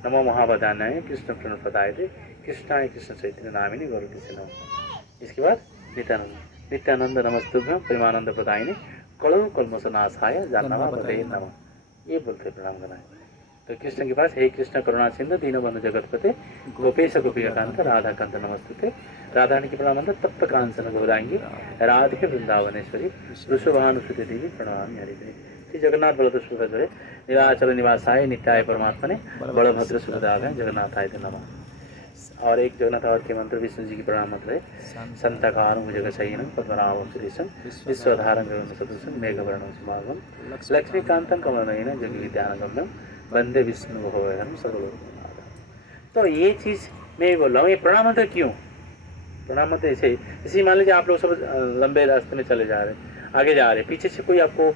नमो महावदानाय कृष्ण प्रणपदाय थे कृष्णाय कृष्ण चैतन्य नामिनी गौर कृष्ण नमः। इसके बाद नित्यानंद नित्यानंद नमस्तुभ्यं प्रेमानंद प्रदायिने कलौ कल्मषनाशाय जाननामा पते नमः, ये बोलते प्रणाम करना है। तो कृष्ण के पास हे कृष्ण करुणा सिंधु दीनबंधु जगतपते गोपेश गोपिकांत राधा कांत नमस्तुते, राधा रानी की प्रणाम मंत्र तप्त कांचन गौरांगी राधे वृंदावनेश्वरी वृषभानुसुते देवी प्रणाम हरिप्रिय। श्री जगन्नाथ बलभद्र सुभद्राय नीलाचल निवासाय नित्याय परमात्मने बलभद्र सुभद्राय जगन्नाथाय नमः। और एक जगन्नाथ और के मंत्र विष्णु जी की प्रणाम मंत्र है संतकारं भुजगशयनं पद्मनाभं सुरेशं विश्वधारं गगन सदृशं मेघवर्णं समागम लक्ष्मीकांतं कमलनयनं जगविद्यानगम्यं वंदे विष्णु भगवान सर्वलोकनाथं। तो ये चीज़ मैं बोल रहा हूँ, ये प्रणाम मंत्र क्यों? प्रणाम मंत्र ऐसे इसी मान लीजिए आप लोग सब लंबे रास्ते में चले जा रहे हैं, आगे जा रहे हैं, पीछे से कोई आपको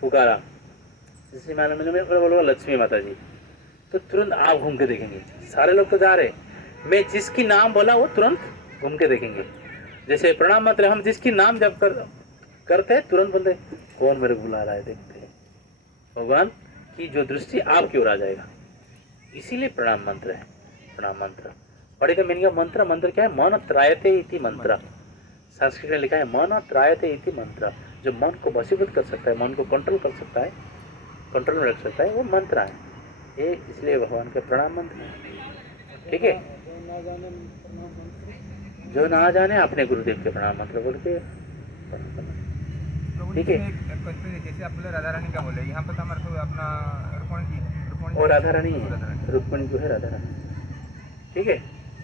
पुकारा, जैसे मान मैंने बोलूँगा लक्ष्मी माता जी, तो तुरंत आप घूम के देखेंगे। सारे लोग तो जा रहे हैं, मैं जिसकी नाम बोला वो तुरंत घूम के देखेंगे। जैसे प्रणाम मंत्र हम जिसकी नाम जब करते हैं तुरंत बोलते कौन मेरे को बुला रहा है, देखते हैं भगवान की जो दृष्टि आपकी ओर आ जाएगा। इसीलिए प्रणाम मंत्र है। प्रणाम मंत्र पढ़े का मीनिंग मंत्र, मंत्र क्या है? मन त्रायते इति मंत्र, संस्कृत में लिखा है मन त्रायते इति मंत्र, जो मन को वशीभूत कर सकता है, मन को कंट्रोल कर सकता है, कंट्रोल में रख सकता है, वो मंत्र है ये। इसलिए भगवान का प्रणाम मंत्र है। ठीक है, जो ना जाने अपने गुरुदेव के प्रणाम मंत्र बोल के प्रणाम करना। ठीक है, जैसे आप बोले राधा रानी का बोले, यहाँ पर हमारे को अपना रुक्मणी और राधा रानी है, रुक्मणी जो है राधा रानी। ठीक है,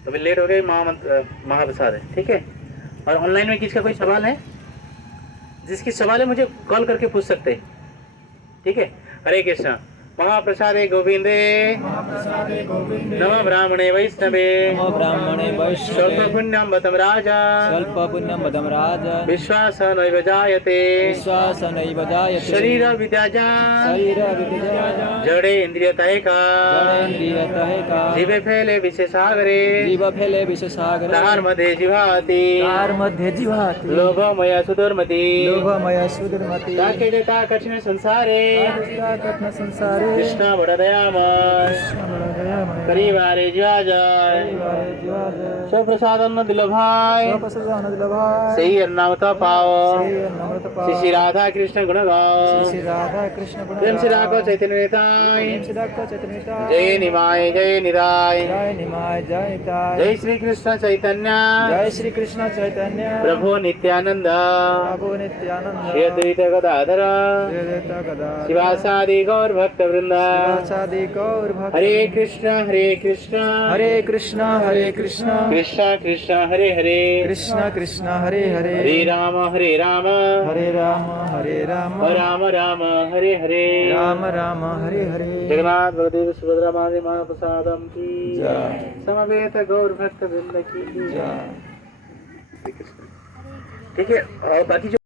तो अभी लेट हो गए, महाप्रसाद है। ठीक है, और ऑनलाइन में किसका कोई सवाल है? जिसकी सवाल है मुझे कॉल करके पूछ सकते हैं। ठीक है, हरे कृष्णा। महाप्रसादे गोविंदे नमः ब्राह्मणे वैष्णवे स्वल्प पुण्यं बतम राजा विश्वास नैव जायते शरीर विद्याजा जड़े इंद्रियतय का जीवे फैले विशेषागरे तार मध्ये जीवाति लोभमय सुदुर्मति ताके देता कठिन संसारे कृष्ण बड़ा दयामय परिवारे जा जाय सब प्रसादन दिल भाई सही अन्नावता पाओ श्री राधा कृष्ण गुण गाओ प्रेम से राखो चैतन्य निताय जय निमाय जय निराय जय श्री कृष्ण चैतन्य प्रभु नित्यानंद श्री अद्वैत गदाधर शिवासादि गौर भक्त वृंदा हरे कृष्ण हरे कृष्ण कृष्ण कृष्ण हरे हरे हरे राम राम राम हरे हरे जगन्नाथ बलदेव सुभद्रा माता महाप्रसादम की समवेत गौर भक्त वृंद की। ठीक है, और बाकी जो